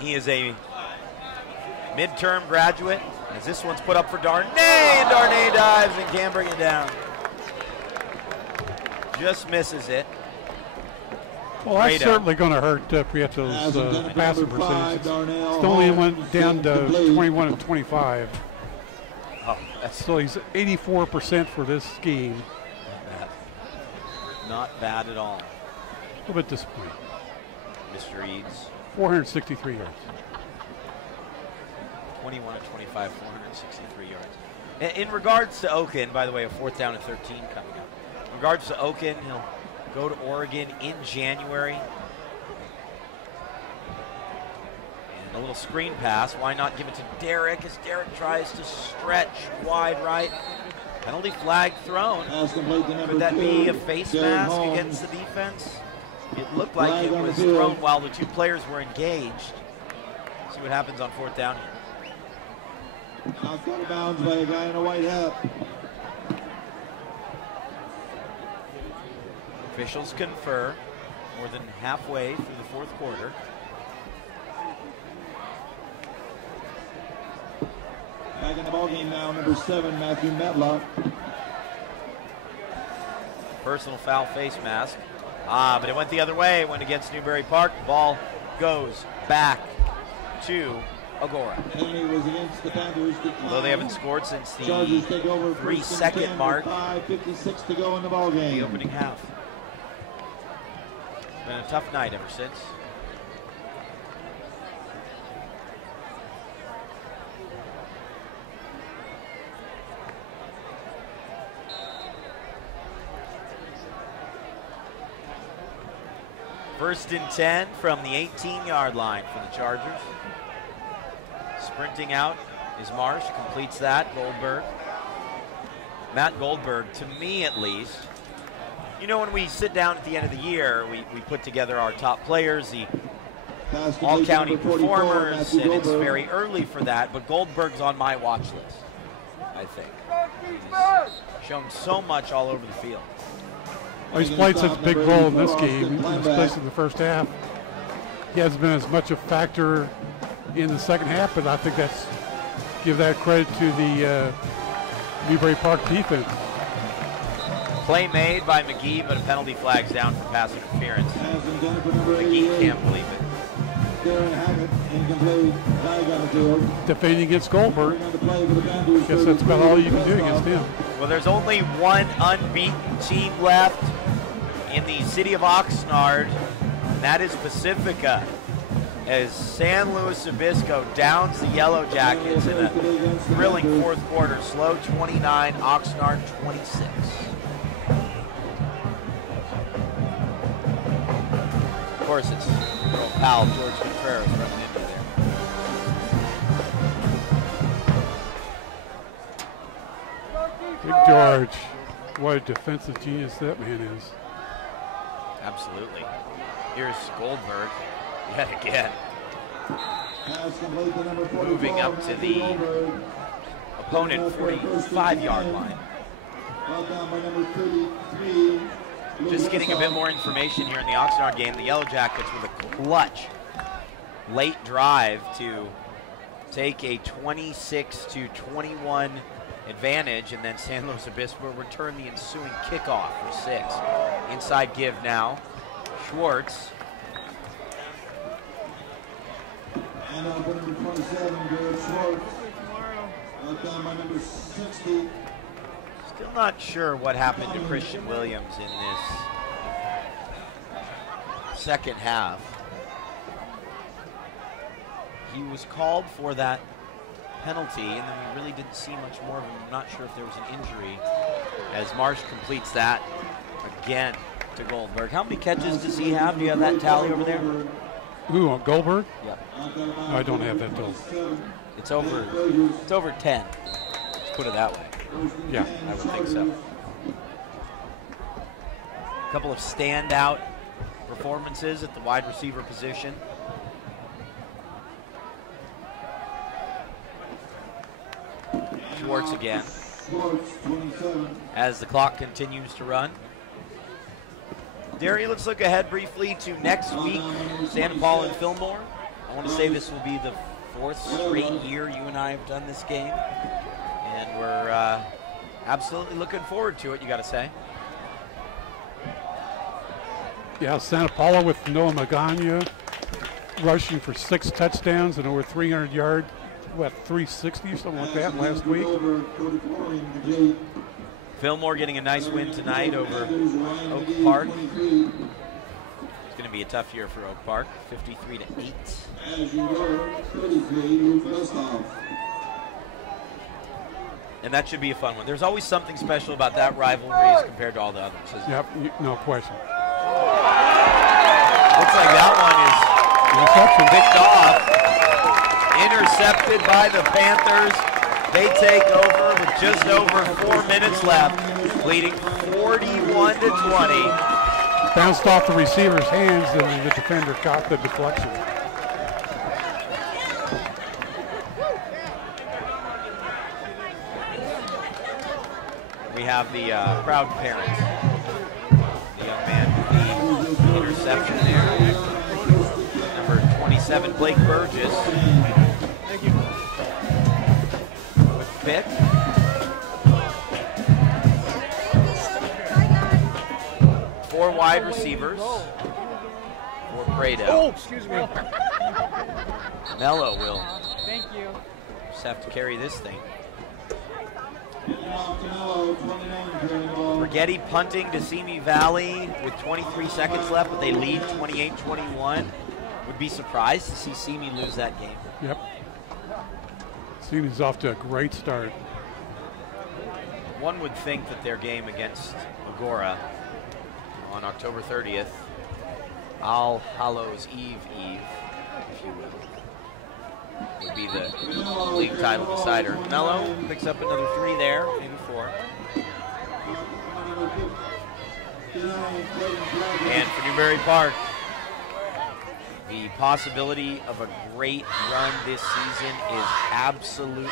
He is a midterm graduate. As this one's put up for Darnay, and Darnay dives and can't bring it down. Just misses it. Well, that's Fredo. certainly going to hurt Prieto's passing percentage. It's only went down to 21 and 25. Oh, that's So he's 84% for this game. not bad at all. A little bit disappointing. Mr. Eads, 463 yards. 21 and 25, 463 yards. In regards to Oken, by the way, a 4th down and 13 coming up. In regards to Oken, he'll go to Oregon in January. And a little screen pass. Why not give it to Derek as Derek tries to stretch wide right. Penalty flag thrown. Could that be a face mask against the defense? It looked like it was thrown while the two players were engaged. See what happens on 4th down. Knocked out of bounds by a guy in a white hat. Officials confer more than halfway through the 4th quarter. Back in the ballgame now, number 7, Matthew Matlock. Personal foul face mask. But it went the other way. It went against Newbury Park. Ball goes back to Agoura. Penalty was against the Panthers. Although they haven't scored since the Chargers take over 3-second mark. 5:56 to go in the ballgame. The opening half. Been a tough night ever since. First and 10 from the 18-yard line for the Chargers. Sprinting out is Marsh, completes that. Goldberg. Matt Goldberg, to me at least. You know, when we sit down at the end of the year, we put together our top players, the all-county performers, and it's very early for that, but Goldberg's on my watch list, I think. He's shown so much all over the field. Well, he's played such a big role in this game, especially in the first half. He hasn't been as much a factor in the second half, but I think that's give that credit to the Newbury Park defense. Play made by McGee, but a penalty flag's down for pass interference. McGee can't believe it. Defending against Goldberg. Guess that's about all you can do against him. Well, there's only one unbeaten team left in the city of Oxnard, and that is Pacifica, as San Luis Obispo downs the Yellow Jackets in a thrilling 4th quarter. Slow 29, Oxnard 26. Of course, it's little pal George Contreras running into there. Big George. What a defensive genius that man is. Absolutely. Here's Goldberg yet again. Moving up to the opponent 45-yard line. Just getting a bit more information here in the Oxnard game. The Yellow Jackets with a clutch late drive to take a 26-21 advantage, and then San Luis Obispo will return the ensuing kickoff for 6. Inside give now. Schwartz. And up number 27, Garrett Schwartz. Down by number 60. Still not sure what happened to Christian Williams in this second half. He was called for that penalty, and then we really didn't see much more of him. I'm not sure if there was an injury, as Marsh completes that again to Goldberg. How many catches does he have? Do you have that tally over there? Who, Goldberg? Yep. No, I don't have that total. It's over 10. Let's put it that way. Yeah. I would think so. A couple of standout performances at the wide receiver position. Schwartz again. As the clock continues to run. Derry, let's look ahead briefly to next week, Santa Paula and Fillmore. I want to say this will be the 4th straight year you and I have done this game, and we're absolutely looking forward to it, you got to say. Yeah, Santa Paula with Noah Magana rushing for 6 touchdowns and over 300 yards, what, 360 or something like that last week. Fillmore getting a nice win tonight over Oak Park. It's going to be a tough year for Oak Park, 53-8. And that should be a fun one. There's always something special about that rivalry as compared to all the others. Yep, no question. Looks like that one is picked off. Intercepted by the Panthers. They take over with just over 4 minutes left, leading 41-20. Bounced off the receiver's hands, and the defender caught the deflection. We have the proud parents. The young man with the interception there. Number 27, Blake Burgess. Thank you. With the pick. Four wide receivers for Prado. Oh, excuse me. Mello will Thank you. just have to carry this thing. Rigetti punting to Simi Valley with 23 seconds left, but they lead 28-21. Would be surprised to see Simi lose that game. Yep. Simi's off to a great start. One would think that their game against Agoura on October 30th, All Hallows Eve, if you will, would be the league title decider. Mello picks up another 3 there, maybe 4. And for Newbury Park, the possibility of a great run this season is absolutely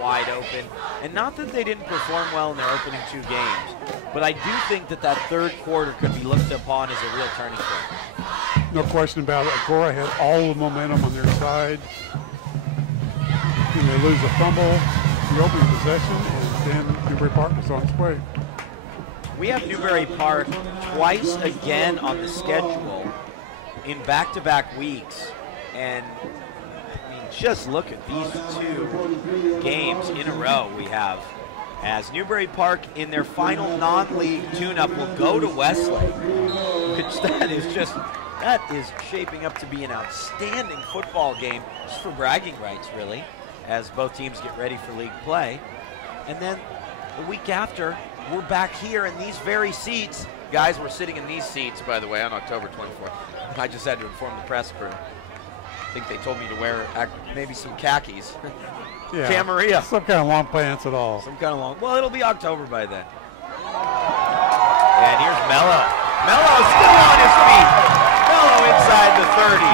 wide open. And not that they didn't perform well in their opening 2 games, but I do think that that third quarter could be looked upon as a real turning point. No question about it. Agoura had all the momentum on their side. And they lose a fumble, the opening possession, and then Newbury Park was on its way. We have Newbury Park twice again on the schedule in back-to-back weeks, and I mean, just look at these 2 games in a row we have, as Newbury Park in their final non-league tune-up will go to Westlake, which that is shaping up to be an outstanding football game, just for bragging rights really, as both teams get ready for league play. And then the week after, we're back here in these very seats. Guys, we're sitting in these seats, by the way, on October 24th. I just had to inform the press crew. I think they told me to wear maybe some khakis. Yeah, Camarillo. some kind of long pants at all. Some kind of long. Well, it'll be October by then. And here's Mello. Mello still on his feet. Mello inside the 30.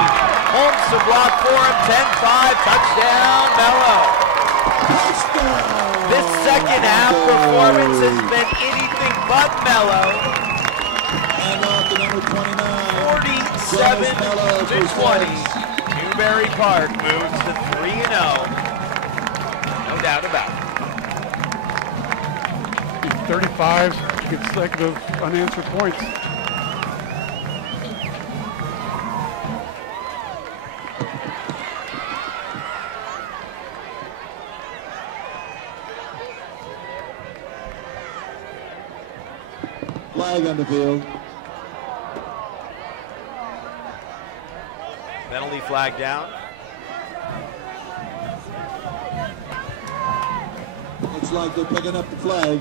Holmes to block for him. 10-5. Touchdown, Mello. This second half performance has been anything but Mello. And off to number 29. 47-20. Newbury Park moves to 3-0. No doubt about it. 35 consecutive unanswered points. Flag on the field. Penalty flag down. Looks like they're picking up the flag.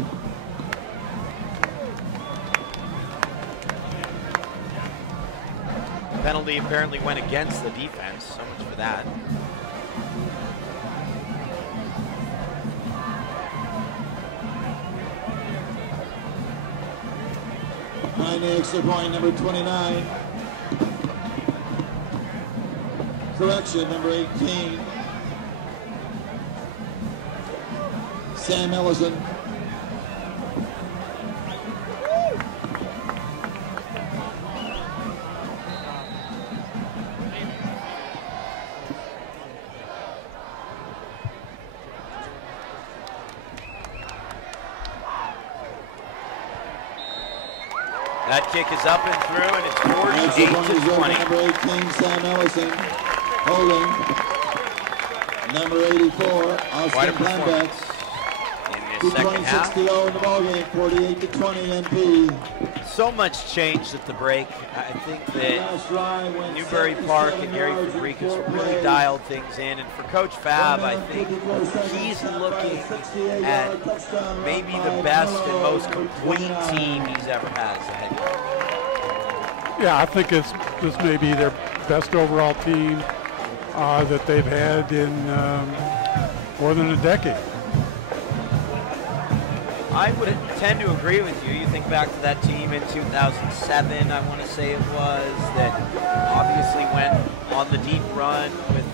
Penalty apparently went against the defense. So much for that. Behind the extra point, number 29. Correction, number 18. Sam Ellison. That kick is up and through, and it's 48-20. Number 18, Sam Ellison. Holding. Number 84, Quite a Austin Planbeck. performance in the second half. 2:26 in the ballgame, 48-20 NP. So much changed at the break. I think that Newbury Park and Gary Fabricas really dialed things in. And for Coach Fab, I think he's looking at maybe the best and most complete team he's ever had as a head coach. Yeah, I think this may be their best overall team that they've had in more than a decade. I would tend to agree with you. You think back to that team in 2007, I want to say it was, that obviously went on the deep run with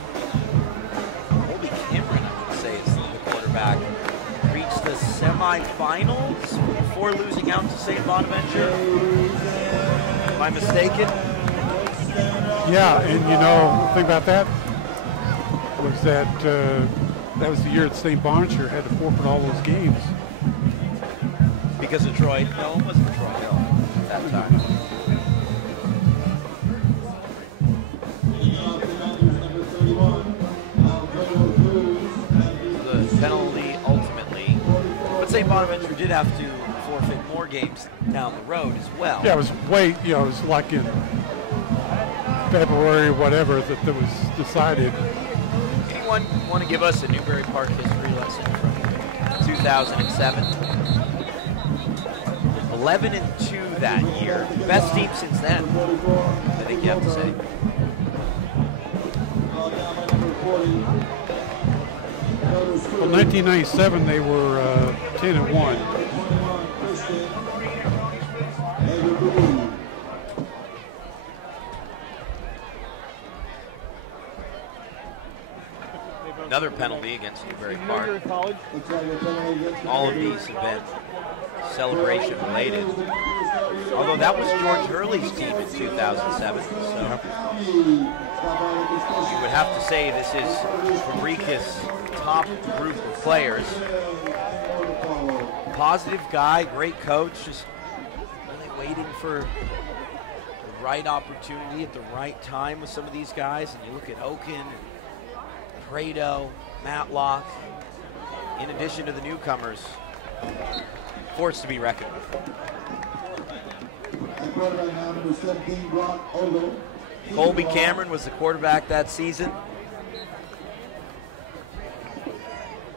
Colby Cameron, I want to say is the quarterback. Reached the semifinals before losing out to St. Bonaventure. Am I mistaken? Yeah, and you know, the thing about that was that that was the year that St. Bonaventure had to forfeit all those games. Because of Troy. No, it wasn't Troy Hill at that time. The penalty ultimately. But St. Bonaventure did have to forfeit more games down the road as well. Yeah, it was way, you know, it was like in February or whatever that was decided. Anyone want to give us a Newbury Park history lesson from 2007? 11-2 that year. Best team since then, I think you have to say. Well, 1997 they were 10-1. Another penalty against Newbury Park. All of these have been celebration related. Although that was George Hurley's team in 2007. So you would have to say this is Fabricas' top group of players. Positive guy, great coach, just really waiting for the right opportunity at the right time with some of these guys. And you look at Oken and Prado, Matlock, in addition to the newcomers, forced to be reckoned with. Colby Cameron was the quarterback that season.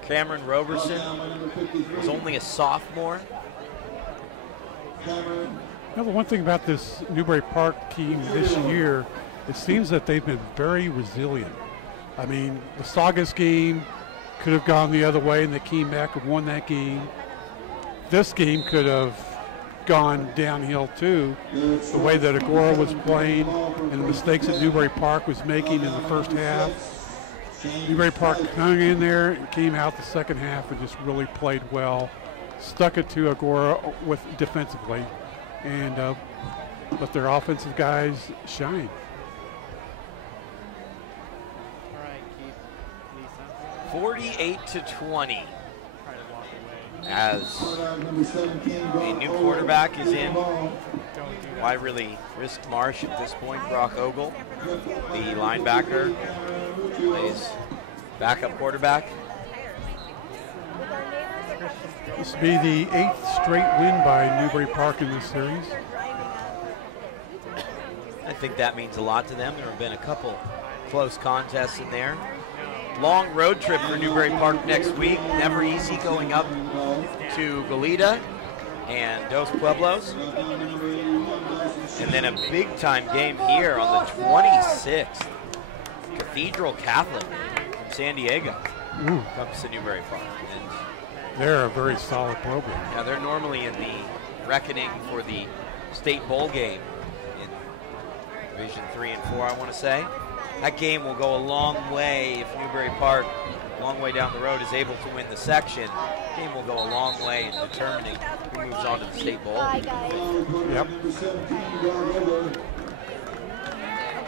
Cameron Roberson was only a sophomore. Now, the one thing about this Newbury Park team this year, it seems that they've been very resilient. I mean, the Saugus game could have gone the other way and they came back and won that game. This game could have gone downhill too. The way that Agoura was playing and the mistakes that Newbury Park was making in the first half. Newbury Park hung in there and came out the second half and just really played well. Stuck it to Agoura with defensively, and let their offensive guys shine. 48-20. As a new quarterback is in. Why really risk Marsh at this point? Brock Ogle, the linebacker, plays backup quarterback. This will be the 8th straight win by Newbury Park in this series. I think that means a lot to them. There have been a couple close contests in there. Long road trip for Newbury Park next week. Never easy going up to Goleta and Dos Pueblos. And then a big-time game here on the 26th. Cathedral Catholic from San Diego comes to Newbury Park. And they're a very solid program. yeah, they're normally in the reckoning for the state bowl game in Division 3 and 4, I want to say. That game will go a long way if Newbury Park, a long way down the road, is able to win the section. The game will go a long way in determining who moves on to the state bowl. Yep.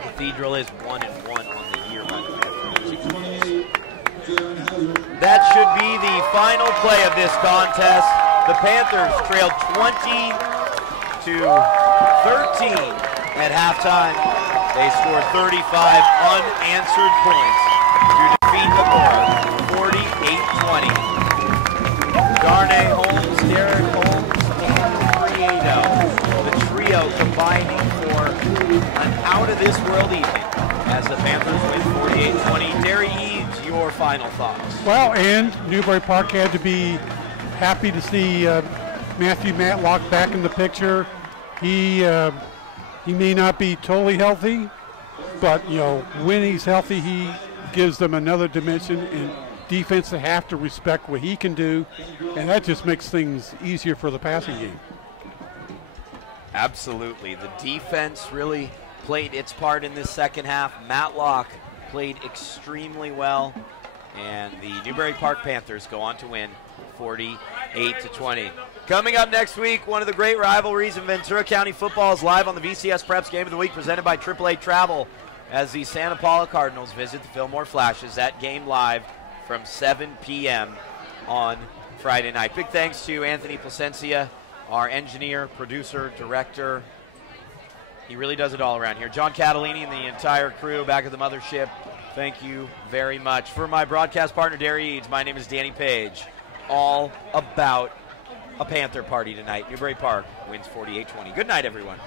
Cathedral is 1-1 on the year, by the way. That should be the final play of this contest. The Panthers trailed 20-13 at halftime. They scored 35 unanswered points to defeat Agoura 48-20. Darnay Holmes, Derek Holmes, and Prieto, the trio combining for an out-of-this-world evening as the Panthers win 48-20. Derry Eads, your final thoughts. Well, and Newbury Park had to be happy to see Matthew Matlock back in the picture. He may not be totally healthy, but when he's healthy, he gives them another dimension, and defense have to respect what he can do, and that just makes things easier for the passing game. Absolutely. The defense really played its part in this second half. Matlock played extremely well, and the Newbury Park Panthers go on to win 48-20. Coming up next week, one of the great rivalries in Ventura County football is live on the VCS Preps Game of the Week presented by AAA Travel as the Santa Paula Cardinals visit the Fillmore Flashes. That game live from 7 p.m. on Friday night. Big thanks to Anthony Placencia, our engineer, producer, director. He really does it all around here. John Catalini and the entire crew back at the mothership, thank you very much. For my broadcast partner, Derry Eads, my name is Danny Page. All about a Panther party tonight. Newbury Park wins 48-20. Good night, everyone.